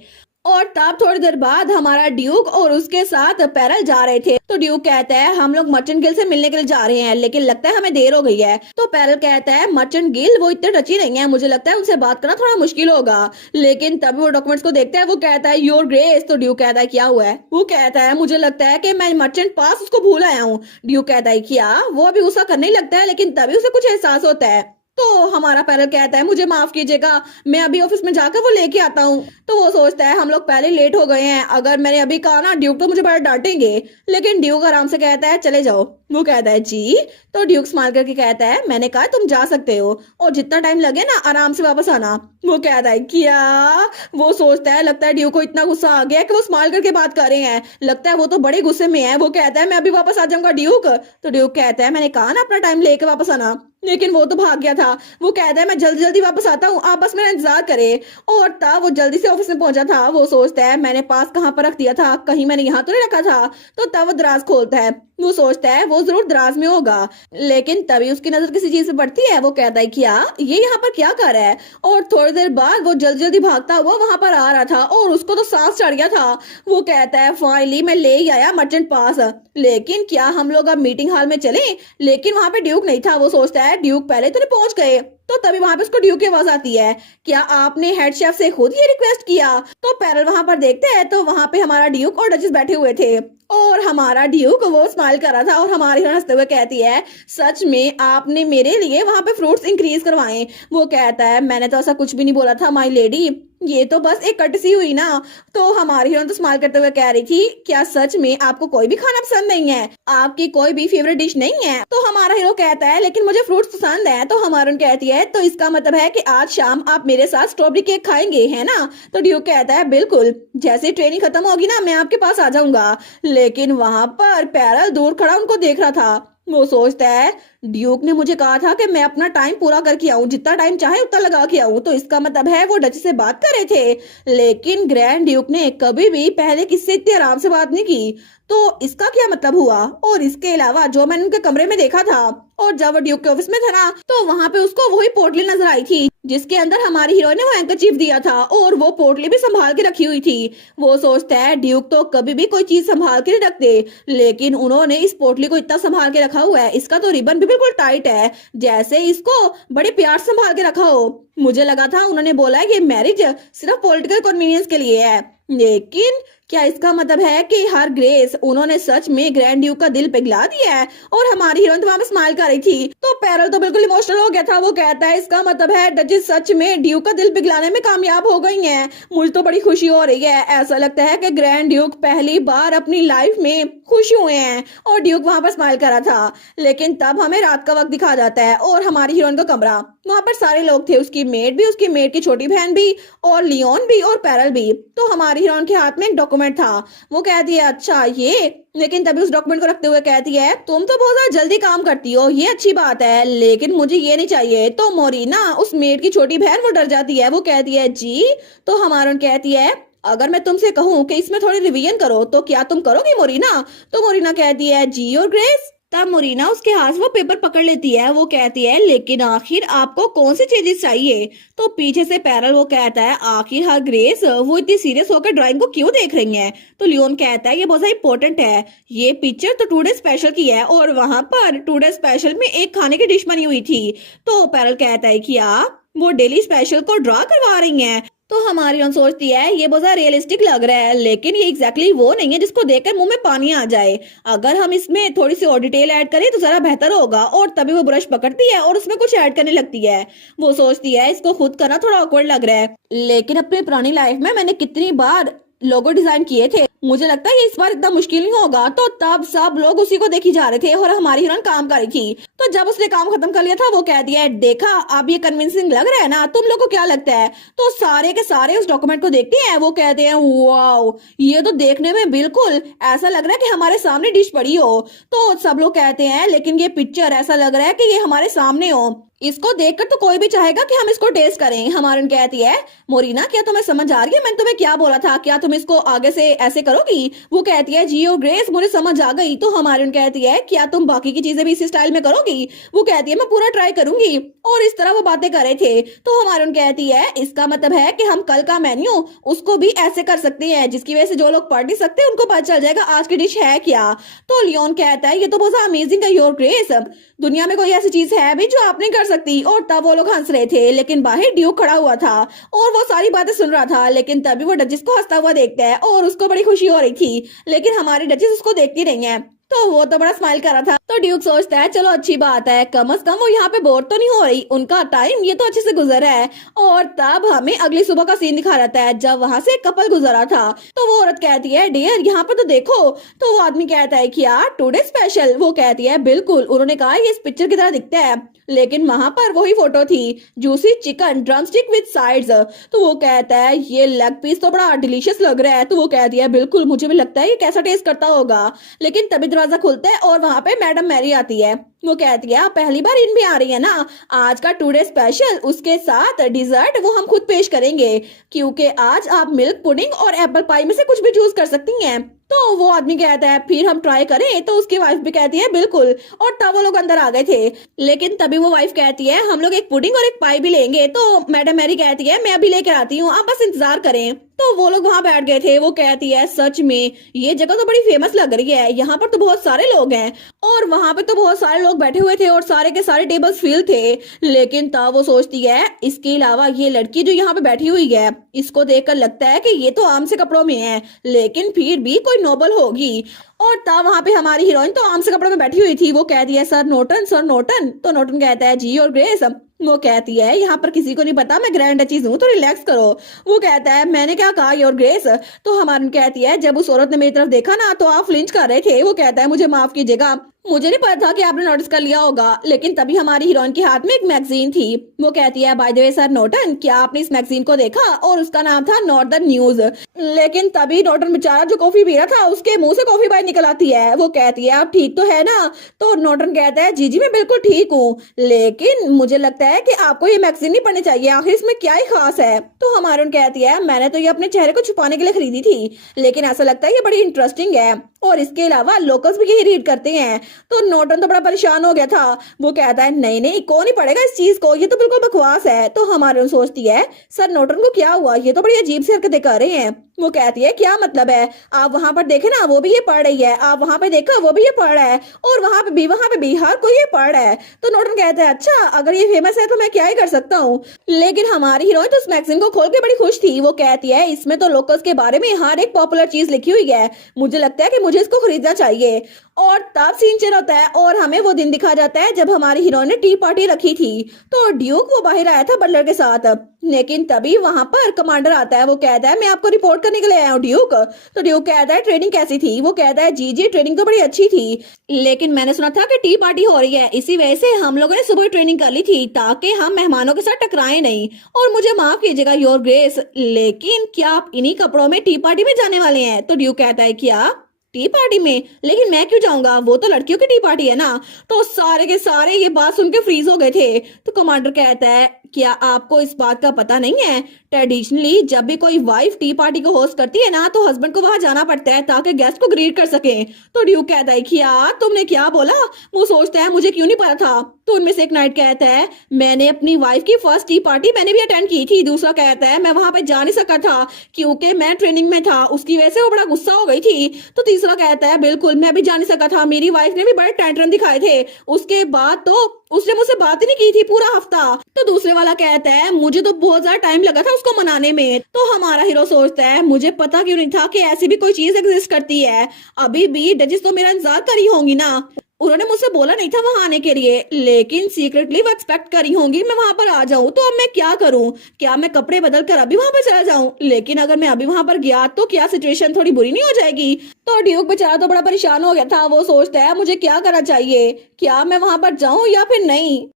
और तब थोड़ी देर बाद हमारा ड्यूक और उसके साथ पैरल जा रहे थे। तो ड्यूक कहता है हम लोग मर्चेंट गिल से मिलने के लिए जा रहे हैं लेकिन लगता है हमें देर हो गई है। तो पैरल कहता है मर्चेंट गिल वो इतने टची नहीं है, मुझे लगता है उनसे बात करना थोड़ा मुश्किल होगा। लेकिन तभी वो डॉक्यूमेंट्स को देखता है। वो कहता है योर ग्रेस। तो ड्यूक कहता है क्या हुआ है? वो कहता है मुझे लगता है कि मैं मर्चेंट पास उसको भूल आया हूँ। ड्यूक कहता है क्या? वो अभी गुस्सा करने ही लगता है लेकिन तभी उसे कुछ एहसास होता है। तो हमारा पैरल कहता है मुझे माफ कीजिएगा, मैं अभी ऑफिस में जाकर वो लेके आता हूँ। तो वो सोचता है हम लोग पहले लेट हो गए हैं, अगर मैंने अभी कहा ना ड्यूक तो मुझे बड़ा डांटेंगे। लेकिन ड्यूक आराम से कहता है चले जाओ। वो कहता है जी। तो ड्यूक स्माइल करके कहता है मैंने कहा तुम जा सकते हो और जितना टाइम लगे ना आराम से वापस आना। वो कहता है क्या? वो सोचता है लगता है ड्यूक को इतना गुस्सा आ गया कि वो स्माइल करके बात कर रहे हैं, लगता है वो तो बड़े गुस्से में है। वो कहता है मैं अभी वापस आ जाऊंगा ड्यूक। तो ड्यूक कहता है मैंने कहा ना अपना टाइम लेके वापस आना, लेकिन वो तो भाग गया था। वो कहता है मैं जल्दी जल्दी वापस आता हूँ, आप बस मेरा इंतजार करें। और तब वो जल्दी से ऑफिस में पहुंचा था। वो सोचता है मैंने पास कहाँ पर रख दिया था, कहीं मैंने यहाँ तो नहीं रखा था। तो तब वो दराज खोलता है। वो सोचता है वो जरूर दराज में होगा, लेकिन तभी उसकी नजर किसी चीज पे पड़ती है। वो कहता है क्या ये यहाँ पर क्या कर रहा है? और थोड़ी देर बाद वो जल्दी जल्दी भागता हुआ वहां पर आ रहा था और उसको तो सांस चढ़ गया था। वो कहता है फाइनली मैं ले ही आया मर्चेंट पास, लेकिन क्या हम लोग अब मीटिंग हॉल में चले? लेकिन वहां पे ड्यूक नहीं था। वो सोचता है ड्यूक पहले तो नहीं पहुंच गए। तो तभी वहां पे उसको ड्यूक की आवाज आती है क्या आपने हेड शेफ से खुद ये रिक्वेस्ट किया? तो पैरल वहां पर देखते हैं तो वहां पे हमारा ड्यूक और डचेस बैठे हुए थे और हमारा ड्यूक वो स्माइल कर रहा था और हमारी हंसते हुए कहती है सच में आपने मेरे लिए वहां पे फ्रूट्स इंक्रीज करवाए। वो कहता है मैंने तो ऐसा कुछ भी नहीं बोला था माई लेडी, ये तो बस एक कटसी हुई ना। तो हमारी हीरोइन तो स्माइल करते हुए कह रही थी क्या सच में आपको कोई भी खाना पसंद नहीं है, आपकी कोई भी फेवरेट डिश नहीं है? तो हमारा हीरो कहता है लेकिन मुझे फ्रूट्स पसंद है। तो हमारी कहती है तो इसका मतलब है कि आज शाम आप मेरे साथ स्ट्रॉबेरी केक खाएंगे है ना? तो ड्यूक कहता है बिल्कुल, जैसे ट्रेनिंग खत्म होगी ना मैं आपके पास आ जाऊंगा। लेकिन वहां पर पैरल दूर खड़ा उनको देख रहा था। वो सोचता है ड्यूक ने मुझे कहा था कि मैं अपना टाइम पूरा करके आऊं, जितना टाइम चाहे उतना लगा के आऊं, तो इसका मतलब है वो डची से बात कर रहे थे। लेकिन ग्रैंड ड्यूक ने कभी भी पहले किससे इतने आराम से बात नहीं की, तो इसका क्या मतलब हुआ? और इसके अलावा जो मैंने उनके कमरे में देखा था और जब वो ड्यूक के ऑफिस में था ना तो वहां पे उसको वही पोटली नजर आई थी जिसके अंदर हमारी हीरोइन ने वो हैंकरचीफ दिया था और वो पोटली भी संभाल के रखी हुई थी। वो सोचता है ड्यूक तो कभी भी कोई चीज संभाल के नहीं रखते, लेकिन उन्होंने इस पोटली को इतना संभाल के रखा हुआ है, इसका तो रिबन भी बिल्कुल टाइट है जैसे इसको बड़े प्यार से संभाल के रखा हो। मुझे लगा था उन्होंने बोला है कि मैरिज सिर्फ पॉलिटिकल कन्वीनियंस के लिए है, लेकिन क्या इसका मतलब है कि हर ग्रेस उन्होंने सच में ग्रैंड ड्यूक का दिल पिघला दिया है? और हमारी हीरोइन तो वहां पे स्माइल कर रही थी। तो पैरल तो बिल्कुल इमोशनल हो गया था। वो कहता है इसका मतलब है डचेस सच में ड्यूक का दिल पिघलाने में कामयाब हो गई हैं। मुझे तो बड़ी खुशी हो रही है। ऐसा लगता है कि ग्रैंड ड्यूक पहली बार अपनी लाइफ में खुश हुए हैं। और ड्यूक वहां पर स्माइल कर रहा था। लेकिन तब हमें रात का वक्त दिखा जाता है और हमारी हीरोइन का कमरा, वहां पर सारे लोग थे, उसकी मेड भी, उसकी मेड की छोटी बहन भी, और लियोन भी और पैरल भी। तो हमारी हीरोइन के हाथ में एक डॉक्यूमेंट था। वो कहती है अच्छा ये, लेकिन तभी उस डॉक्यूमेंट को रखते हुए कहती है तुम तो बहुत ज्यादा जल्दी काम करती हो, ये अच्छी बात है, लेकिन मुझे ये नहीं चाहिए। तो मोरिना, उस मेड की छोटी बहन, वो डर जाती है। वो कहती है जी। तो हमारी कहती है अगर मैं तुमसे कहूँ कि इसमें थोड़ी रिवीजन करो तो क्या तुम करोगी मोरिना? तो मोरिना कहती है जी और ग्रेस। तब मोरिना उसके हाथ वो पेपर पकड़ लेती है। वो कहती है लेकिन आखिर आपको कौन सी चीजें चाहिए? तो पीछे से पैरल वो कहता है आखिर हर ग्रेस वो इतनी सीरियस होकर ड्राइंग को क्यों देख रही हैं? तो लियोन कहता है ये बहुत इंपॉर्टेंट है, ये पिक्चर तो टुडे स्पेशल की है और वहां पर टुडे स्पेशल में एक खाने की डिश बनी हुई थी। तो पैरल कहता है कि आप वो डेली स्पेशल को ड्रा करवा रही हैं। तो हमारी हम सोचती है ये बहुत रियलिस्टिक लग रहा है, लेकिन ये एग्जैक्टली वो नहीं है जिसको देखकर मुंह में पानी आ जाए। अगर हम इसमें थोड़ी सी और डिटेल ऐड करें तो जरा बेहतर होगा। और तभी वो ब्रश पकड़ती है और उसमें कुछ ऐड करने लगती है। वो सोचती है इसको खुद करना थोड़ा ऑकवर्ड लग रहा है, लेकिन अपनी पुरानी लाइफ में मैंने कितनी बार लोगो डिजाइन किए थे, मुझे लगता है ये इस बार इतना मुश्किल नहीं होगा। तो तब सब लोग उसी को देखी जा रहे थे और हमारी हीरोइन काम कर रही थी। तो जब उसने काम खत्म कर लिया था वो कहती है देखा अब ये कन्विंसिंग लग रहा है ना, तुम लोग को क्या लगता है? तो सारे के सारे उस डॉक्यूमेंट को देखते हैं। वो कहते हैं वाओ, ये तो देखने में बिल्कुल ऐसा लग रहा है कि हमारे सामने डिश पड़ी हो। तो सब लोग कहते हैं लेकिन ये पिक्चर ऐसा लग रहा है कि ये हमारे सामने हो, इसको देखकर तो कोई भी चाहेगा कि हम इसको टेस्ट करें। हमारी कहती है मोरिना क्या तुम्हें समझ आ रही है मैंने तुम्हें क्या बोला था? क्या तुम इसको आगे से ऐसे करोगी? वो कहती है जी और ग्रेस मुझे समझ आ गई। तो हमारी कहती है क्या तुम बाकी की चीजें भी इसी स्टाइल में करोगी? वो कहती है मैं पूरा ट्राई करूंगी। और इस तरह वो बातें कर रहे थे। तो हमारी कहती है इसका मतलब है कि हम कल का मेन्यू उसको भी ऐसे कर सकते हैं जिसकी वजह से जो लोग पढ़ नहीं सकते उनको पता चल जाएगा आज की डिश है क्या। तो लियोन कहता है ये तो बहुत अमेजिंग है योर ग्रेस, दुनिया में कोई ऐसी चीज है भी जो आप नहीं कर सकती। और तब वो लोग हंस रहे थे, लेकिन बाहर ड्यूक खड़ा हुआ था और वो सारी बातें सुन रहा था। लेकिन तभी वो डचेस को हंसता हुआ देखता है और उसको बड़ी खुशी हो रही थी, लेकिन हमारी डचेस उसको देखती नहीं है। तो वो तो बड़ा स्माइल कर रहा था। तो ड्यूक सोचता है चलो अच्छी बात है, कम से कम वो यहाँ पे बोर तो नहीं हो रही, उनका टाइम ये तो अच्छे से गुजर रहा है। और तब हमें अगली सुबह का सीन दिखा रहता है जब वहां से कपल गुजरा था। तो वो औरत कहती है डियर यहाँ पर तो देखो। तो वो आदमी कहता है कि यार टुडे स्पेशल। वो कहती है बिल्कुल, उन्होंने कहा ये इस पिक्चर की तरह दिखता है, लेकिन वहां पर वही फोटो थी, juicy chicken drum stick with sides. तो वो कहता है ये लेग पीस तो बड़ा डिलीशियस लग रहा है। तो वो कहती है बिल्कुल मुझे भी लगता है ये कैसा टेस्ट करता होगा। लेकिन तभी दरवाजा खुलता है और वहां पे मैडम मैरी आती है। वो कहती है आप पहली बार इन भी आ रही है ना, आज का टुडे स्पेशल उसके साथ डिजर्ट वो हम खुद पेश करेंगे, क्योंकि आज आप मिल्क पुडिंग और एप्पल पाई में से कुछ भी चूज कर सकती हैं। तो वो आदमी कहता है फिर हम ट्राई करें? तो उसकी वाइफ भी कहती है बिल्कुल। और तब वो लोग अंदर आ गए थे, लेकिन तभी वो वाइफ कहती है हम लोग एक पुडिंग और एक पाई भी लेंगे। तो मैडम मैरी कहती है मैं अभी लेकर आती हूँ, आप बस इंतजार करें। तो वो लोग वहां बैठ गए थे। वो कहती है सच में ये जगह तो बड़ी फेमस लग रही है, यहाँ पर तो बहुत सारे लोग हैं। और वहां पे तो बहुत सारे लोग बैठे हुए थे और सारे के सारे टेबल्स फिल थे। लेकिन तब वो सोचती है इसके अलावा ये लड़की जो यहाँ पे बैठी हुई है, इसको देखकर लगता है कि ये तो आम से कपड़ों में है, लेकिन फिर भी कोई नोबल होगी। और तब वहां पे हमारी हीरोइन तो आम से कपड़ों में बैठी हुई थी। वो कहती है सर नोटन, सर नोटन। तो नोटन कहता है जी और ग्रेस। वो कहती है यहाँ पर किसी को नहीं पता मैं ग्रैंड डचीज हूँ, तो रिलैक्स करो। वो कहता है मैंने क्या कहा योर ग्रेस? तो हमारी कहती है जब उस औरत ने मेरी तरफ देखा ना तो आप फ्लिंच कर रहे थे। वो कहता है मुझे माफ कीजिएगा, मुझे नहीं पता था कि आपने नोटिस कर लिया होगा। लेकिन तभी हमारी हीरोइन के हाथ में एक मैगजीन थी। वो कहती है बाय द वे सर नोटन, क्या आपने इस मैगजीन को देखा? और उसका नाम था नॉर्दर्न न्यूज। लेकिन तभी नोटन बेचारा जो कॉफी पी रहा था उसके मुंह से कॉफी बाहर निकल आती है। वो कहती है आप ठीक तो है ना? तो नोटन कहता है जी जी मैं बिल्कुल ठीक हूँ, लेकिन मुझे लगता है कि आपको ये मैगजीन नहीं पढ़नी चाहिए, आखिर इसमें क्या ही खास है। तो हमारी कहती है मैंने तो ये अपने चेहरे को छुपाने के लिए खरीदी थी, लेकिन ऐसा लगता है ये बड़ी इंटरेस्टिंग है और इसके अलावा लोकल्स भी यही रीड करते हैं। तो नोटन तो बड़ा परेशान हो गया था। वो कहता है नहीं नहीं कौन ही पढ़ेगा इस चीज को, ये तो बिल्कुल बकवास है। तो हमारे सोचती है सर नोटन को क्या हुआ, ये तो बड़ी अजीब सी हरकतें कर रहे हैं। वो कहती है क्या मतलब है, आप वहां पर देखे ना वो भी ये पढ़ रही है, आप वहां पे देखा वो भी ये पढ़ रहा है, और वहां पे भी हर कोई ये पढ़ रहा है। तो नोटन कहता है अच्छा अगर ये फेमस है तो मैं क्या ही कर सकता हूँ। लेकिन हमारी हीरोइन तो उस मैगजीन को खोल के बड़ी खुश थी। वो कहती है इसमें तो लोकल्स के बारे में हर एक पॉपुलर चीज लिखी हुई है, मुझे लगता है कि मुझे इसको खरीदना चाहिए। और तब सीन चेंज होता है और हमें वो दिन दिखा जाता है जब हमारी हीरोइन ने टी पार्टी रखी थी। तो ड्यूक वो बाहर आया था बटलर के साथ, लेकिन तभी वहां पर कमांडर आता है। वो कहता है मैं आपको रिपोर्ट करने के लिए आया हूँ ड्यूक। तो ड्यूक कहता है ट्रेनिंग कैसी थी। वो कहता है जी जी ट्रेनिंग तो बड़ी अच्छी थी, लेकिन मैंने सुना था कि टी पार्टी हो रही है, इसी वजह से हम लोगों ने सुबह ट्रेनिंग कर ली थी ताकि हम मेहमानों के साथ टकराए नहीं। और मुझे माफ कीजिएगा योर ग्रेस, लेकिन क्या आप इन्हीं कपड़ों में टी पार्टी में जाने वाले हैं। तो ड्यूक कहता है क्या टी पार्टी में, लेकिन मैं क्यों जाऊंगा, वो तो लड़कियों की टी पार्टी है ना। तो सारे के सारे ये बात सुन के फ्रीज हो गए थे। तो कमांडर कहता है क्या आपको इस बात का पता नहीं है, ट्रेडिशनली जब भी कोई वाइफ टी पार्टी को होस्ट करती है ना तो हस्बैंड को वहां जाना पड़ता है ताकि गेस्ट को ग्रीट कर सके। तो ड्यूक कहता है क्या तुमने क्या बोला। वो सोचता है मुझे क्यों नहीं पता था। तो उनमें से एक नाइट कहता है मैंने अपनी वाइफ की फर्स्ट टी पार्टी मैंने भी अटेंड की थी। दूसरा कहता है मैं वहां पे जा नहीं सका था क्योंकि मैं ट्रेनिंग में था, उसकी वजह से वो बड़ा गुस्सा हो गई थी। तो तीसरा कहता है बिल्कुल मैं भी जा नहीं सका था, मेरी वाइफ ने भी बड़े टैंट्रम दिखाए थे, उसके बाद तो उसने मुझसे बात ही नहीं की थी पूरा हफ्ता। तो दूसरे वाला कहता है मुझे तो बहुत ज्यादा टाइम लगा था उसको मनाने में। तो हमारा हीरो सोचता है मुझे पता क्यों नहीं था कि ऐसी भी कोई चीज एग्जिस्ट करती है, अभी भी डचेस तो मेरा इंतजार करी होंगी ना, उन्होंने मुझसे बोला नहीं था वहां आने के लिए, लेकिन सीक्रेटली वो एक्सपेक्ट करी होंगी मैं वहां पर आ जाऊं। तो अब मैं क्या करूं, क्या मैं कपड़े बदल कर अभी वहां पर चला जाऊं, लेकिन अगर मैं अभी वहां पर गया तो क्या सिचुएशन थोड़ी बुरी नहीं हो जाएगी। तो ड्यूक बेचारा तो बड़ा परेशान हो गया था। वो सोचता है मुझे क्या करना चाहिए, क्या मैं वहां पर जाऊं या फिर नहीं।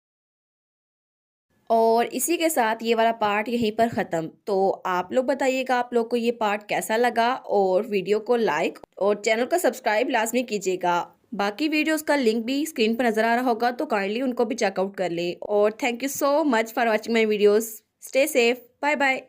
और इसी के साथ ये वाला पार्ट यहीं पर ख़त्म। तो आप लोग बताइएगा आप लोग को ये पार्ट कैसा लगा, और वीडियो को लाइक और चैनल को सब्सक्राइब लाजमी कीजिएगा। बाकी वीडियोस का लिंक भी स्क्रीन पर नज़र आ रहा होगा तो काइंडली उनको भी चेकआउट कर ले। और thank you so much for watching my videos. Stay safe, bye bye.